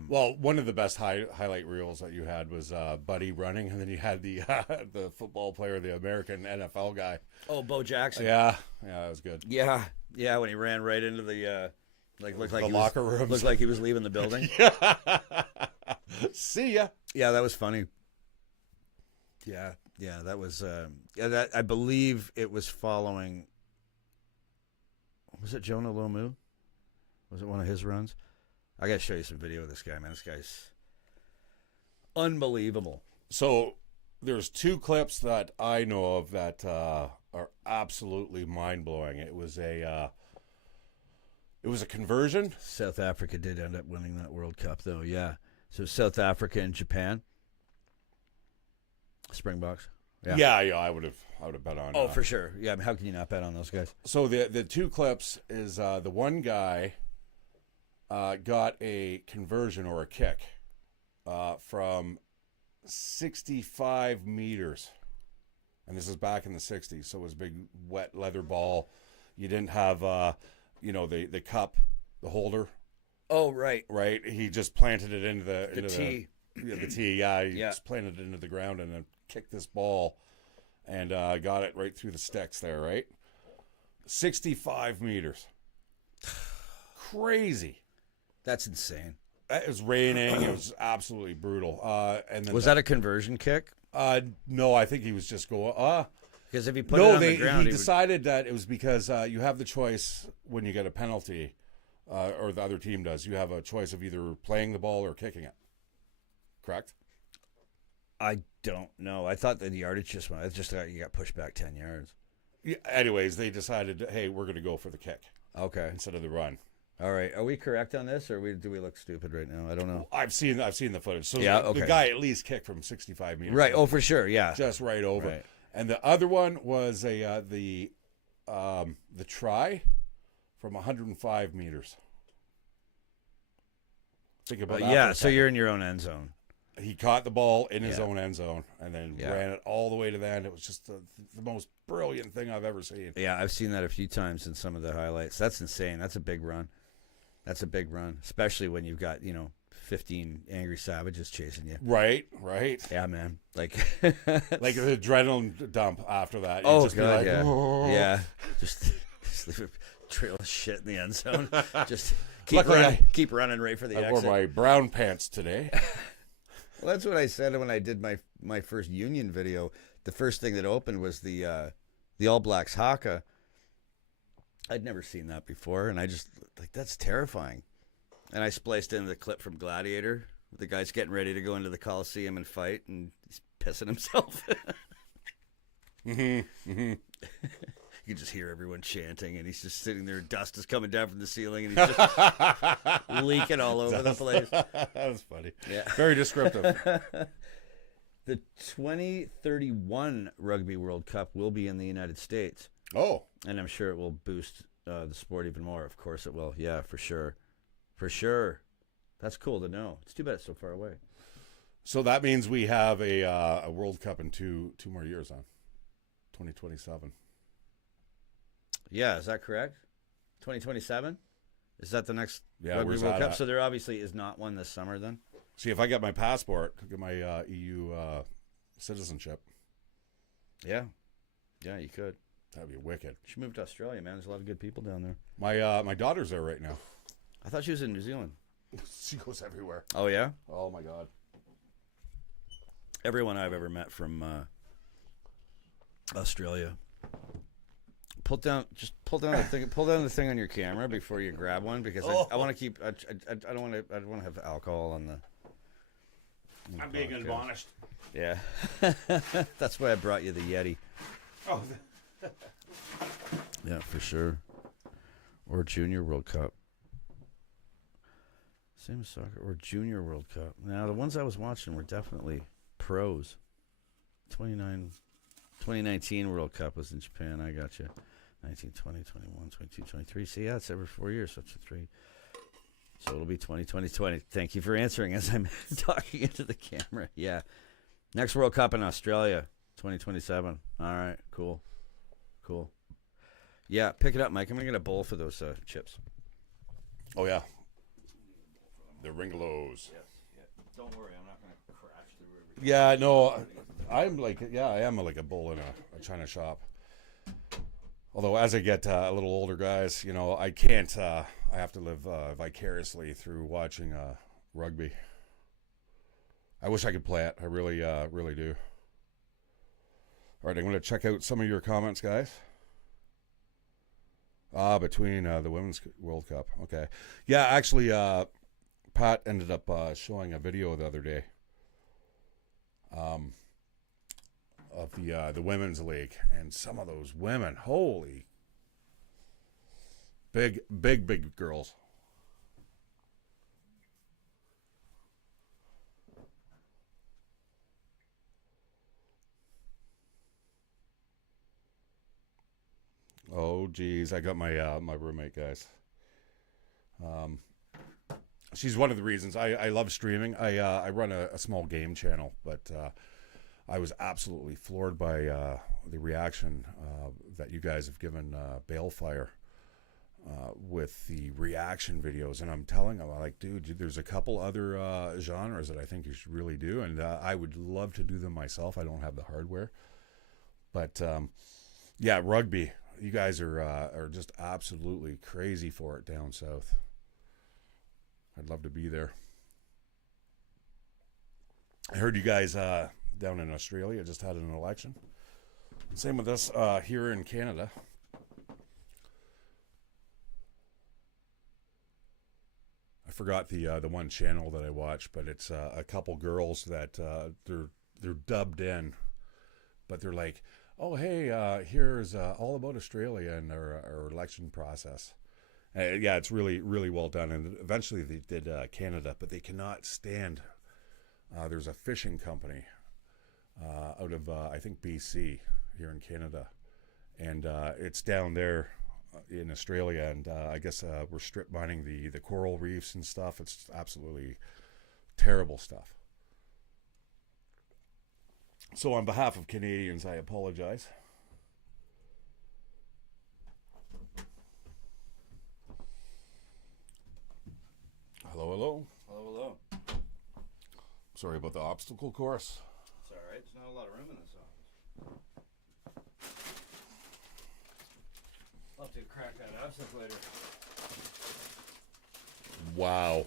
Well, one of the best highlight reels that you had was Buddy running, and then you had the football player, the American NFL guy. Oh, Bo Jackson. Yeah, that was good. Yeah, when he ran right into the looked like the locker rooms. Looked like he was leaving the building. See ya. Yeah, that was funny. Yeah, that was. That I believe it was following. Was it Jonah Lomu? Was it one of his runs? I gotta show you some video of this guy, man. This guy's unbelievable. So there's two clips that I know of that are absolutely mind blowing. It was a conversion. South Africa did end up winning that World Cup, though. Yeah. So South Africa and Japan. Springboks. Yeah. I would have bet on. Oh, for sure. Yeah. I mean, how can you not bet on those guys? So the two clips is the one guy got a conversion or a kick from 65 meters, and this is back in the 60s. So it was a big wet leather ball. You didn't have the cup, the holder. Oh, right. He just planted it into the tee. The tee. Yeah, he just planted it into the ground and then kicked this ball, and got it right through the sticks there. Right, 65 meters. Crazy. That's insane. It was raining. It was absolutely brutal. And then was that a conversion kick? No, I think he was just going. Because if he put it on the ground, he decided that it was because you have the choice when you get a penalty, or the other team does. You have a choice of either playing the ball or kicking it. Correct? I don't know. I thought that the yardage just went. I just thought you got pushed back 10 yards. Yeah, anyways, they decided, hey, we're going to go for the kick. Okay. Instead of the run. All right. Are we correct on this, or do we look stupid right now? I don't know. I've seen the footage. So yeah, the guy at least kicked from 65 meters. Right. Oh, for sure. Yeah. Just right over. Right. And the other one was the try from 105 meters. Think about that. Yeah. So you're in your own end zone. he caught the ball in his own end zone and then Yeah. ran it all the way to the end. It was just the most brilliant thing I've ever seen. Yeah, I've seen that a few times in some of the highlights. That's insane. That's a big run. That's a big run, especially when you've got 15 angry savages chasing you. Right. Yeah, man. Like Like the adrenaline dump after that. You'd oh just be god, like, yeah, "Oh." yeah. Just leave a trail of shit in the end zone. Just Luckily, keep running right for the I wore exit. my brown pants today. Well, that's what I said when I did my first Union video. The first thing that opened was the All Blacks haka. I'd never seen that before, and I just that's terrifying. And I spliced in the clip from Gladiator. The guy's getting ready to go into the Coliseum and fight, and he's pissing himself. You can just hear everyone chanting, and he's just sitting there. Dust is coming down from the ceiling, and he's just leaking all over the place. That was funny. Yeah. Very descriptive. The 2031 Rugby World Cup will be in the United States. Oh. And I'm sure it will boost the sport even more. Of course it will. Yeah, for sure. For sure. That's cool to know. It's too bad it's so far away. So that means we have a World Cup in two more years on 2027. Yeah, is that correct? 2027? Is that the next Yeah, Rugby where's World that Cup? at? So there obviously is not one this summer then? See, if I get my passport, get my EU citizenship, Yeah. Yeah, you could. that'd be wicked. You should move to Australia, man. There's a lot of good people down there. My daughter's there right now. I thought she was in New Zealand. She goes everywhere. Oh, yeah? Oh my god. Everyone I've ever met from Australia. Pull down the thing. Pull down the thing on your camera before you grab one, because I want to keep. I don't want to have alcohol on the. I'm being podcast. admonished. Yeah, that's why I brought you the Yeti. Oh. Yeah, for sure. Or Junior World Cup. Same as soccer or Junior World Cup. Now the ones I was watching were definitely pros. 2019 World Cup was in Japan. I got you. 19, 20, 21, 22, 23. See, yeah, it's every 4 years, so it's a 3. So it'll be 2020. Thank you for answering as I'm talking into the camera. Yeah. Next World Cup in Australia, 2027. All right, cool. Yeah, pick it up, Mike. I'm going to get a bowl for those chips. Oh yeah. The Ringalos. Yes. Yeah. Don't worry, I'm not going to crash through everything. Yeah, no, I'm like, I am like a bull in a china shop. Although as I get a little older, guys, I can't. I have to live vicariously through watching rugby. I wish I could play it. I really, really do. All right, I'm going to check out some of your comments, guys. Between the Women's World Cup. Okay. Yeah, actually, Pat ended up showing a video the other day of the Women's League. And some of those women, holy. Big girls. Oh, geez. I got my my roommate, guys. She's one of the reasons I love streaming. I run a small game channel, but I was absolutely floored by the reaction that you guys have given Balefire with the reaction videos. And I'm telling them, I'm like, dude, there's a couple other genres that I think you should really do, and I would love to do them myself. I don't have the hardware. But, yeah, rugby. You guys are just absolutely crazy for it down south. I'd love to be there. I heard you guys down in Australia just had an election. Same with us here in Canada. I forgot the one channel that I watch, but it's a couple girls that they're dubbed in, but they're like, oh, hey, here's all about Australia and our election process. Yeah, it's really, really well done. And eventually they did Canada, but they cannot stand. There's a fishing company out of, I think, BC here in Canada. And it's down there in Australia. And I guess we're strip mining the coral reefs and stuff. It's absolutely terrible stuff. So on behalf of Canadians, I apologize. Hello, hello. Hello, hello. Sorry about the obstacle course. It's all right. There's not a lot of room in this office. I'll have to crack that obstacle later. Wow.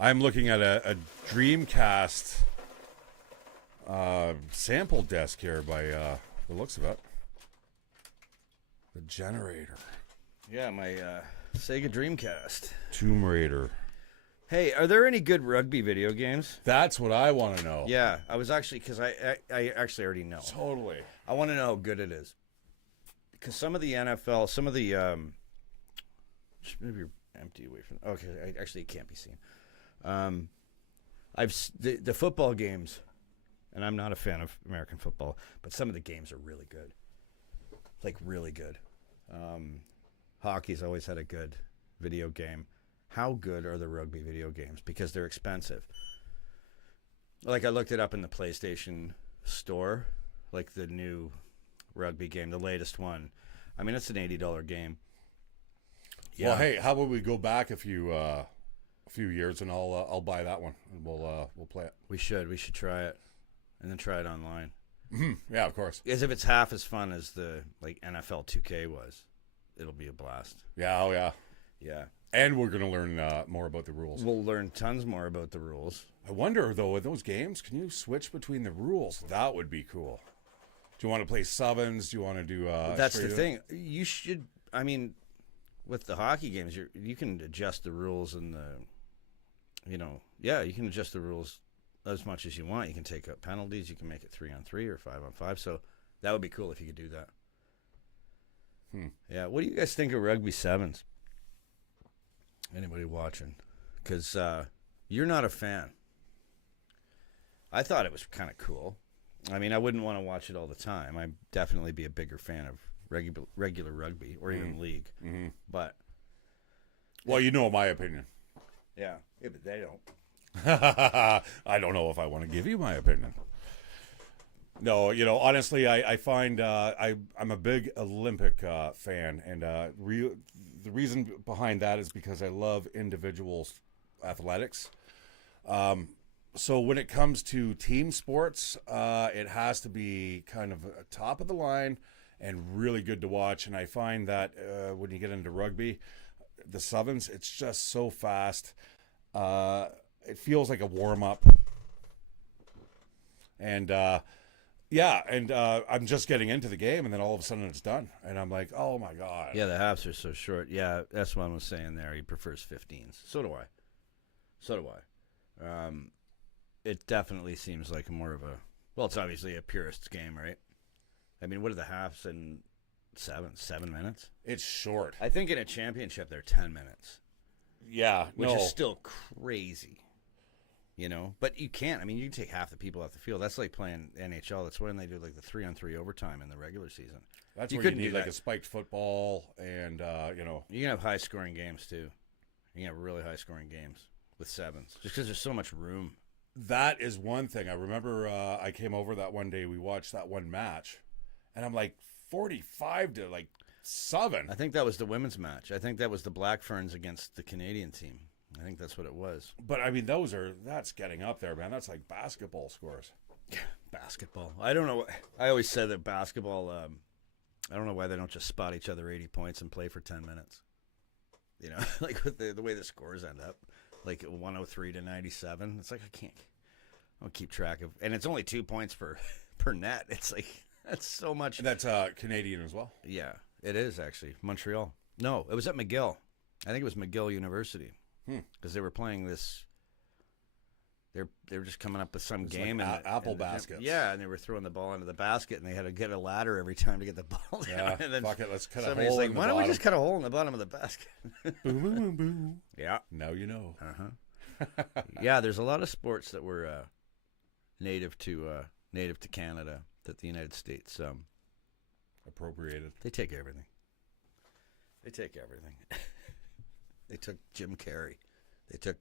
I'm looking at a Dreamcast sample desk here by the looks of it. The generator. Yeah, my Sega Dreamcast. Tomb Raider. Hey, are there any good rugby video games? That's what I want to know. Yeah, I was actually, because I actually already know. Totally. I want to know how good it is. Because some of the NFL, some of the, maybe you're empty away from, okay, actually it can't be seen. The football games, and I'm not a fan of American football, but some of the games are really good. Like, really good. Hockey's always had a good video game. How good are the rugby video games? Because they're expensive. Like, I looked it up in the PlayStation store, like the new rugby game, the latest one. I mean, it's an $80 game. Yeah. Well, hey, how about we go back a few years and I'll buy that one and we'll play it. We should try it, and then try it online. Mm-hmm. Yeah, of course. As if it's half as fun as the like NFL 2K was, it'll be a blast. Yeah, oh yeah, yeah. And we're gonna learn more about the rules. We'll learn tons more about the rules. I wonder though, with those games, can you switch between the rules? That would be cool. Do you want to play sevens? Do you want to do? That's the thing. You should. I mean, with the hockey games, you can adjust the rules and the, you can adjust the rules as much as you want. You can take up penalties. You can make it 3-on-3 or 5-on-5. So that would be cool if you could do that. Yeah. What do you guys think of rugby sevens? Anybody watching? Because you're not a fan. I thought it was kind of cool. I mean, I wouldn't want to watch it all the time. I'd definitely be a bigger fan of regular rugby or even league. Mm-hmm. But well, you know my opinion. Yeah, but they don't. I don't know if I want to give you my opinion. No, honestly, I find I'm a big Olympic fan, and the reason behind that is because I love individual athletics. So when it comes to team sports, it has to be kind of top of the line and really good to watch. And I find that when you get into rugby, the sevens, it's just so fast. It feels like a warm up. And I'm just getting into the game, and then all of a sudden it's done, and I'm like, oh my god. Yeah, the halves are so short. Yeah, that's what I was saying there. He prefers 15s. So do I. It definitely seems like more of a, well, it's obviously a purist's game, right? I mean, what are the halves in 7 minutes? It's short. I think in a championship they're 10 minutes. Yeah, which is still crazy. But you can't. I mean, you can take half the people off the field. That's like playing NHL. That's when they do like the 3-on-3 overtime in the regular season. That's where you need like a spiked football, and you can have high scoring games too. You can have really high scoring games with sevens, just because there's so much room. That is one thing. I remember I came over that one day. We watched that one match, and I'm like 45-7. I think that was the women's match. I think that was the Black Ferns against the Canadian team. I think that's what it was. But I mean, that's getting up there, man. That's like basketball scores. Basketball. I don't know. I always said that basketball. I don't know why they don't just spot each other 80 points and play for 10 minutes. Like with the way the scores end up, like 103-97. It's like I don't keep track of, and it's only 2 points per net. It's like that's so much. And that's Canadian as well. Yeah, it is actually Montreal. No, it was at McGill. I think it was McGill University. Because they were playing this. They were just coming up with some game like apple baskets. Yeah, and they were throwing the ball into the basket, and they had to get a ladder every time to get the ball down. Yeah, and then fuck it, let's cut a hole. Somebody's like, "Why don't we just cut a hole in the bottom of the basket?" Boom, boom, boom, boom. Yeah, now you know. Yeah, there's a lot of sports that were native to Canada that the United States appropriated. They take everything. They took Jim Carrey. They took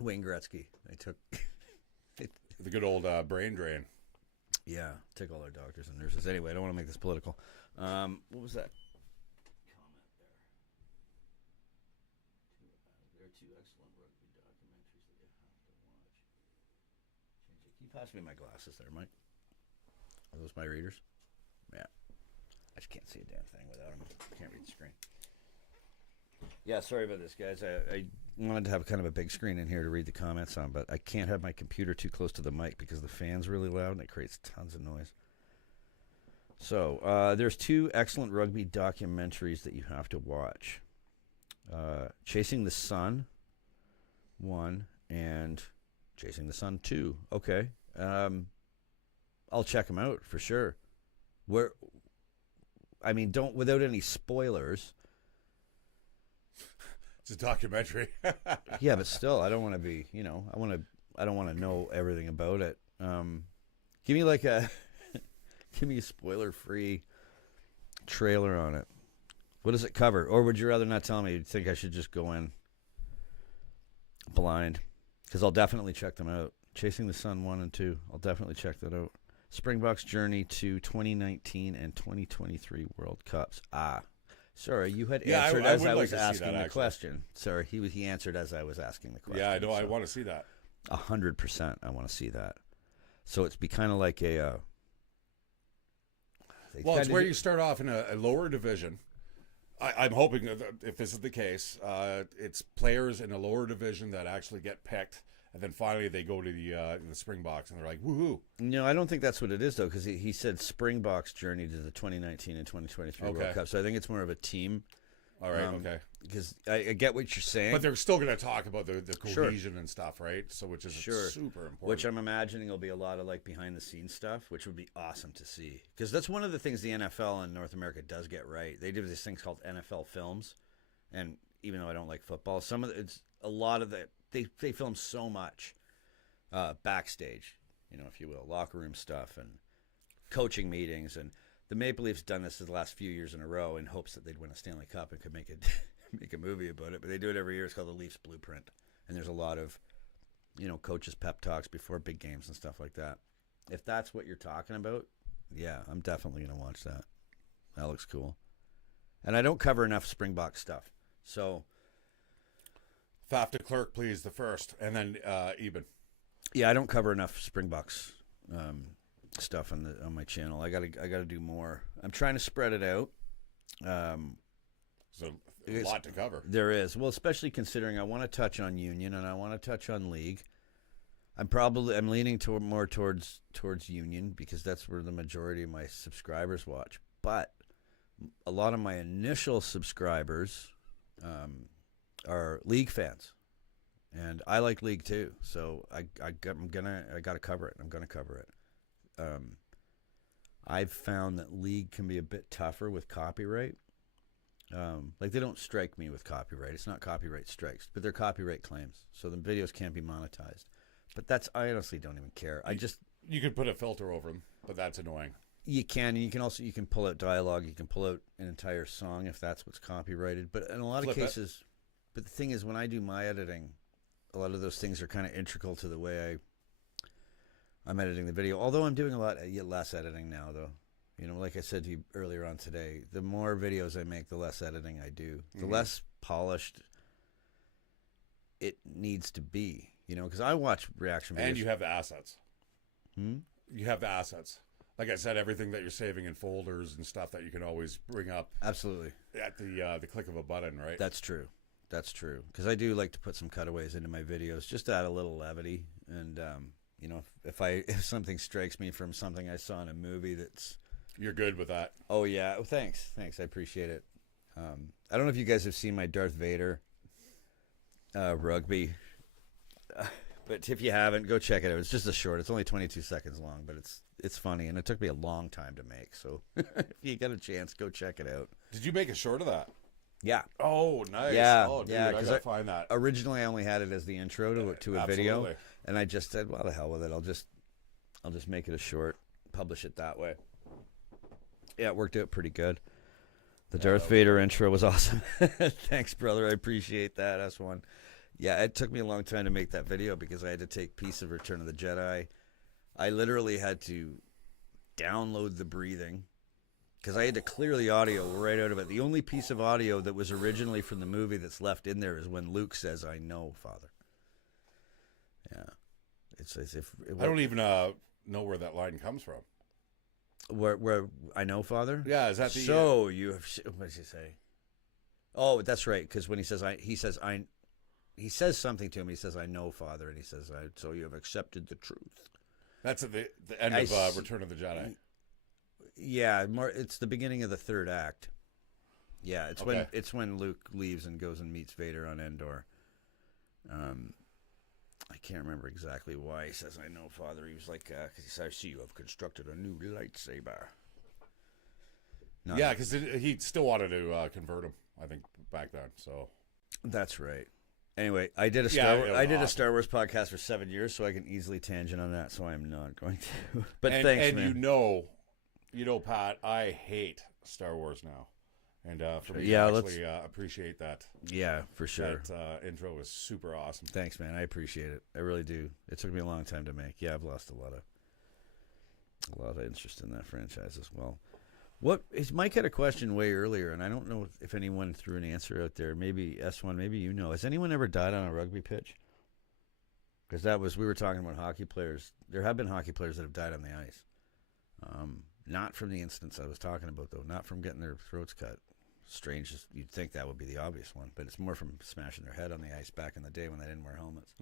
Wayne Gretzky. The good old brain drain. Yeah, take all our doctors and nurses. Anyway, I don't want to make this political. What was that comment there? There are 2 excellent rugby documentaries that you have to watch. Can you pass me my glasses there, Mike? Are those my readers? Yeah. I just can't see a damn thing without them. Can't read the screen. Yeah, sorry about this, guys. I wanted to have kind of a big screen in here to read the comments on, but I can't have my computer too close to the mic because the fan's really loud and it creates tons of noise. So, there's 2 excellent rugby documentaries that you have to watch. Chasing the Sun, 1, and Chasing the Sun 2. Okay. I'll check them out for sure. Don't, without any spoilers. It's a documentary. Yeah, but still, I don't want to be, I don't want to know everything about it. Give me a spoiler-free trailer on it. What does it cover? Or would you rather not tell me? You think I should just go in blind? Because I'll definitely check them out. Chasing the Sun 1 and 2. I'll definitely check that out. Springboks' journey to 2019 and 2023 World Cups. Sorry, you had answered as I was asking the question. Sorry, he answered as I was asking the question. Yeah, I know. I want to see that. 100%, I want to see that. So it's be kind of like a. Well, it's where you start off in a lower division. I'm hoping that if this is the case, it's players in a lower division that actually get picked. And then finally they go to the Springboks and they're like, woohoo. No, I don't think that's what it is, though, because he said Springboks' journey to the 2019 and 2023 World Cup. So I think it's more of a team. All right, okay. Because I get what you're saying. But they're still going to talk about the cohesion and stuff, right? So which is super important. Which I'm imagining will be a lot of like behind-the-scenes stuff, which would be awesome to see. Because that's one of the things the NFL in North America does get right. They do these things called NFL films. And even though I don't like football, they film so much backstage, if you will, locker room stuff and coaching meetings. And the Maple Leafs done this the last few years in a row in hopes that they'd win a Stanley Cup and could make a movie about it. But they do it every year. It's called the Leafs Blueprint. And there's a lot of, coaches' pep talks before big games and stuff like that. If that's what you're talking about, yeah, I'm definitely going to watch that. That looks cool. And I don't cover enough Springbok stuff. So... Faf de Klerk, please, the first, and then Eben. Yeah, I don't cover enough Springboks stuff on my channel. I gotta do more. I'm trying to spread it out. There's a lot to cover. There is. Well, especially considering I want to touch on Union and I want to touch on League. I'm leaning more towards Union because that's where the majority of my subscribers watch. But a lot of my initial subscribers are League fans, and I like League too. So I gotta cover it. I'm gonna cover it. I've found that League can be a bit tougher with copyright. Like they don't strike me with copyright. It's not copyright strikes, but they're copyright claims. So the videos can't be monetized. But I honestly don't even care. You could put a filter over them, but that's annoying. You can, and you can pull out dialogue. You can pull out an entire song if that's what's copyrighted. But in a lot of cases. But the thing is, when I do my editing, a lot of those things are kind of integral to the way I'm editing the video. Although I'm doing a lot less editing now, though. Like I said to you earlier on today, the more videos I make, the less editing I do. The less polished it needs to be. Because I watch reaction videos. And you have the assets. You have the assets. Like I said, everything that you're saving in folders and stuff that you can always bring up. Absolutely. At the click of a button, right? That's true. That's true. Because I do like to put some cutaways into my videos just to add a little levity. And, if something strikes me from something I saw in a movie that's... You're good with that. Oh, yeah. Oh, thanks. I appreciate it. I don't know if you guys have seen my Darth Vader rugby. But if you haven't, go check it out. It's just a short. It's only 22 seconds long, but it's funny. And it took me a long time to make. So if you get a chance, go check it out. Did you make a short of that? Yeah. Oh, nice. Yeah. Oh, dude, yeah, I gotta find that. Originally, I only had it as the intro to a video, and I just said, "Well, the hell with it. I'll just make it a short, publish it that way." Yeah, it worked out pretty good. The Darth Vader intro was awesome. Thanks, brother. I appreciate that. S1. Yeah, it took me a long time to make that video because I had to take piece of Return of the Jedi, I literally had to download the breathing because I had to clear the audio right out of it. The only piece of audio that was originally from the movie that's left in there is when Luke says, "I know, Father." Yeah. It's as if... I don't even know where that line comes from. Where I know, Father? Yeah, is that the... So you have... What does he say? Oh, that's right, because when he says something to him. He says, "I know, Father," and he says, "So you have accepted the truth." That's at the end of Return of the Jedi. Yeah, it's the beginning of the third act. Yeah, it's when Luke leaves and goes and meets Vader on Endor. I can't remember exactly why he says, "I know, Father." He was like, because he says, "I see you have constructed a new lightsaber." Yeah, because he still wanted to convert him, I think, back then. So that's right. Anyway, I did a Star Wars podcast for 7 years, so I can easily tangent on that. So I'm not going to. But thanks, man. You know, Pat, I hate Star Wars now, and for me to actually appreciate that. Yeah, for sure. That intro was super awesome. Thanks, man. I appreciate it. I really do. It took me a long time to make. Yeah, I've lost a lot of interest in that franchise as well. Mike had a question way earlier, and I don't know if anyone threw an answer out there. Maybe S1, maybe you know. Has anyone ever died on a rugby pitch? Because we were talking about hockey players. There have been hockey players that have died on the ice. Not from the instance I was talking about, though. Not from getting their throats cut. Strange. You'd think that would be the obvious one, but it's more from smashing their head on the ice back in the day when they didn't wear helmets.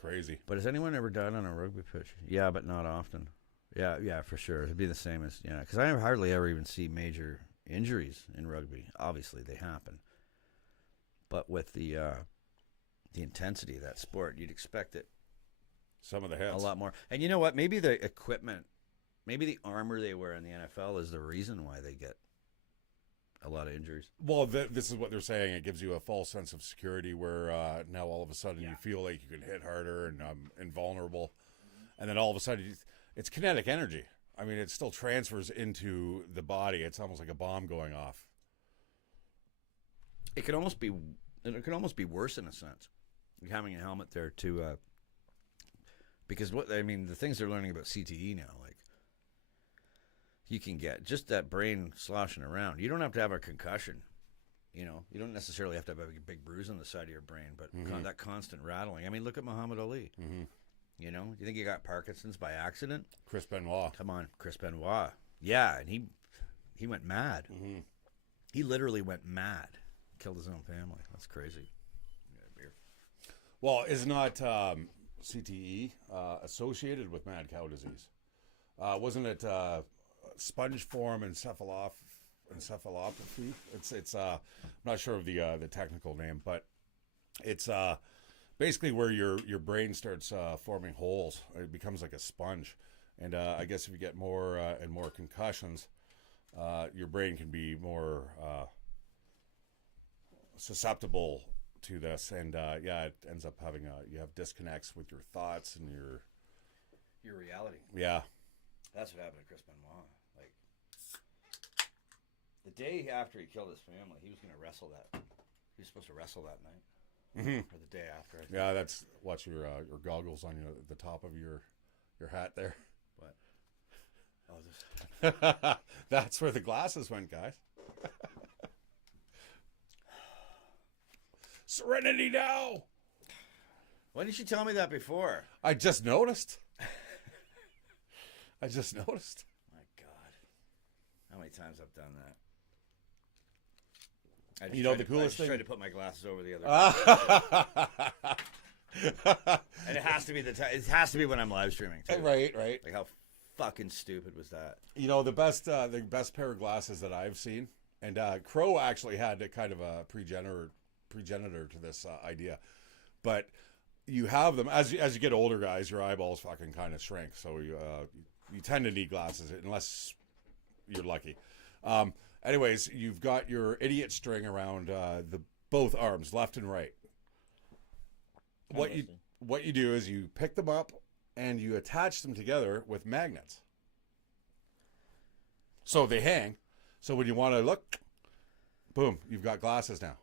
Crazy. But has anyone ever died on a rugby pitch? Yeah, but not often. Yeah, for sure. It'd be the same as, because I hardly ever even see major injuries in rugby. Obviously, they happen. But with the intensity of that sport, you'd expect it. Some of the hits. A lot more. And you know what? Maybe the equipment, maybe the armor they wear in the NFL is the reason why they get a lot of injuries. Well, this is what they're saying. It gives you a false sense of security where now all of a sudden you feel like you can hit harder and invulnerable. And then all of a sudden, it's kinetic energy. I mean, it still transfers into the body. It's almost like a bomb going off. It could almost be worse in a sense, having a helmet there to, because the things they're learning about CTE now, like you can get just that brain sloshing around. You don't have to have a concussion. You don't necessarily have to have a big bruise on the side of your brain, but that constant rattling. I mean, look at Muhammad Ali. Mm-hmm. You think he got Parkinson's by accident? Chris Benoit. Come on, Chris Benoit. Yeah, and he went mad. Mm-hmm. He literally went mad. Killed his own family. That's crazy. Beer. Well, is not CTE associated with mad cow disease? Wasn't it sponge form encephalopathy? It's I'm not sure of the technical name, but it's basically where your brain starts forming holes. It becomes like a sponge, and I guess if you get more and more concussions, your brain can be more susceptible to this, and it ends up having you have disconnects with your thoughts and your reality. Yeah, that's what happened to Chris Benoit. Like the day after he killed his family, he was going to wrestle that. He was supposed to wrestle that night. Mm-hmm. Or the day after. Yeah, that's what's your goggles on the top of your hat there. What? Oh, that's where the glasses went, guys. Serenity now. Why didn't you tell me that before? I just noticed. My God, how many times I've done that? The coolest thing? I tried to put my glasses over the other. And it has to be it has to be when I'm live streaming too. Right. Like how fucking stupid was that? The best pair of glasses that I've seen, and Crow actually had a kind of a progenitor to this idea, but you have them as you get older, guys. Your eyeballs fucking kind of shrink, so you tend to need glasses unless you're lucky. Anyways, you've got your idiot string around the both arms, left and right. What you do is you pick them up and you attach them together with magnets, so they hang. So when you want to look, boom, you've got glasses now.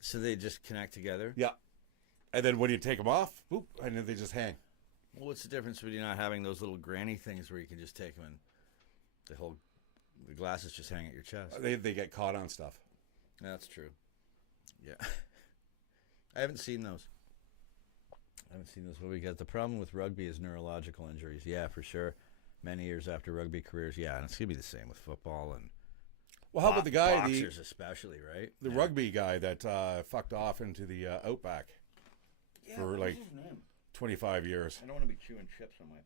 So they just connect together. Yeah, and then when you take them off, boop, and then they just hang. Well, what's the difference between not having those little granny things where you can just take them and the glasses just hang at your chest? They get caught on stuff. That's true. Yeah. I haven't seen those. What we got. The problem with rugby is neurological injuries. Yeah, for sure. Many years after rugby careers. Yeah, and it's going to be the same with football and Well, how about the guy, boxers especially, right? the rugby guy that fucked off into the Outback for like 25 years? I don't want to be chewing chips on my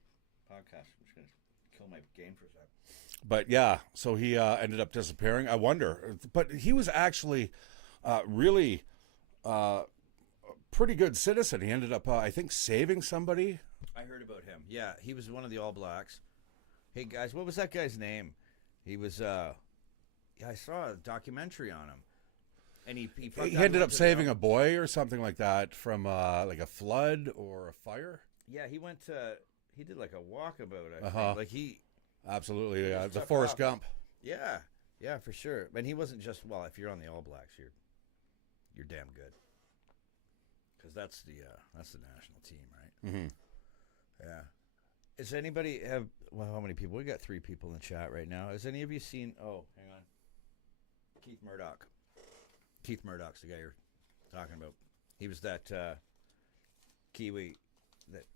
podcast. I'm just going to kill my game for a sec. But yeah, so he ended up disappearing. I wonder. But he was actually really pretty good citizen. He ended up, I think, saving somebody. I heard about him. Yeah, he was one of the All Blacks. Hey, guys, what was that guy's name? He was, I saw a documentary on him. And he ended up saving a boy or something like that from like a flood or a fire. Yeah, he did like a walkabout. I think. Like Absolutely, the Forrest Gump. Yeah, for sure. And he wasn't just, well, if you're on the All Blacks, you're damn good. Because that's the national team, right? Mm-hmm. Yeah. Does anybody have, well, how many people? We got 3 people in the chat right now. Has any of you seen, hang on. Keith Murdoch. Keith Murdoch's the guy you're talking about. He was that Kiwi that,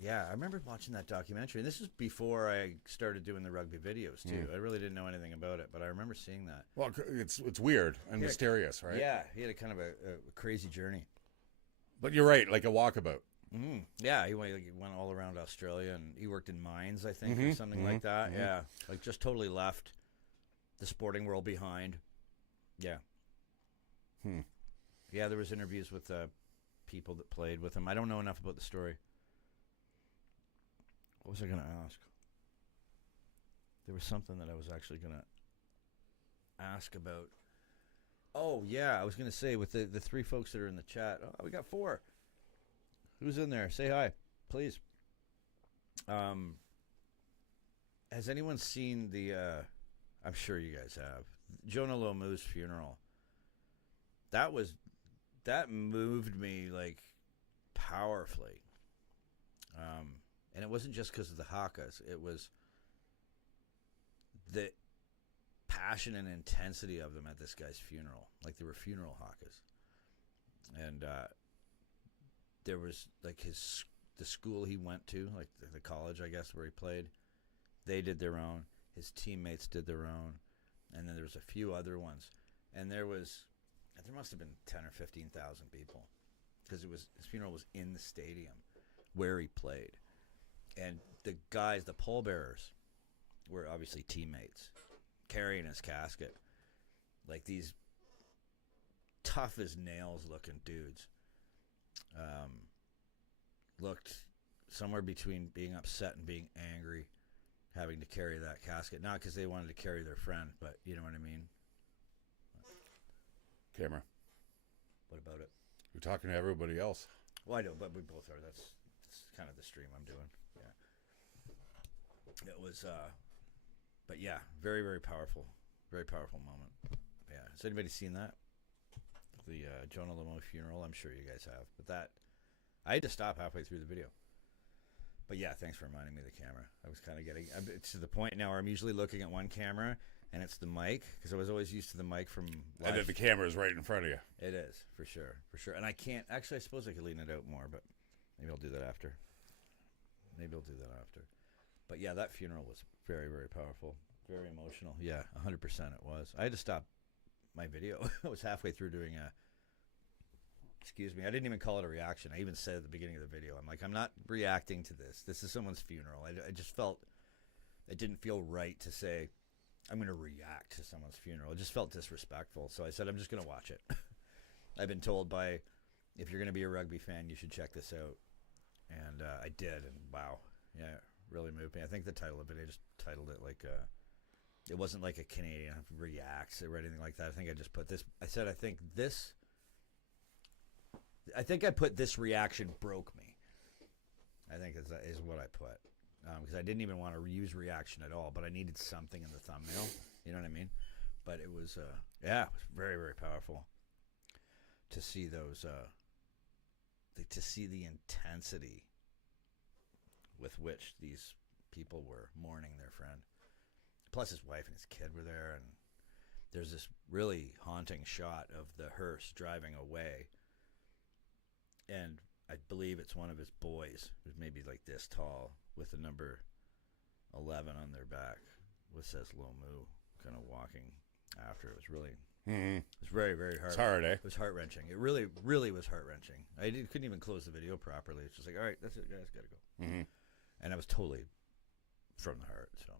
yeah, I remember watching that documentary. And this is before I started doing the rugby videos, too. I really didn't know anything about it, but I remember seeing that. Well, it's weird and mysterious, right? Yeah, he had a kind of a crazy journey. But you're right, like a walkabout. Mm-hmm. Yeah, he went all around Australia, and he worked in mines, I think, or something like that. Mm-hmm. Yeah, like just totally left the sporting world behind. Yeah. Yeah, there was interviews with people that played with him. I don't know enough about the story. What was I going to ask? There was something that I was actually going to ask about. Oh, yeah, I was going to say with the 3 folks that are in the chat. Oh, we got 4. Who's in there? Say hi, please. Has anyone seen the, I'm sure you guys have, Jonah Lomu's funeral? That moved me, like, powerfully. And it wasn't just because of the Hakas. It was the passion and intensity of them at this guy's funeral. Like, they were funeral Hakas. And there was, like, the school he went to, like the college, I guess, where he played. They did their own. His teammates did their own. And then there was a few other ones. And there must have been 10 or 15,000 people. Because his funeral was in the stadium where he played. And the guys, the pallbearers, were obviously teammates, carrying his casket. Like these tough as nails looking dudes. Looked somewhere between being upset and being angry, having to carry that casket. Not because they wanted to carry their friend, but you know what I mean? Camera. What about it? You're talking to everybody else. Well, I know, but we both are. That's kind of the stream I'm doing. Yeah. It was, but yeah, very, very powerful. Very powerful moment. Yeah. Has anybody seen that? The Jonah Lomu funeral? I'm sure you guys have. But that, I had to stop halfway through the video. But yeah, thanks for reminding me of the camera. I was kind of it's to the point now where I'm usually looking at one camera and it's the mic, because I was always used to the mic from live. And then the camera is right in front of you. It is, for sure. And I can't, actually, I suppose I could lean it out more, but maybe I'll do that after. But yeah, that funeral was very, very powerful. Very emotional. Yeah, 100% it was. I had to stop my video. I was halfway through doing excuse me, I didn't even call it a reaction. I even said at the beginning of the video, I'm like, I'm not reacting to this. This is someone's funeral. I just felt, it didn't feel right to say, I'm going to react to someone's funeral. It just felt disrespectful. So I said, I'm just going to watch it. I've been told if you're going to be a rugby fan, you should check this out. And I did, and wow. Yeah, it really moved me. I think the title of it, I just titled it like, it wasn't like a Canadian reacts or anything like that. I think I just put this, I said, I think I put this reaction broke me. I think is what I put. Because I didn't even want to use reaction at all, but I needed something in the thumbnail. You know what I mean? But it was, it was very, very powerful to see those, to see the intensity with which these people were mourning their friend. Plus, his wife and his kid were there, and there's this really haunting shot of the hearse driving away, and I believe it's one of his boys, who's maybe like this tall, with the number 11 on their back, which says Lomu, kind of walking after. It was really, it was very, very hard. It's hard, eh? It was heart-wrenching. It really, really was heart-wrenching. Couldn't even close the video properly. It's just like, all right, that's it, guys, gotta go. Mm-hmm. And I was totally from the heart, so.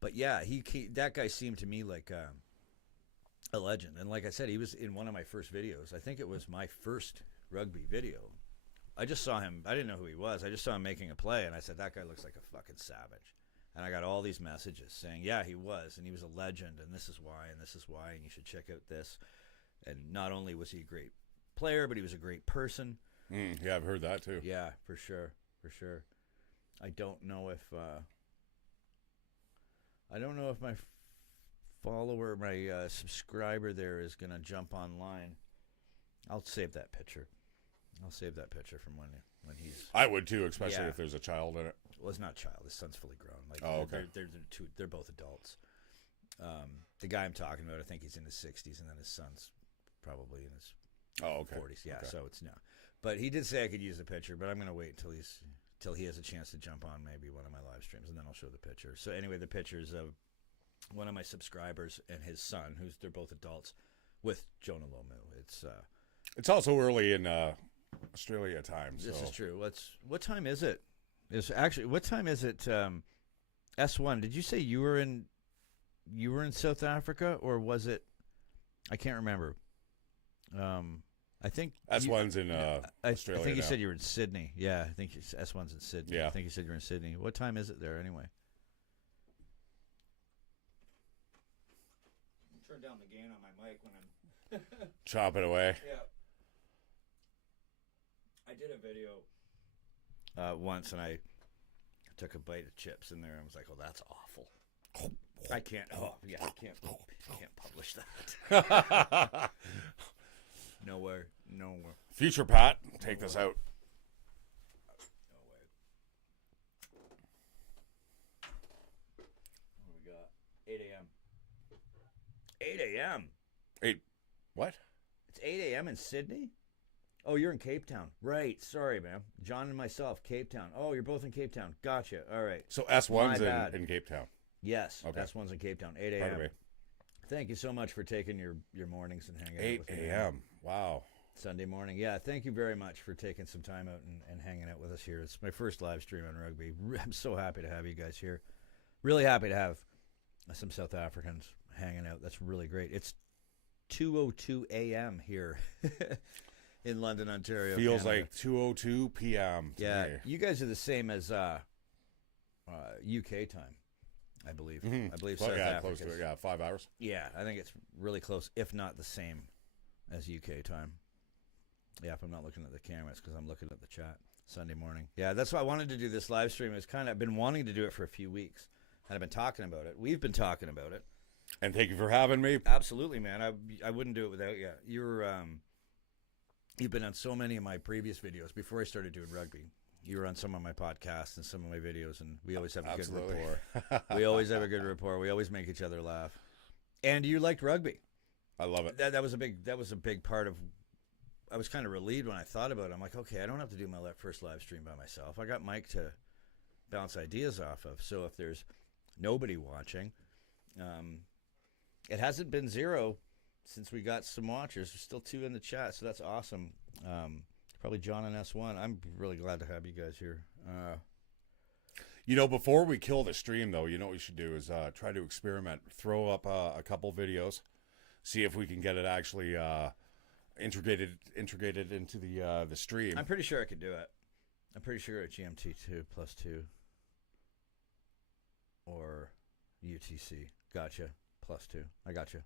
But yeah, that guy seemed to me like a legend. And like I said, he was in one of my first videos. I think it was my first rugby video. I just saw him. I didn't know who he was. I just saw him making a play, and I said, that guy looks like a fucking savage. And I got all these messages saying, yeah, he was, and he was a legend, and this is why, and you should check out this. And not only was he a great player, but he was a great person. Yeah, I've heard that too. Yeah, for sure. I don't know if my follower, my subscriber there is going to jump online. I'll save that picture. From when he's... I would too, especially if there's a child in it. Well, it's not a child. His son's fully grown. Like, okay. They're both adults. The guy I'm talking about, I think he's in his 60s, and then his son's probably in his 40s. Yeah, okay. So it's no. But he did say I could use the picture, but I'm going to wait until he has a chance to jump on maybe one of my live streams, and then I'll show the picture. So anyway, the pictures of one of my subscribers and his son, they're both adults, with Jonah Lomu. It's also early in Australia time. This so. is true. What time is it? What time is it? S1. Did you say you were in South Africa, or was it? I can't remember. I think S1's in Australia. I think you now. said you were in Sydney. Yeah, I think S1's in Sydney. Yeah. I think you said you were in Sydney. What time is it there anyway? Turn down the gain on my mic when I'm chop it away. Yeah. I did a video once, and I took a bite of chips in there, and I was like, "Oh, that's awful. I can't. Oh, yeah, I can't publish that. Nowhere. Future Pat, take this out. No way. What do we got? 8 a.m. 8 a.m. 8. What? It's 8 a.m. in Sydney? Oh, you're in Cape Town. Right. Sorry, man. John and myself, Cape Town. Oh, you're both in Cape Town. Gotcha. All right. So S1's in Cape Town. Yes. Okay. S1's in Cape Town. 8 a.m. Thank you so much for taking your mornings and hanging out with me. 8 a.m. Wow. Sunday morning. Yeah, thank you very much for taking some time out and hanging out with us here. It's my first live stream on rugby. I'm so happy to have you guys here. Really happy to have some South Africans hanging out. That's really great. It's 2:02 a.m. here in London, Ontario. Feels Canada. like 2:02 p.m. Yeah, me. you guys are the same as UK time, I believe. Mm-hmm. I believe Well, South yeah, Africa's, close to it. Yeah, 5 hours. Yeah, I think it's really close, if not the same as UK time. Yeah, if I'm not looking at the camera, it's because I'm looking at the chat. Sunday morning. Yeah, that's why I wanted to do this live stream. I've been wanting to do it for a few weeks, and I've been talking about it. We've been talking about it. And thank you for having me. Absolutely, man. I wouldn't do it without you. You've been on so many of my previous videos before I started doing rugby. You were on some of my podcasts and some of my videos, and we always have a good rapport. We always have a good rapport. We always make each other laugh. And you liked rugby. I love it. That was a big part of. I was kind of relieved when I thought about it. I'm like, okay, I don't have to do my first live stream by myself. I got Mike to bounce ideas off of. So if there's nobody watching, it hasn't been 0 since we got some watchers. There's still 2 in the chat, so that's awesome. Probably John and S1. I'm really glad to have you guys here. Before we kill the stream, though, what we should do is try to experiment, throw up a couple videos, see if we can get it actually integrated into the stream. I'm pretty sure I could do it. I'm pretty sure at GMT2 +2 or UTC. Gotcha. +2. I gotcha.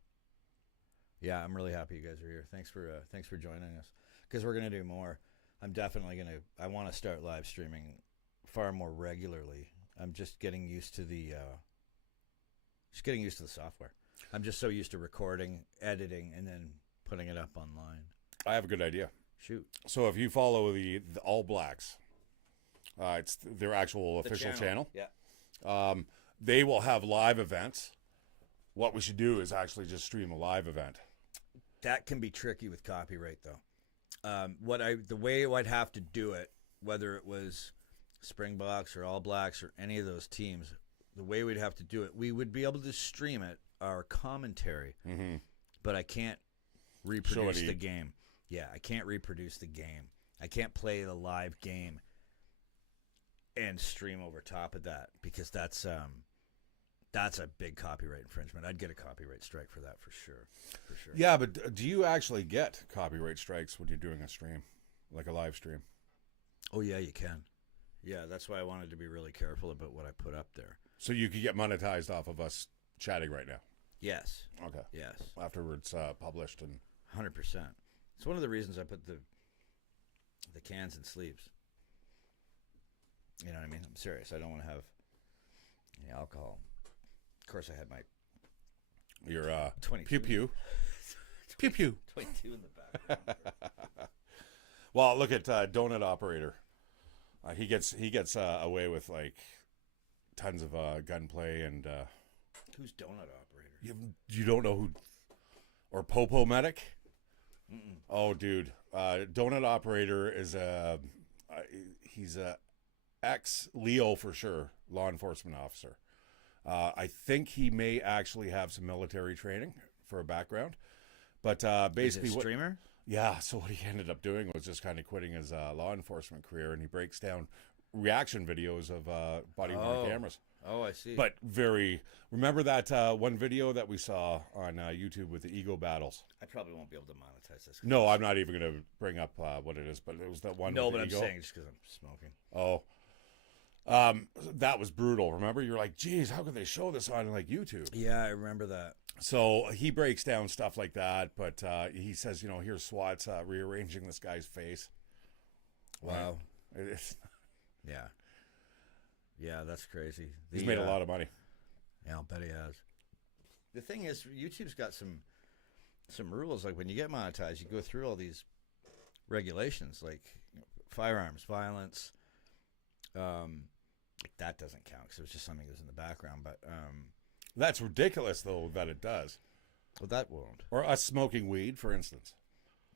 Yeah, I'm really happy you guys are here. Thanks for joining us, because we're gonna do more. I'm definitely I want to start live streaming far more regularly. I'm just getting used to the software. I'm just so used to recording, editing, and then putting it up online. I have a good idea. Shoot. So if you follow the All Blacks It's their actual official channel. Yeah. They will have live events. What we should do is actually just stream a live event. That can be tricky with copyright, though. The way I'd have to do it, whether it was Springboks or All Blacks or any of those teams, the way we'd have to do it, we would be able to stream it, our commentary, but I can't reproduce the game. Yeah, I can't reproduce the game. I can't play the live game and stream over top of that because that's a big copyright infringement. I'd get a copyright strike for that for sure. Yeah, but do you actually get copyright strikes when you're doing a stream, like a live stream? Oh, yeah, you can. Yeah, that's why I wanted to be really careful about what I put up there. So you could get monetized off of us chatting right now? Yes. Okay. Yes. Afterwards published. 100%. It's one of the reasons I put the cans in sleeves. You know what I mean? I'm serious. I don't want to have any alcohol. Of course, I had my Your 22. pew-pew. Pew-pew. 22 in the back. Well, look at Donut Operator. He gets away with like tons of gunplay and. Who's Donut Operator? You don't know who, or Popo Medic? Mm-mm. Oh, dude, Donut Operator is he's a ex-Leo for sure, law enforcement officer. I think he may actually have some military training for a background, but basically, is it streamer? Yeah, so what he ended up doing was just kind of quitting his law enforcement career, and he breaks down reaction videos of body-worn cameras. Oh, I see. But remember that one video that we saw on YouTube with the ego battles? I probably won't be able to monetize this. No, I'm not even going to bring up what it is, but it was that one. No, with but the I'm ego. saying just because I'm smoking. Oh. That was brutal. Remember? You're like, geez, how could they show this on like YouTube? Yeah, I remember that. So he breaks down stuff like that, but he says, here's SWAT's rearranging this guy's face. Wow. Right? Yeah. Yeah, that's crazy. He's made a lot of money. Yeah, I'll bet he has. The thing is, YouTube's got some rules. Like when you get monetized, you go through all these regulations, like firearms, violence. That doesn't count because it was just something that was in the background. But that's ridiculous, though, that it does. Well, that won't. Or us smoking weed, for instance.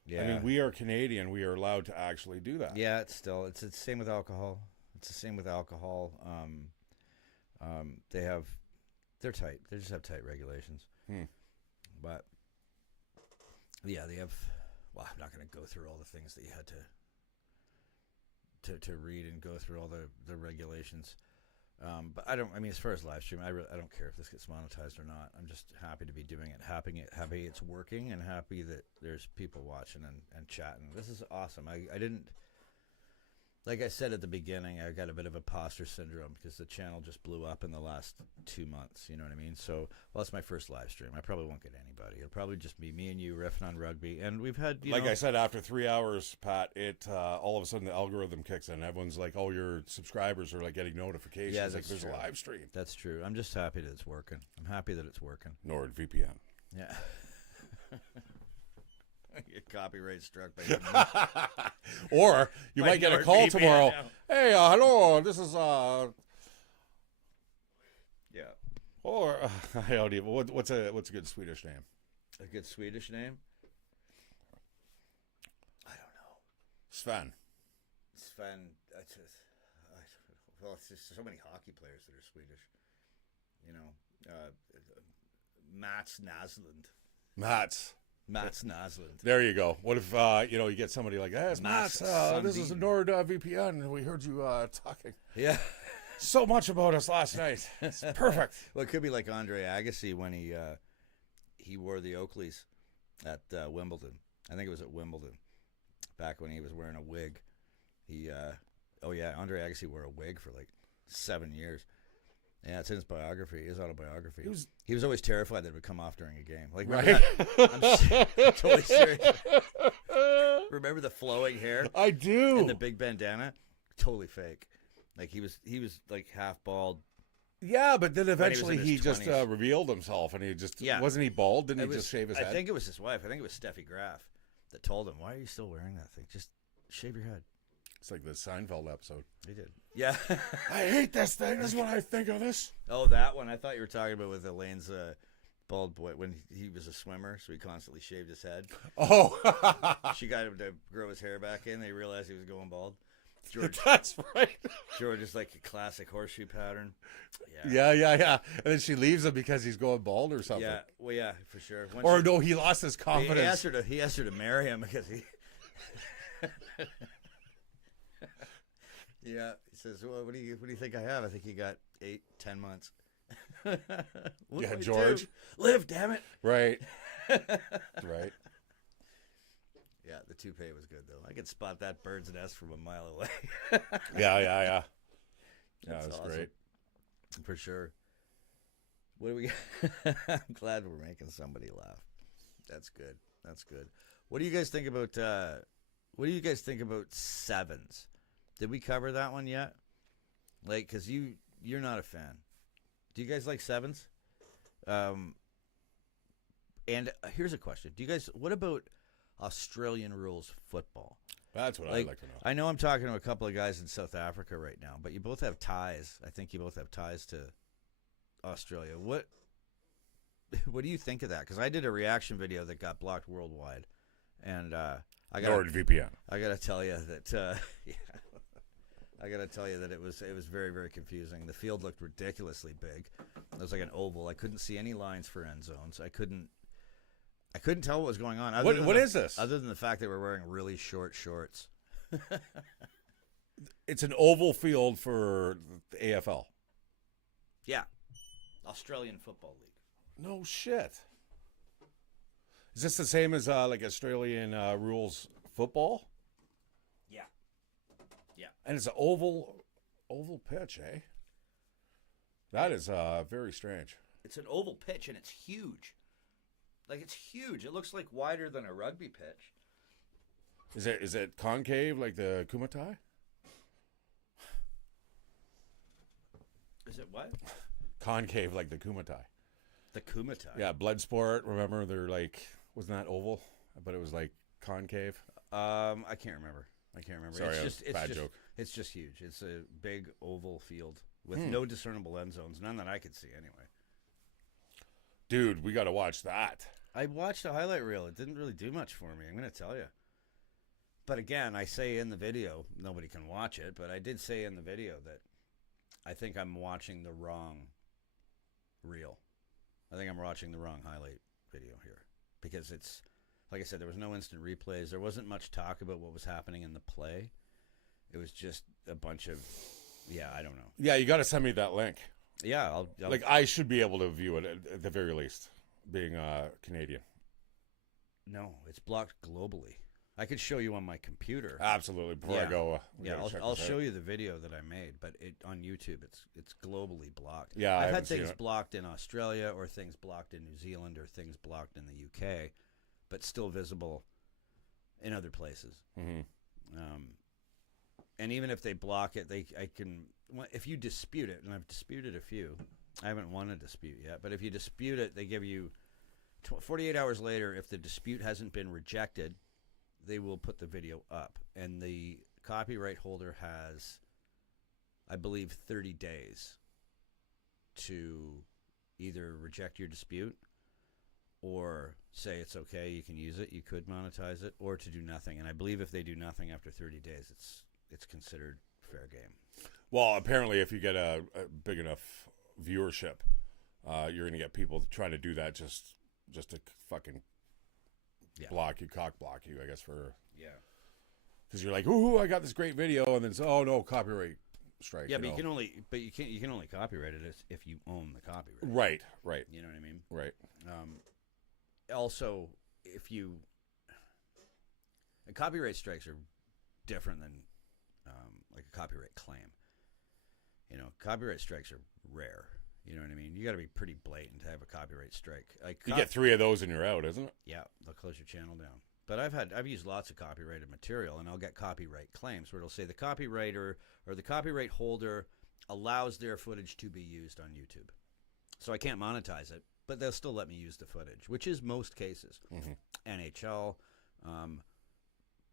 Yeah. I mean, we are Canadian. We are allowed to actually do that. Yeah, it's the same with alcohol. It's the same with alcohol. They're tight. They just have tight regulations. But yeah, they have. Well, I'm not going to go through all the things that you had to read and go through all the regulations. But I don't. I mean, as far as live stream, I don't care if this gets monetized or not. I'm just happy to be doing it. Happy it's working, and happy that there's people watching and chatting. This is awesome. I didn't. Like I said at the beginning, I got a bit of imposter syndrome because the channel just blew up in the last 2 months. You know what I mean? So, well, it's my first live stream. I probably won't get anybody. It'll probably just be me and you riffing on rugby. And we've had, like I said, after 3 hours, Pat, it all of a sudden the algorithm kicks in. Everyone's like, "Oh, your subscribers are like getting notifications." Yeah, like there's true. a live stream. That's true. I'm just happy that it's working. I'm happy that it's working. NordVPN. Yeah. Get copyright struck by or you might get a call tomorrow. Now. Hey, hello, this is Yeah. Or I don't even. What's a good Swedish name? A good Swedish name? I don't know. Sven. Sven. Well, it's just so many hockey players that are Swedish. You know, Mats Naslund. Mats Naslund. There you go. What if you get somebody like, "Hey, it's Mats. This is NordVPN. We heard you talking Yeah. so much about us last night. It's perfect." Well, it could be like Andre Agassi when he wore the Oakleys at Wimbledon. I think it was at Wimbledon back when he was wearing a wig. Andre Agassi wore a wig for like 7 years. Yeah, it's in his biography, his autobiography. He was always terrified that it would come off during a game. Like, right? I'm totally serious. Remember the flowing hair? I do. And the big bandana? Totally fake. Like, he was like half bald. Yeah, but then eventually he just 20s. Revealed himself, and he just wasn't he bald? Didn't he just shave his head? I think it was his wife. I think it was Steffi Graf that told him, "Why are you still wearing that thing? Just shave your head." It's like the Seinfeld episode. He did. Yeah. I hate this thing. This is what I think of this. Oh, that one. I thought you were talking about with Elaine's bald boy when he was a swimmer, so he constantly shaved his head. Oh. She got him to grow his hair back in. They realized he was going bald. George, That's right. George is like a classic horseshoe pattern. Yeah. And then she leaves him because he's going bald or something. Yeah, well, yeah, for sure. No, he lost his confidence. He asked her to marry him because he. Yeah, he says, "Well, what do you think I have? I think you got 8-10 months." Yeah, George, live, damn it. Right. Right. Yeah, the toupee was good though. I could spot that bird's nest from a mile away. Yeah. Yeah, That's it was awesome. great. For sure. What do we I'm glad we're making somebody laugh. That's good. That's good. What do you guys think about sevens? Did we cover that one yet? Like, cuz you're not a fan. Do you guys like sevens? And here's a question. What about Australian rules football? That's what I'd like to know. I know I'm talking to a couple of guys in South Africa right now, but you both have ties. I think you both have ties to Australia. What do you think of that? Because I did a reaction video that got blocked worldwide, and I got NordVPN. I got to tell you that I got to tell you that it was very, very confusing. The field looked ridiculously big. It was like an oval. I couldn't see any lines for end zones. I couldn't tell what was going on. What is this? Other than the fact that we're wearing really short shorts. It's an oval field for the AFL. Yeah. Australian Football League. No shit. Is this the same as like Australian rules football? Yeah. Yeah. And it's an oval pitch, eh? That is very strange. It's an oval pitch and it's huge. Like, it's huge. It looks like wider than a rugby pitch. Is it concave like the Kumatai? Is it what? Concave like the Kumatai. The Kumatai. Yeah, blood sport. Remember, they're like, wasn't that oval? But it was like concave. I can't remember. Sorry, it's bad joke. It's just huge. It's a big oval field with no discernible end zones. None that I could see anyway. Dude, we got to watch that. I watched a highlight reel. It didn't really do much for me, I'm going to tell you. But again, I say in the video, nobody can watch it, but I did say in the video that I think I'm watching the wrong reel. I think I'm watching the wrong highlight video here. Because it's, like I said, there was no instant replays. There wasn't much talk about what was happening in the play. It was just a bunch of, I don't know. Yeah, you got to send me that link. Yeah, I'll like, I should be able to view it at the very least, being Canadian. No, it's blocked globally. I could show you on my computer. Absolutely. Before I go, I'll show you the video that I made, but on YouTube, it's globally blocked. Yeah, I've had things blocked in Australia, or things blocked in New Zealand, or things blocked in the UK, but still visible in other places. Mm-hmm. And even if they block it, I can. If you dispute it, and I've disputed a few, I haven't won a dispute yet, but if you dispute it, they give you 48 hours later. If the dispute hasn't been rejected, they will put the video up, and the copyright holder has, I believe, 30 days to either reject your dispute or say it's okay, you can use it, you could monetize it, or to do nothing. And I believe if they do nothing after 30 days, it's considered fair game. Well, apparently if you get a big enough viewership, you're going to get people trying to do that just to fucking cock block you, I guess, for... Yeah. Because you're like, ooh, I got this great video, and then it's, oh, no, copyright strike. Yeah, but you can only copyright it if you own the copyright. Right. You know what I mean? Right. Also, copyright strikes are different than like a copyright claim. You know, copyright strikes are rare. You know what I mean? You got to be pretty blatant to have a copyright strike. Like you get 3 of those and you're out, isn't it? Yeah, they'll close your channel down. But I've used lots of copyrighted material, and I'll get copyright claims where it'll say the copywriter or the copyright holder allows their footage to be used on YouTube. So I can't monetize it, but they'll still let me use the footage, which is most cases. Mm-hmm. NHL,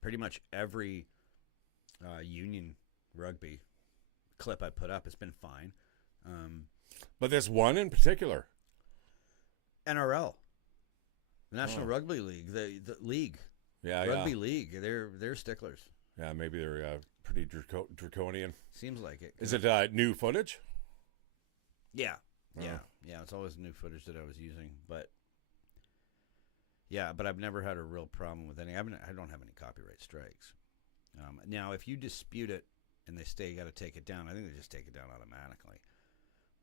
pretty much every Union rugby clip I put up. It's been fine. But this one in particular. NRL, the National Rugby League, the league. Yeah, Rugby League. They're sticklers. Yeah, maybe they're pretty draconian. Seems like it. Is it new footage? Yeah. It's always new footage that I was using, but I've never had a real problem with any. I don't have any copyright strikes. Now, if you dispute it and they say you got to take it down, I think they just take it down automatically.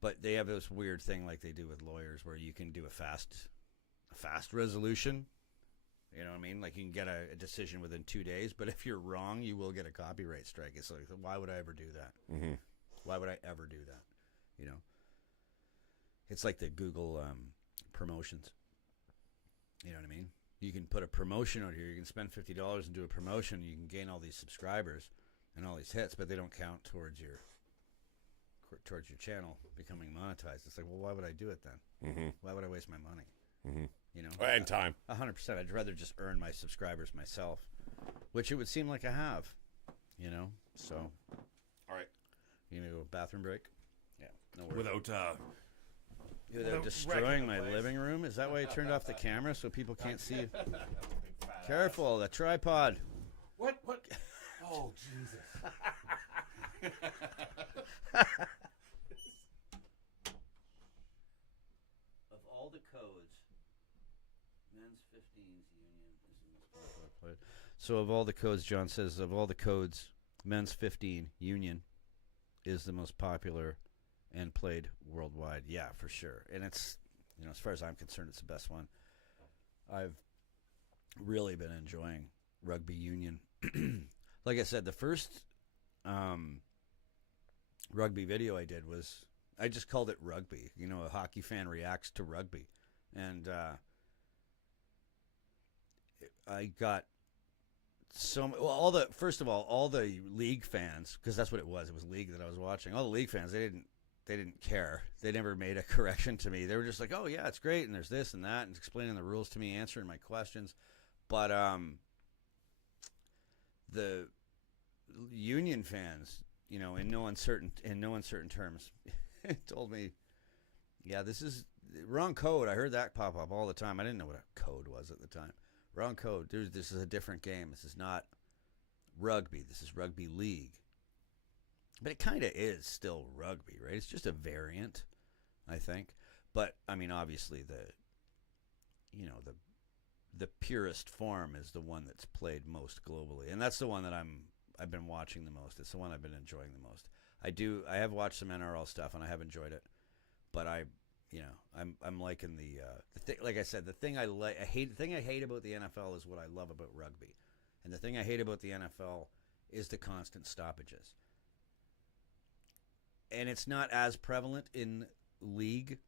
But they have this weird thing like they do with lawyers, where you can do a fast resolution. You know what I mean? Like you can get a decision within 2 days, but if you're wrong, you will get a copyright strike. It's like, why would I ever do that? Mm-hmm. Why would I ever do that? You know, it's like the Google promotions. You know what I mean? You can put a promotion out here. You can spend $50 and do a promotion. You can gain all these subscribers and all these hits, but they don't count towards your channel becoming monetized. It's like, well, why would I do it then? Mm-hmm. Why would I waste my money? Mm-hmm. You know, and time. 100%. I'd rather just earn my subscribers myself, which it would seem like I have. You know, so. All right. You gonna go bathroom break? Yeah. No worries. Without destroying my living room? Is that why you turned off the camera so people can't see you? Careful, the tripod. What? Oh, Jesus. Of all the codes, men's 15s union is the most popular played. So of all the codes, John says, of all the codes, men's 15 union is the most popular and played worldwide. Yeah, for sure. And it's, as far as I'm concerned, it's the best one. I've really been enjoying Rugby Union. Like I said, the first rugby video I did was, I just called it Rugby. A hockey fan reacts to rugby. And I got all the league fans, because that's what it was league that I was watching. All the league fans, they didn't care. They never made a correction to me. They were just like, oh yeah, it's great, and there's this and that, and explaining the rules to me, answering my questions. But the Union fans, in no uncertain terms, told me, yeah, this is wrong code. I heard that pop up all the time. I didn't know what a code was at the time. Wrong code. This is a different game. This is not rugby. This is Rugby League. But it kind of is still rugby, right? It's just a variant, I think. But I mean, obviously the purest form is the one that's played most globally, and that's the one that I've been watching the most. It's the one I've been enjoying the most. I have watched some NRL stuff, and I have enjoyed it. But I'm liking the thing. Like I said, the thing I hate about the NFL is what I love about rugby, and the thing I hate about the NFL is the constant stoppages. And it's not as prevalent in league.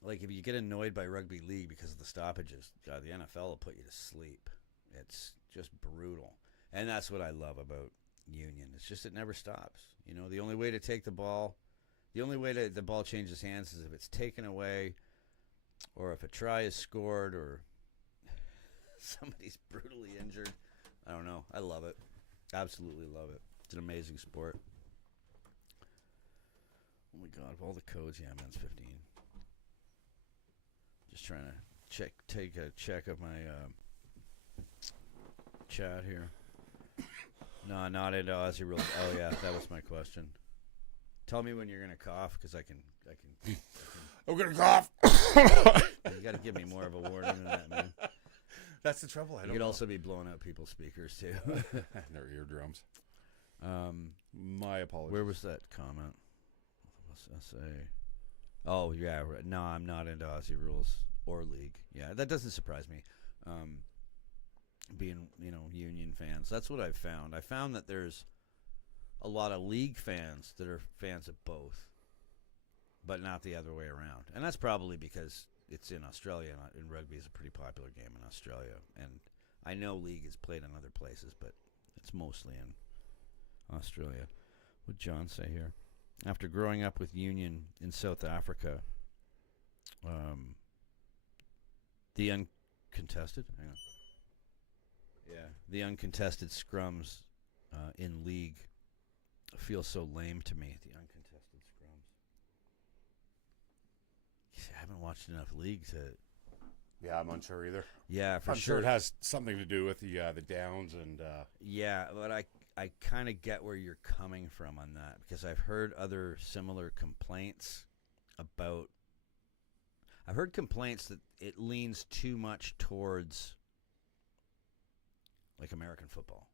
Like, if you get annoyed by Rugby League because of the stoppages, God, the NFL will put you to sleep. It's just brutal. And that's what I love about Union. It's just it never stops. The only way to take the ball, the ball changes hands is if it's taken away, or if a try is scored, or somebody's brutally injured. I don't know. I love it. Absolutely love it. It's an amazing sport. Oh my God, of all the codes, yeah, men's 15. Just trying to take a check of my chat here. No, not into Aussie Rules. Oh yeah, that was my question. Tell me when you're gonna cough, because I can. I'm gonna cough. You got to give me more of a warning than that, man. That's the trouble. You could also be blowing out people's speakers too. Their eardrums. My apologies. Where was that comment? What's I say? Oh yeah, no, I'm not into Aussie Rules or League. Yeah, that doesn't surprise me. Being Union fans, that's what I've found. I found that there's a lot of League fans that are fans of both, but not the other way around. And that's probably because it's in Australia, and rugby is a pretty popular game in Australia. And I know League is played in other places, but it's mostly in Australia. What did John say here? After growing up with Union in South Africa, the uncontested scrums in league feels so lame to me. The uncontested scrums. I haven't watched enough league to. Yeah, I'm unsure either. Yeah, for I'm sure it has something to do with the downs and. Yeah, but I kind of get where you're coming from on that, because I've heard other similar complaints about. I've heard complaints that it leans too much towards like American football.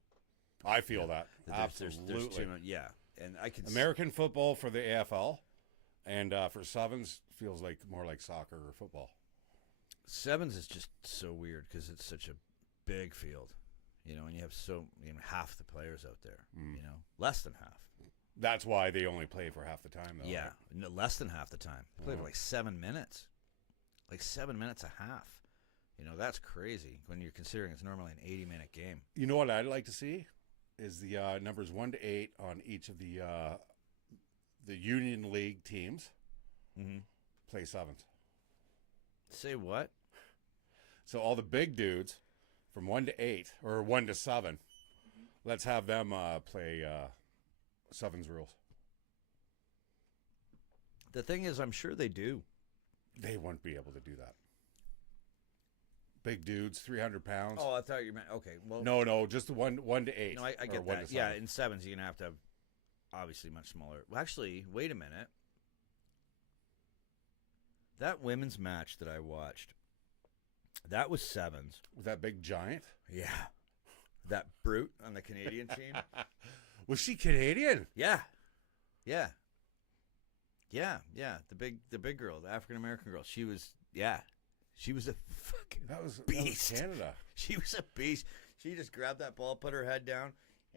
I feel that. Absolutely. Absolutely. Too much, yeah, and I can. American football for the AFL, and for sevens feels like more like soccer or football. Sevens is just so weird because it's such a big field, and you have half the players out there, less than half. That's why they only play for half the time, though. Yeah, right? no, less than half the time. They play for like 7 minutes. Like 7 minutes a half. That's crazy when you're considering it's normally an 80-minute game. You know what I'd like to see is the numbers 1 to 8 on each of the Union League teams play sevens. Say what? So all the big dudes from 1 to 8 or 1 to 7, let's have them play sevens rules. The thing is, I'm sure they do. They wouldn't be able to do that. Big dudes, 300 pounds. Oh, I thought you meant, okay. Well, No, just the 1 to 8. No, I or get 1 that. to Yeah, 7. in sevens, you're going to have obviously much smaller. Well, actually, wait a minute. That women's match that I watched, that was sevens. With that big giant? Yeah. That brute on the Canadian team. Was she Canadian? Yeah. Yeah. Yeah, yeah. The big girl, the African American girl. She was a fucking beast. That was Canada. She was a beast. She just grabbed that ball, put her head down,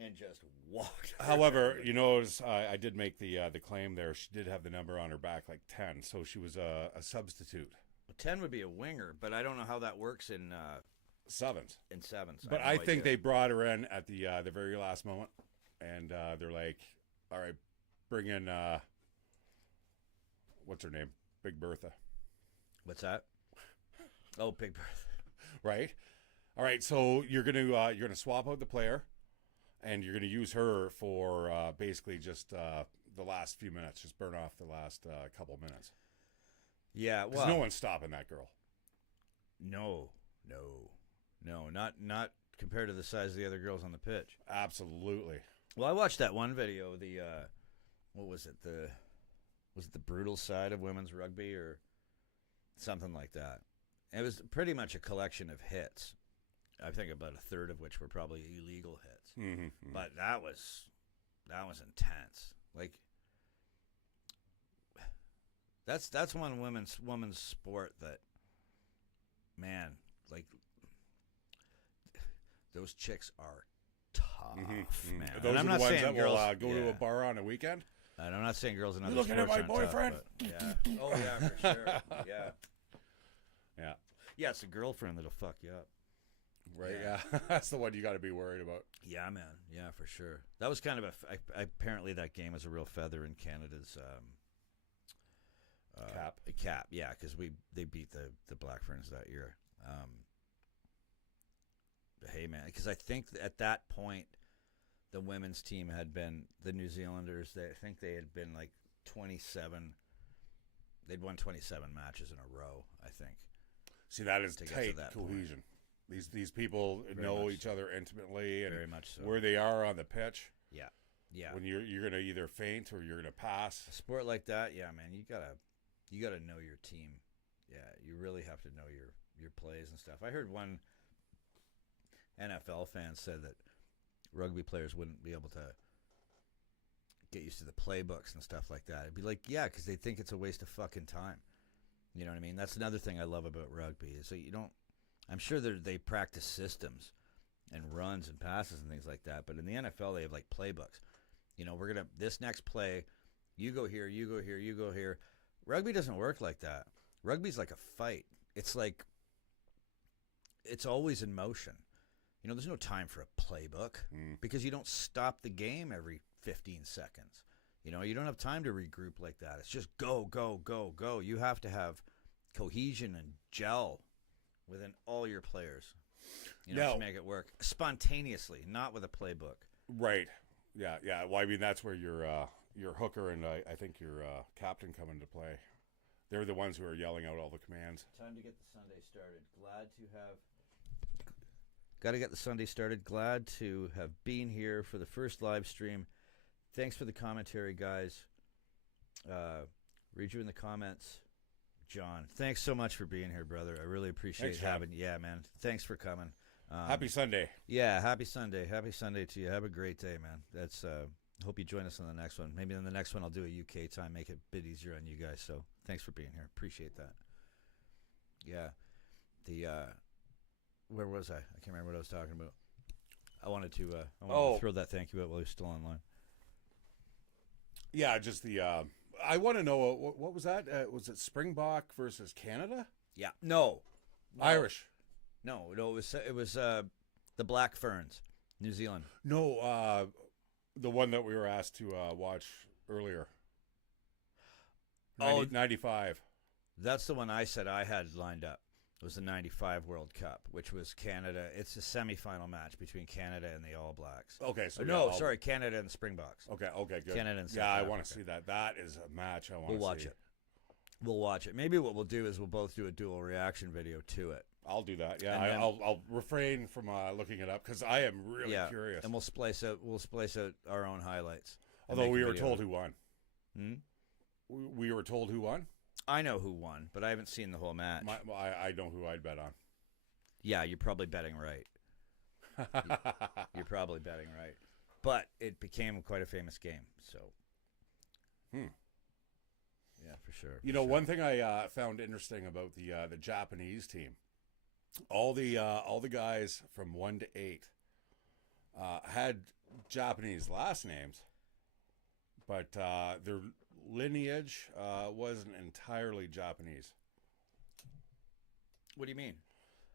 and just walked. However, I did make the claim there. She did have the number on her back, like 10, so she was a substitute. 10 would be a winger, but I don't know how that works in sevens. In sevens. But I think they brought her in at the very last moment, and they're like, "All right, bring in what's her name, Big Bertha." What's that? Oh, Big Bertha. Right. All right. So you're gonna swap out the player, and you're gonna use her for basically just the last few minutes, just burn off the last couple minutes. Yeah. Because Well, no one's stopping that girl. No, not compared to the size of the other girls on the pitch. Absolutely. Well, I watched that one video. The what was it? Was it the brutal side of women's rugby or something like that? It was pretty much a collection of hits. I think about a third of which were probably illegal hits. Mm-hmm. But that was intense. Like that's one women's sport that, man, like those chicks are tough, man. Those And are I'm the not ones saying that girls will go to a bar on a weekend. And I'm not saying girls in other Looking at sports my aren't boyfriend? tough, but yeah. Oh yeah, for sure. Yeah. Yeah. Yeah, it's a girlfriend that'll fuck you up. Right. Yeah. That's the one you got to be worried about. Yeah, man. Yeah, for sure. That was kind of apparently that game was a real feather in Canada's Cap. Cap. Yeah, because they beat the Black Ferns that year. But hey, man, because I think at that point the women's team had been the New Zealanders. I think they had been like 27. They'd won 27 matches in a row, I think. See, that is to tight that cohesion. These people know each other intimately, and very much so. Where they are on the pitch. Yeah, yeah. When you're gonna either feint or you're gonna pass. A sport like that, yeah, man, you gotta know your team. Yeah, you really have to know your plays and stuff. I heard one NFL fan said that rugby players wouldn't be able to get used to the playbooks and stuff like that. It'd be like, yeah, because they think it's a waste of fucking time. You know what I mean? That's another thing I love about rugby is that you don't. I'm sure they practice systems and runs and passes and things like that. But in the NFL, they have like playbooks. We're gonna this next play, you go here, you go here, you go here. Rugby doesn't work like that. Rugby's like a fight. It's like it's always in motion. There's no time for a playbook because you don't stop the game every 15 seconds. You don't have time to regroup like that. It's just go, go, go, go. You have to have cohesion and gel within all your players, to make it work spontaneously, not with a playbook. Right. Yeah, yeah. Well, I mean, that's where your hooker and I think your captain come into play. They're the ones who are yelling out all the commands. Time to get the Sunday started. Got to get the Sunday started. Glad to have been here for the first live stream. Thanks for the commentary, guys. Read you in the comments. John, thanks so much for being here, brother. I really appreciate having you. Yeah, man. Thanks for coming. Happy Sunday. Yeah, happy Sunday. Happy Sunday to you. Have a great day, man. That's hope you join us on the next one. Maybe in the next one I'll do a UK time, make it a bit easier on you guys. So thanks for being here. Appreciate that. Yeah. Where was I? I can't remember what I was talking about. I wanted to throw that thank you out while he's still online. Yeah, just the I want to know what was that? Was it Springbok versus Canada? Yeah. No. Irish. No, it was the Black Ferns, New Zealand. No, the one that we were asked to watch earlier. 95. That's the one I said I had lined up. It was the 95 World Cup, which was Canada. It's a semifinal match between Canada and the All Blacks. Okay, so Canada and the Springboks. Okay, good. Canada and South I Africa. want to see that. That is a match I want to see. We'll watch it. We'll watch it. Maybe what we'll do is we'll both do a dual reaction video to it. I'll do that. Yeah, I'll refrain from looking it up because I am really curious. And we'll splice out our own highlights. Although we were told who won. Hmm? We were told who won. I know who won, but I haven't seen the whole match. I know who I'd bet on. Yeah, you're probably betting right. You're probably betting right. But it became quite a famous game, so. Yeah, for sure. One thing I found interesting about the Japanese team, all the guys from 1 to 8 had Japanese last names, but their lineage wasn't entirely Japanese. What do you mean?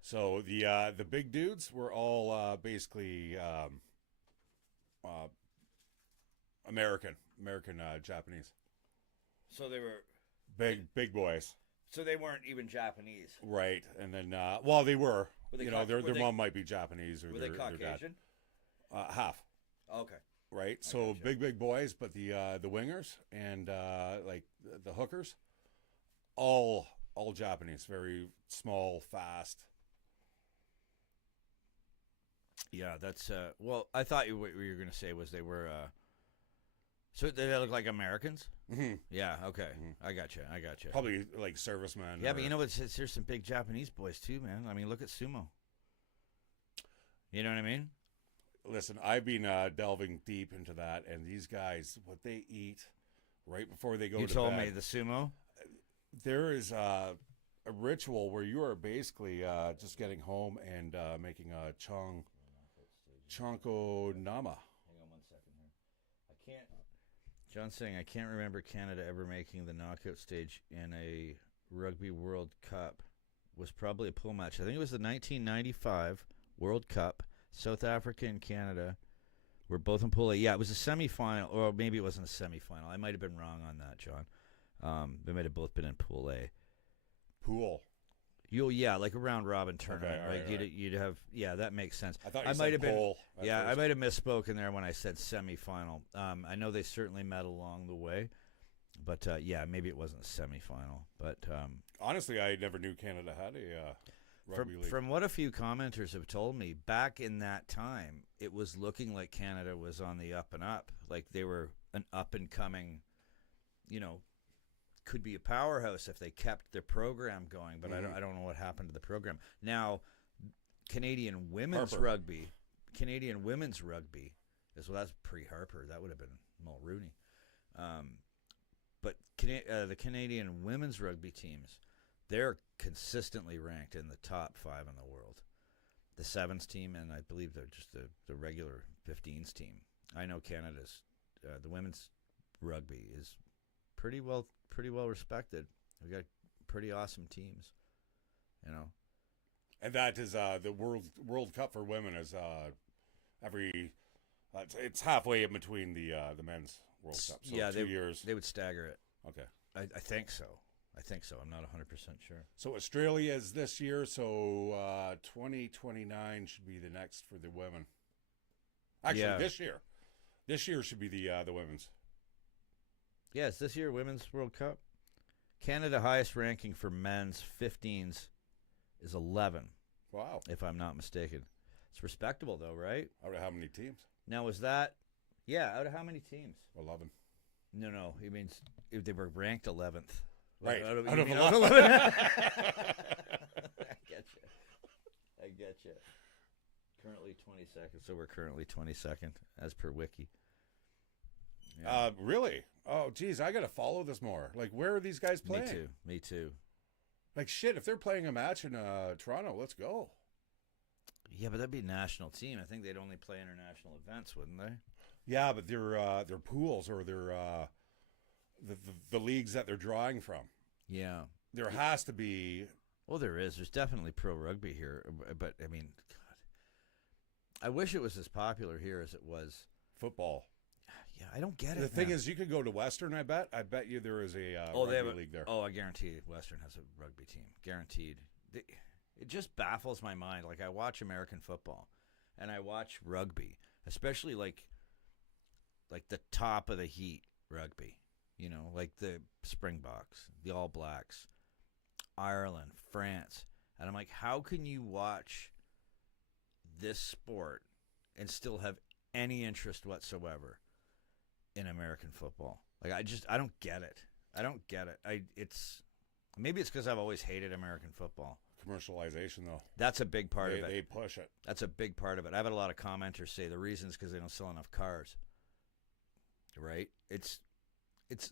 So the big dudes were all basically American Japanese. So they were big boys. So they weren't even Japanese, right? And then they were. Their mom might be Japanese or were their they Caucasian? Dad. Half. Okay. Right. So big boys, but the wingers and like the hookers, all Japanese, very small, fast. Yeah, that's well. I thought what you were going to say was they were. So they look like Americans. Mm-hmm. Yeah. Okay. Mm-hmm. I got you. Probably like servicemen. Yeah, but there's some big Japanese boys too, man. I mean, look at sumo. You know what I mean? Listen, I've been delving deep into that, and these guys, what they eat right before they go to bed. You told me the sumo. There is a ritual where you are basically just getting home and making a chonko nama. Hang on 1 second here. I can't. John's saying I can't remember Canada ever making the knockout stage in a Rugby World Cup. Was probably a pool match. I think it was the 1995 World Cup. South Africa and Canada were both in Pool A. Yeah, it was a semifinal, or maybe it wasn't a semifinal. I might have been wrong on that, John. They might have both been in Pool A. Pool. Like a round robin tournament. Okay, right. You'd have. Yeah, that makes sense. I thought you said pool. I might have misspoken there when I said semifinal. I know they certainly met along the way, but maybe it wasn't a semifinal. But honestly, I never knew Canada had a. Rugby League. From what a few commenters have told me, back in that time, it was looking like Canada was on the up and up. Like they were an up and coming, could be a powerhouse if they kept their program going. But I don't know what happened to the program. Now, Canadian women's rugby is that's pre-Harper. That would have been Mulrooney. But the Canadian women's rugby teams, they're consistently ranked in the top 5 in the world. The Sevens team, and I believe they're just the regular 15s team. I know Canada's the women's rugby is pretty well respected. We got pretty awesome teams, And that is the World Cup for women is it's halfway in between the men's World Cup. So 2 years. They would stagger it. Okay. I think so. I'm not 100% sure. So Australia is this year, so 2029 should be the next for the women. Actually, Yeah. this year should be the women's. Yes, this year Women's World Cup. Canada highest ranking for men's 15s is 11, Wow. if I'm not mistaken. It's respectable, though, right? Out of how many teams? Now, was that... Yeah, out of how many teams? 11. No. He means if they were ranked 11th. Right. Out of 11. I get you. Currently 22nd, so we're currently 22nd, as per Wiki. Yeah. Really? Oh, geez, I got to follow this more. Like, where are these guys playing? Me too. Like, shit, if they're playing a match in Toronto, let's go. Yeah, but that'd be a national team. I think they'd only play international events, wouldn't they? Yeah, but their pools or their the leagues that they're drawing from. Yeah. There has to be. Well, there is. There's definitely pro rugby here, but I mean, God, I wish it was as popular here as it was Football. Yeah, I don't get it. The thing is, you could go to Western. I bet you there is a they have rugby league there. Oh, I guarantee Western has a rugby team. Guaranteed. It just baffles my mind. Like, I watch American football, and I watch rugby, especially like the top of the heat rugby. You know, like the Springboks, the All Blacks, Ireland, France, and I'm like, how can you watch this sport and still have any interest whatsoever in American football? Like, I don't get it. Maybe it's because I've always hated American football. Commercialization, though. That's a big part of it. They push it. That's a big part of it. I've had a lot of commenters say the reason is because they don't sell enough cars. Right?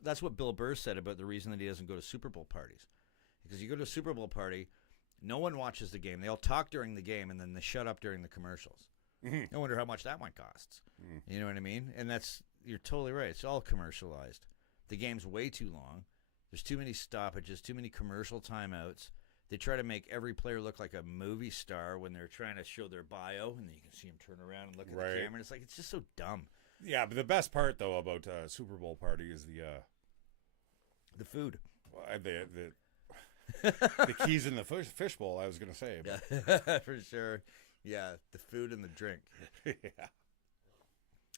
That's what Bill Burr said about the reason that he doesn't go to Super Bowl parties. Because you go to a Super Bowl party, no one watches the game. They all talk during the game, and then they shut up during the commercials. Mm-hmm. I wonder how much that one costs. Mm. You know what I mean? And you're totally right. It's all commercialized. The game's way too long. There's too many stoppages, too many commercial timeouts. They try to make every player look like a movie star when they're trying to show their bio, and then you can see them turn around and look at the camera. And it's like, it's just so dumb. Yeah, but the best part, though, about Super Bowl party is the food. The keys in the fishbowl, I was going to say. But. Yeah, for sure. Yeah, the food and the drink. Yeah.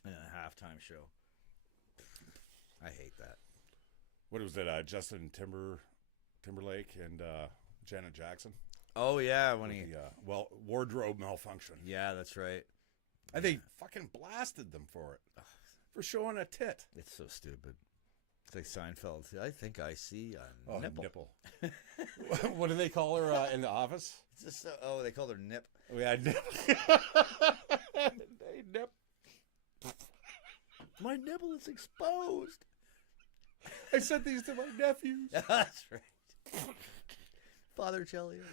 And a halftime show. I hate that. What was it? Justin Timberlake and Janet Jackson? Oh, yeah. When he... wardrobe malfunction. Yeah, that's right. And they fucking blasted them for it. For showing a tit. It's so stupid. It's like Seinfeld. I think I see a nipple. What do they call her in the office? It's just they call her Nip. Oh, yeah, Nip. Hey, Nip. My nipple is exposed. I sent these to my nephews. That's right. Father Chelios.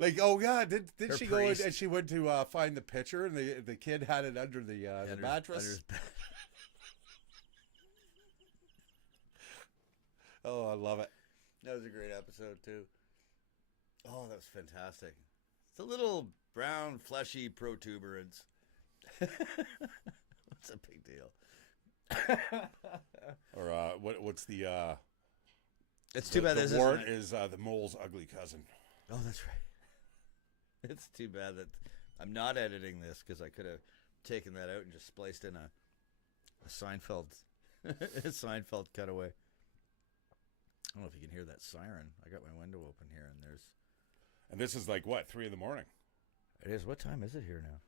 Like, oh yeah, did she go priest. and she went to find the pitcher and the kid had it under the mattress? Oh, I love it. That was a great episode too. Oh, that was fantastic. It's a little brown, fleshy protuberance. What's a big deal? Or what's the? It's too bad the this wart is the mole's ugly cousin. Oh, that's right. It's too bad that I'm not editing this because I could have taken that out and just spliced in a Seinfeld Seinfeld cutaway. I don't know if you can hear that siren. I got my window open here, and there's. And this is like what, 3 a.m? It is. What time is it here now?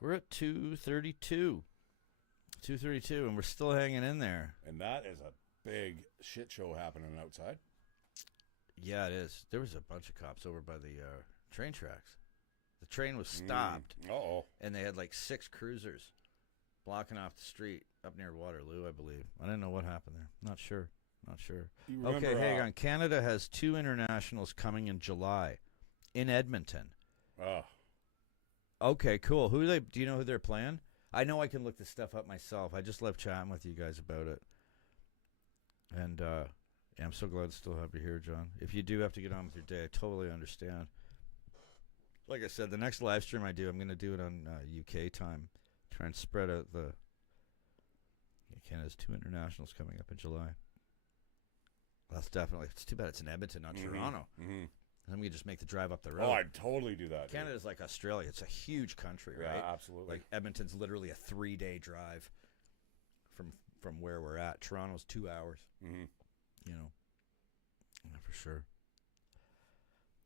We're at 2:32. 2:32, and we're still hanging in there. And that is a big shit show happening outside. Yeah, it is. There was a bunch of cops over by the train tracks. The train was stopped. Uh-oh. And they had like 6 cruisers blocking off the street up near Waterloo, I believe. I didn't know what happened there. Not sure. Remember, okay, hang on. Canada has 2 internationals coming in July in Edmonton. Oh. Okay, cool. Who do you know who they're playing? I know I can look this stuff up myself. I just love chatting with you guys about it. And yeah, I'm so glad to still have you here, John. If you do have to get on with your day, I totally understand. Like I said, the next live stream I do, I'm going to do it on UK time. Try and spread out the... Canada's 2 internationals coming up in July. That's definitely... It's too bad it's in Edmonton, not Toronto. Mm-hmm. I'm going We just make the drive up the road. Oh, I'd totally do that. Canada's like Australia. It's a huge country, right? Yeah, absolutely. Like Edmonton's literally a 3-day drive from where we're at. Toronto's 2 hours. Mm-hmm. You know, yeah, for sure.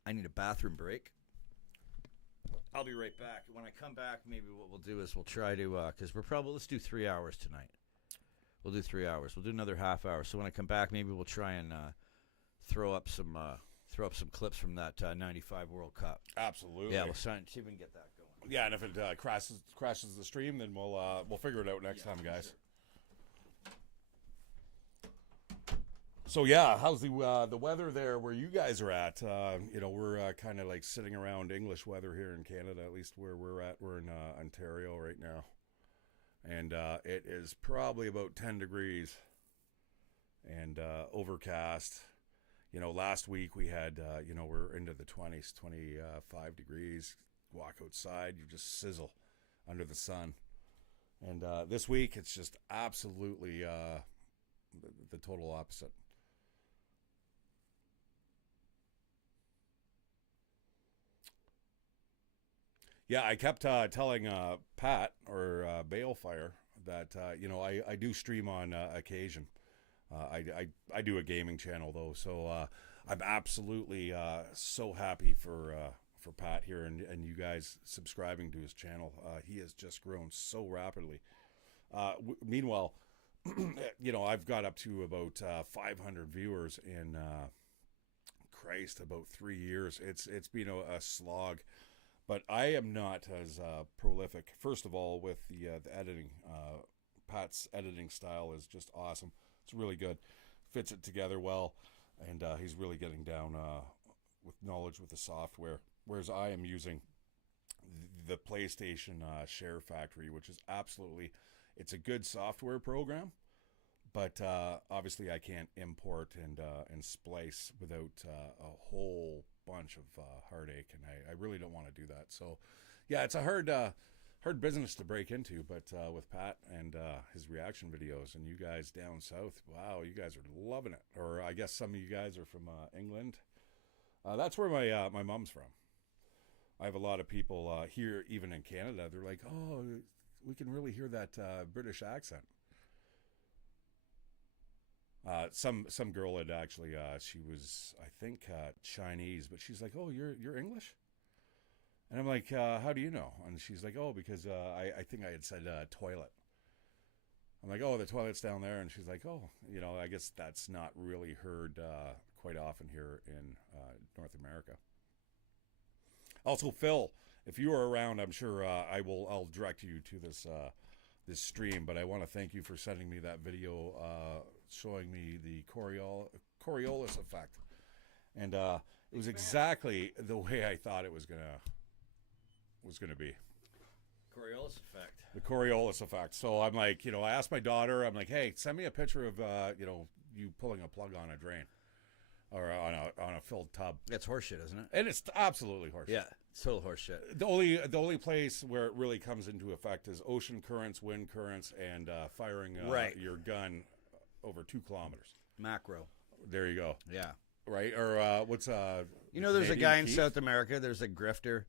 I need a bathroom break. I'll be right back. When I come back, maybe what we'll do is we'll try to, because let's do 3 hours tonight. We'll do 3 hours. We'll do another half hour. So when I come back, maybe we'll try and throw up some clips from that 95 World Cup. Absolutely. Yeah, we'll see if we can get that going. Yeah, and if it crashes the stream, then we'll figure it out next time, guys. Sure. So yeah, how's the weather there where you guys are at? We're kind of like sitting around English weather here in Canada, at least where we're at. We're in Ontario right now, and it is probably about 10 degrees and overcast. Last week we had we're into the 20s, 25 degrees. Walk outside, you just sizzle under the sun, and this week it's just absolutely the total opposite. Yeah, I kept telling Pat or Balefire that I do stream on occasion. I do a gaming channel though, so I'm absolutely so happy for Pat here and you guys subscribing to his channel. He has just grown so rapidly. Meanwhile, I've got up to about 500 viewers in about 3 years. It's been a slog. But I am not as prolific. First of all, with the editing, Pat's editing style is just awesome. It's really good, fits it together well, and he's really getting down with knowledge with the software. Whereas I am using the PlayStation Share Factory, which is it's a good software program, but obviously I can't import and splice without a whole bunch of heartache, and I really don't want to do that. So yeah, it's a hard business to break into, but with Pat and his reaction videos, and you guys down south, wow, you guys are loving it. Or I guess some of you guys are from England. That's where my mom's from. I have a lot of people here, even in Canada. They're like, oh, we can really hear that British accent. Some girl had actually, she was, I think, Chinese, but she's like, oh, you're English? And I'm like, how do you know? And she's like, oh, because I think I had said toilet. I'm like, oh, the toilet's down there. And she's like, oh, I guess that's not really heard quite often here in North America. Also, Phil, if you are around, I'm sure I'll direct you to this stream, but I want to thank you for sending me that video showing me the Coriolis effect, and it was exactly the way I thought it was gonna be. Coriolis effect. The Coriolis effect. So I'm like, I asked my daughter, I'm like, hey, send me a picture of you pulling a plug on a drain or on a filled tub. It's horseshit, isn't it? And it's absolutely horseshit. Yeah, it's total horseshit. The only place where it really comes into effect is ocean currents, wind currents, and firing your gun over 2 kilometers. Macro. There you go. Yeah. Right? Or what's there's a guy in South America. There's a grifter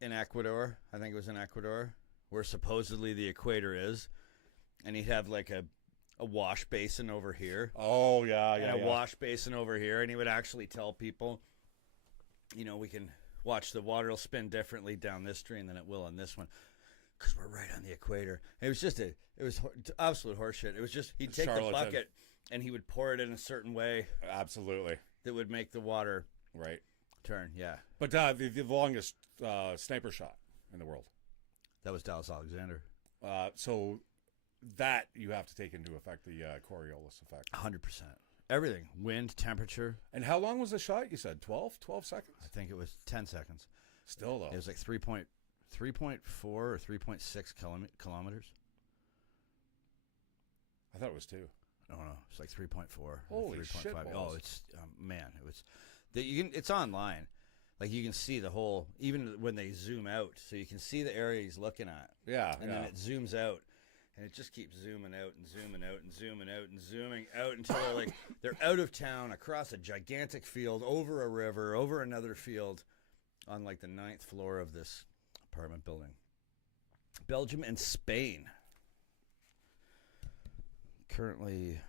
in Ecuador. I think it was in Ecuador, where supposedly the equator is, and he'd have like a wash basin over here. Oh yeah, and a wash basin over here, and he would actually tell people, we can watch the water will spin differently down this drain than it will on this one, because we're right on the equator. It was just absolute horseshit. It was just he'd take the bucket and he would pour it in a certain way. Absolutely. That would make the water right turn. Yeah. But the longest sniper shot in the world. That was Dallas Alexander. So that you have to take into effect the Coriolis effect. 100%. Everything. Wind, temperature. And how long was the shot? You said 12 seconds? I think it was 10 seconds. Still, though. It was like 3.4 or 3.6 kilometers. I thought it was 2. No. It's like 3.4. Holy 3.5. shit balls. Oh, it's, man. It was. It's online. Like, you can see the whole, even when they zoom out, so you can see the area he's looking at. Yeah. And then it zooms out. And it just keeps zooming out and zooming out and zooming out and zooming out until they're out of town, across a gigantic field, over a river, over another field, on like the 9th floor of this apartment building. Belgium and Spain. Currently,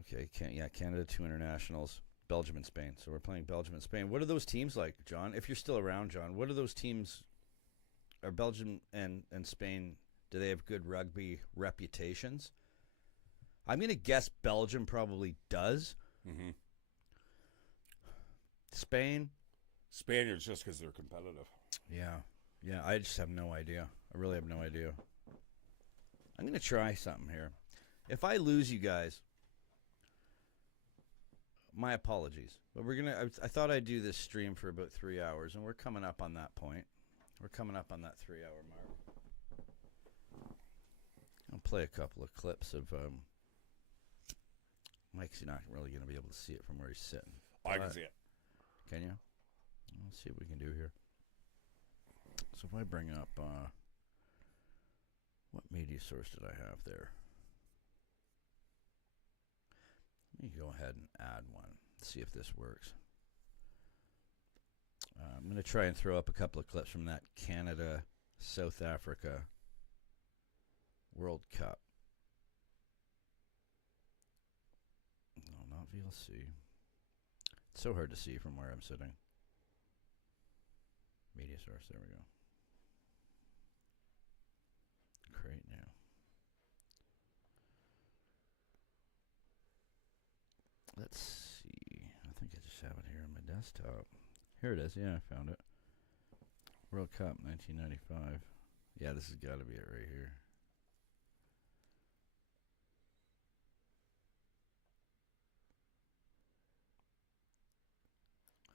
okay, Canada, 2 internationals. Belgium and Spain. So we're playing Belgium and Spain. What are those teams like, John? If you're still around, John, what are those teams? Are Belgium and Spain, do they have good rugby reputations? I'm going to guess Belgium probably does. Mm-hmm. Spain? Spaniards, just because they're competitive. Yeah. Yeah, I just have no idea. I really have no idea. I'm going to try something here. If I lose you guys, my apologies. But I thought I'd do this stream for about 3 hours, and we're coming up on that point. We're coming up on that 3-hour mark. I'll play a couple of clips of Mike's not really going to be able to see it from where he's sitting. I can see it. Can you? Let's see what we can do here. So if I bring up, what media source did I have there? Let me go ahead and add one. See if this works. I'm going to try and throw up a couple of clips from that Canada, South Africa World Cup. No, not VLC. It's so hard to see from where I'm sitting. Media source, there we go. Create now. Let's see. I think I just have it here on my desktop. Here it is. Yeah, I found it. World Cup 1995. Yeah, this has got to be it right here.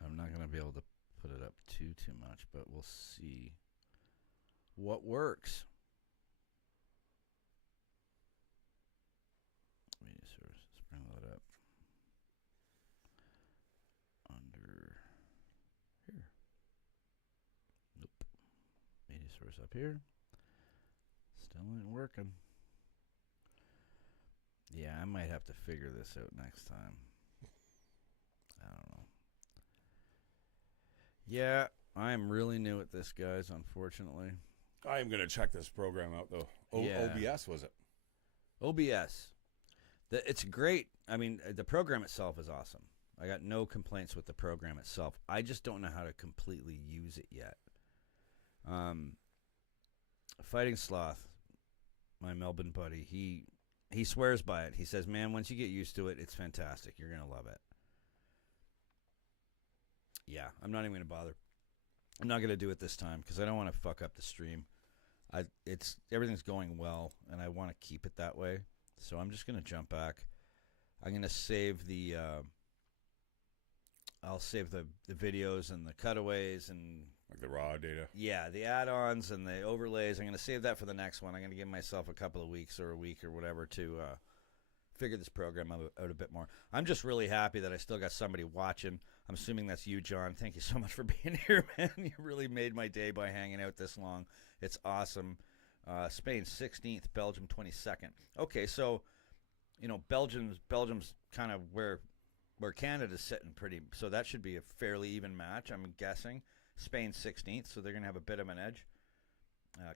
I'm not going to be able to put it up too much, but we'll see what works. Media source. Let's bring that up. Under here. Nope. Media source up here. Still ain't working. Yeah, I might have to figure this out next time. I don't know. Yeah, I'm really new at this, guys, unfortunately. I am going to check this program out, though. Yeah. OBS, was it? OBS. It's great. I mean, the program itself is awesome. I got no complaints with the program itself. I just don't know how to completely use it yet. Fighting Sloth, my Melbourne buddy, he swears by it. He says, man, once you get used to it, it's fantastic. You're going to love it. Yeah, I'm not even going to bother. I'm not going to do it this time because I don't want to fuck up the stream. Everything's going well, and I want to keep it that way. So I'm just going to jump back. I'm going to save I'll save the videos and the cutaways and Like the raw data. yeah, the add-ons and the overlays. I'm going to save that for the next one. I'm going to give myself a couple of weeks or a week or whatever to figure this program out a bit more. I'm just really happy that I still got somebody watching. I'm assuming that's you, John. Thank you so much for being here, man. You really made my day by hanging out this long. It's awesome. Spain 16th, Belgium 22nd. Okay, so Belgium's kind of where Canada's sitting pretty. So that should be a fairly even match, I'm guessing. Spain 16th, so they're going to have a bit of an edge.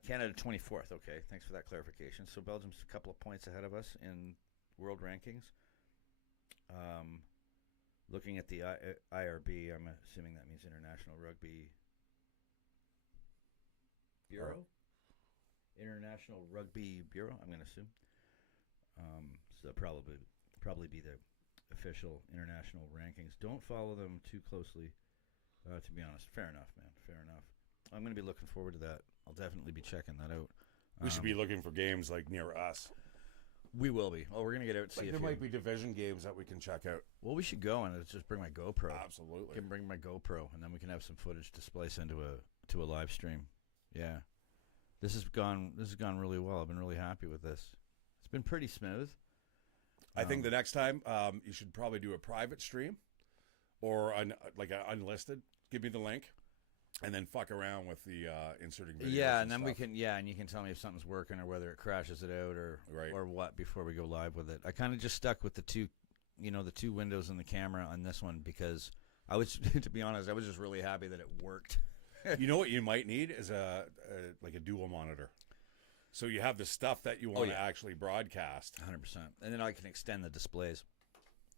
Canada 24th. Okay, thanks for that clarification. So Belgium's a couple of points ahead of us in world rankings. Looking at the IRB, I'm assuming that means International Rugby Bureau. International Rugby Bureau, I'm going to assume. So probably be the official international rankings. Don't follow them too closely, to be honest. Fair enough, man. Fair enough. I'm going to be looking forward to that. I'll definitely be checking that out. We should be looking for games like near us. We will be. Oh, we're going to get out and see There might be division games that we can check out. Well, we should go and just bring my GoPro. Absolutely. I can bring my GoPro, and then we can have some footage to splice into a live stream. Yeah. This has gone really well. I've been really happy with this. It's been pretty smooth. I think the next time you should probably do a private stream or like an unlisted. Give me the link. And then fuck around with the inserting videos. Yeah, and then stuff. we can, and you can tell me if something's working or whether it crashes it out or what before we go live with it. I kind of just stuck with the two windows in the camera on this one because I was, to be honest, I was just really happy that it worked. You know what you might need is like a dual monitor. So you have the stuff that you want to actually broadcast. 100%. And then I can extend the displays.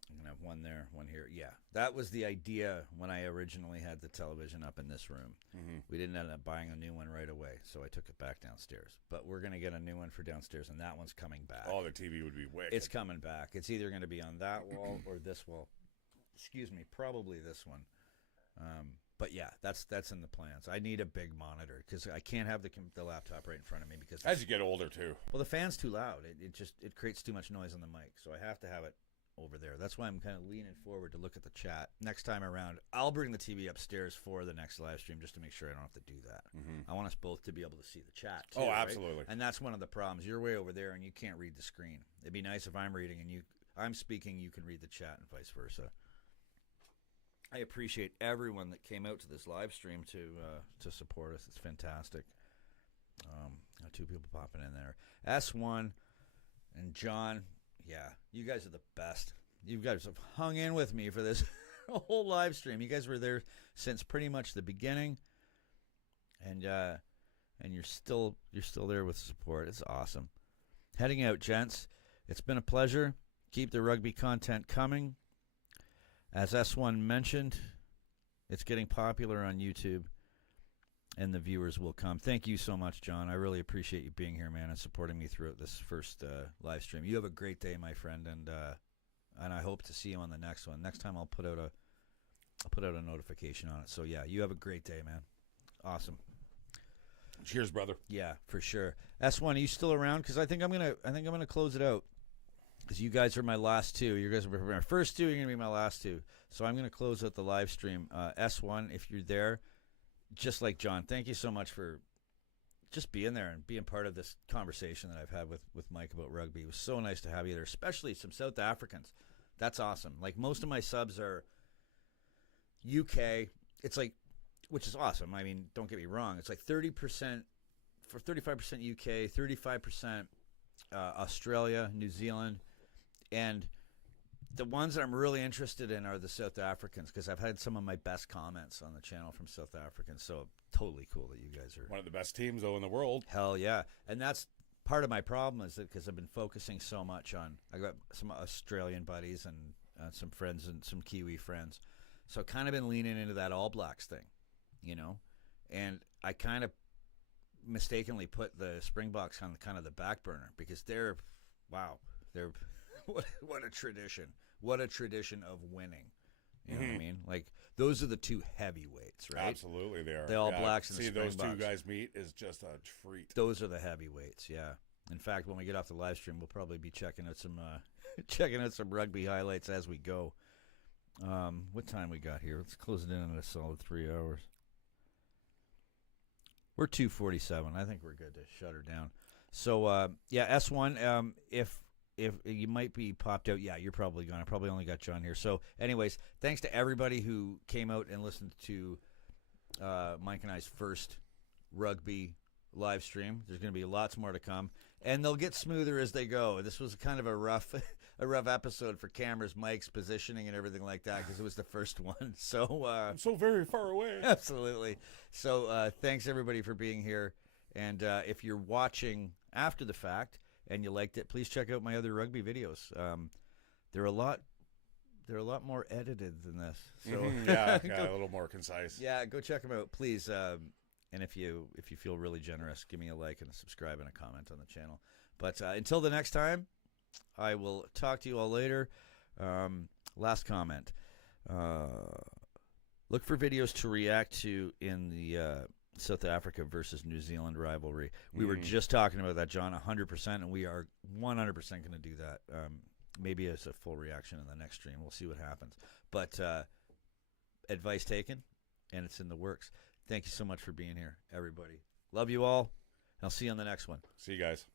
I'm going to have one there, one here. Yeah, that was the idea when I originally had the television up in this room. Mm-hmm. We didn't end up buying a new one right away, so I took it back downstairs. But we're going to get a new one for downstairs, and that one's coming back. Oh, the TV would be wicked. It's coming back. It's either going to be on that wall or this wall. Excuse me, probably this one. But yeah, that's in the plans. I need a big monitor because I can't have the laptop right in front of me because as you get older too. Well, the fan's too loud. It creates too much noise on the mic, so I have to have it over there. That's why I'm kind of leaning forward to look at the chat. Next time around, I'll bring the TV upstairs for the next live stream just to make sure I don't have to do that. Mm-hmm. I want us both to be able to see the chat too. Oh, absolutely. Right? And that's one of the problems. You're way over there and you can't read the screen. It'd be nice if I'm reading and I'm speaking, you can read the chat and vice versa. I appreciate everyone that came out to this live stream to support us. It's fantastic. Two people popping in there. S1 and John. Yeah, you guys are the best. You guys have hung in with me for this whole live stream. You guys were there since pretty much the beginning, and you're still there with support. It's awesome. Heading out, gents. It's been a pleasure. Keep the rugby content coming. As S1 mentioned, it's getting popular on YouTube, and the viewers will come. Thank you so much, John. I really appreciate you being here, man, and supporting me throughout this first live stream. You have a great day, my friend, and I hope to see you on the next one. Next time I'll put out a notification on it. So yeah, you have a great day, man. Awesome. Cheers, brother. Yeah, for sure. S1, are you still around? Because I think I'm gonna close it out. Because you guys are my last two. You guys are my first two. You're going to be my last two. So I'm going to close out the live stream. S1, if you're there, just like John, thank you so much for just being there and being part of this conversation that I've had with Mike about rugby. It was so nice to have you there, especially some South Africans. That's awesome. Like, most of my subs are UK. It's like, which is awesome. I mean, don't get me wrong. It's like 30% for 35% UK, 35% Australia, New Zealand. And the ones that I'm really interested in are the South Africans because I've had some of my best comments on the channel from South Africans. So totally cool that you guys are one of the best teams, though, in the world. Hell yeah. And that's part of my problem is that because I've been focusing so much on, I got some Australian buddies and some friends and some Kiwi friends. So I've kind of been leaning into that All Blacks thing, you know. And I kind of mistakenly put the Springboks on kind of the back burner because they're what a tradition. What a tradition of winning. You know what I mean? Like, those are the two heavyweights, right? Absolutely, they are. The All Blacks and the Springboks. See those two guys meet is just a treat. Those are the heavyweights, yeah. In fact, when we get off the live stream, we'll probably be checking out some some rugby highlights as we go. What time we got here? Let's close it in a solid 3 hours. We're 2:47. I think we're good to shut her down. So, yeah, S1, if you might be popped out, yeah, you're probably gone. I probably only got John here. So, anyways, thanks to everybody who came out and listened to Mike and I's first rugby live stream. There's going to be lots more to come, and they'll get smoother as they go. This was kind of a rough episode for cameras, mics, positioning, and everything like that because it was the first one. So I'm so very far away. Absolutely. So thanks everybody for being here, and if you're watching after the fact and you liked it, please check out my other rugby videos. They're a lot more edited than this. So yeah, a little more concise. Yeah, go check them out, please. And if you feel really generous, give me a like and a subscribe and a comment on the channel. But until the next time, I will talk to you all later. Last comment. Look for videos to react to in the South Africa versus New Zealand rivalry. We were just talking about that, John, 100%, and we are 100% going to do that. Maybe as a full reaction in the next stream. We'll see what happens. But advice taken, and it's in the works. Thank you so much for being here, everybody. Love you all. I'll see you on the next one. See you guys.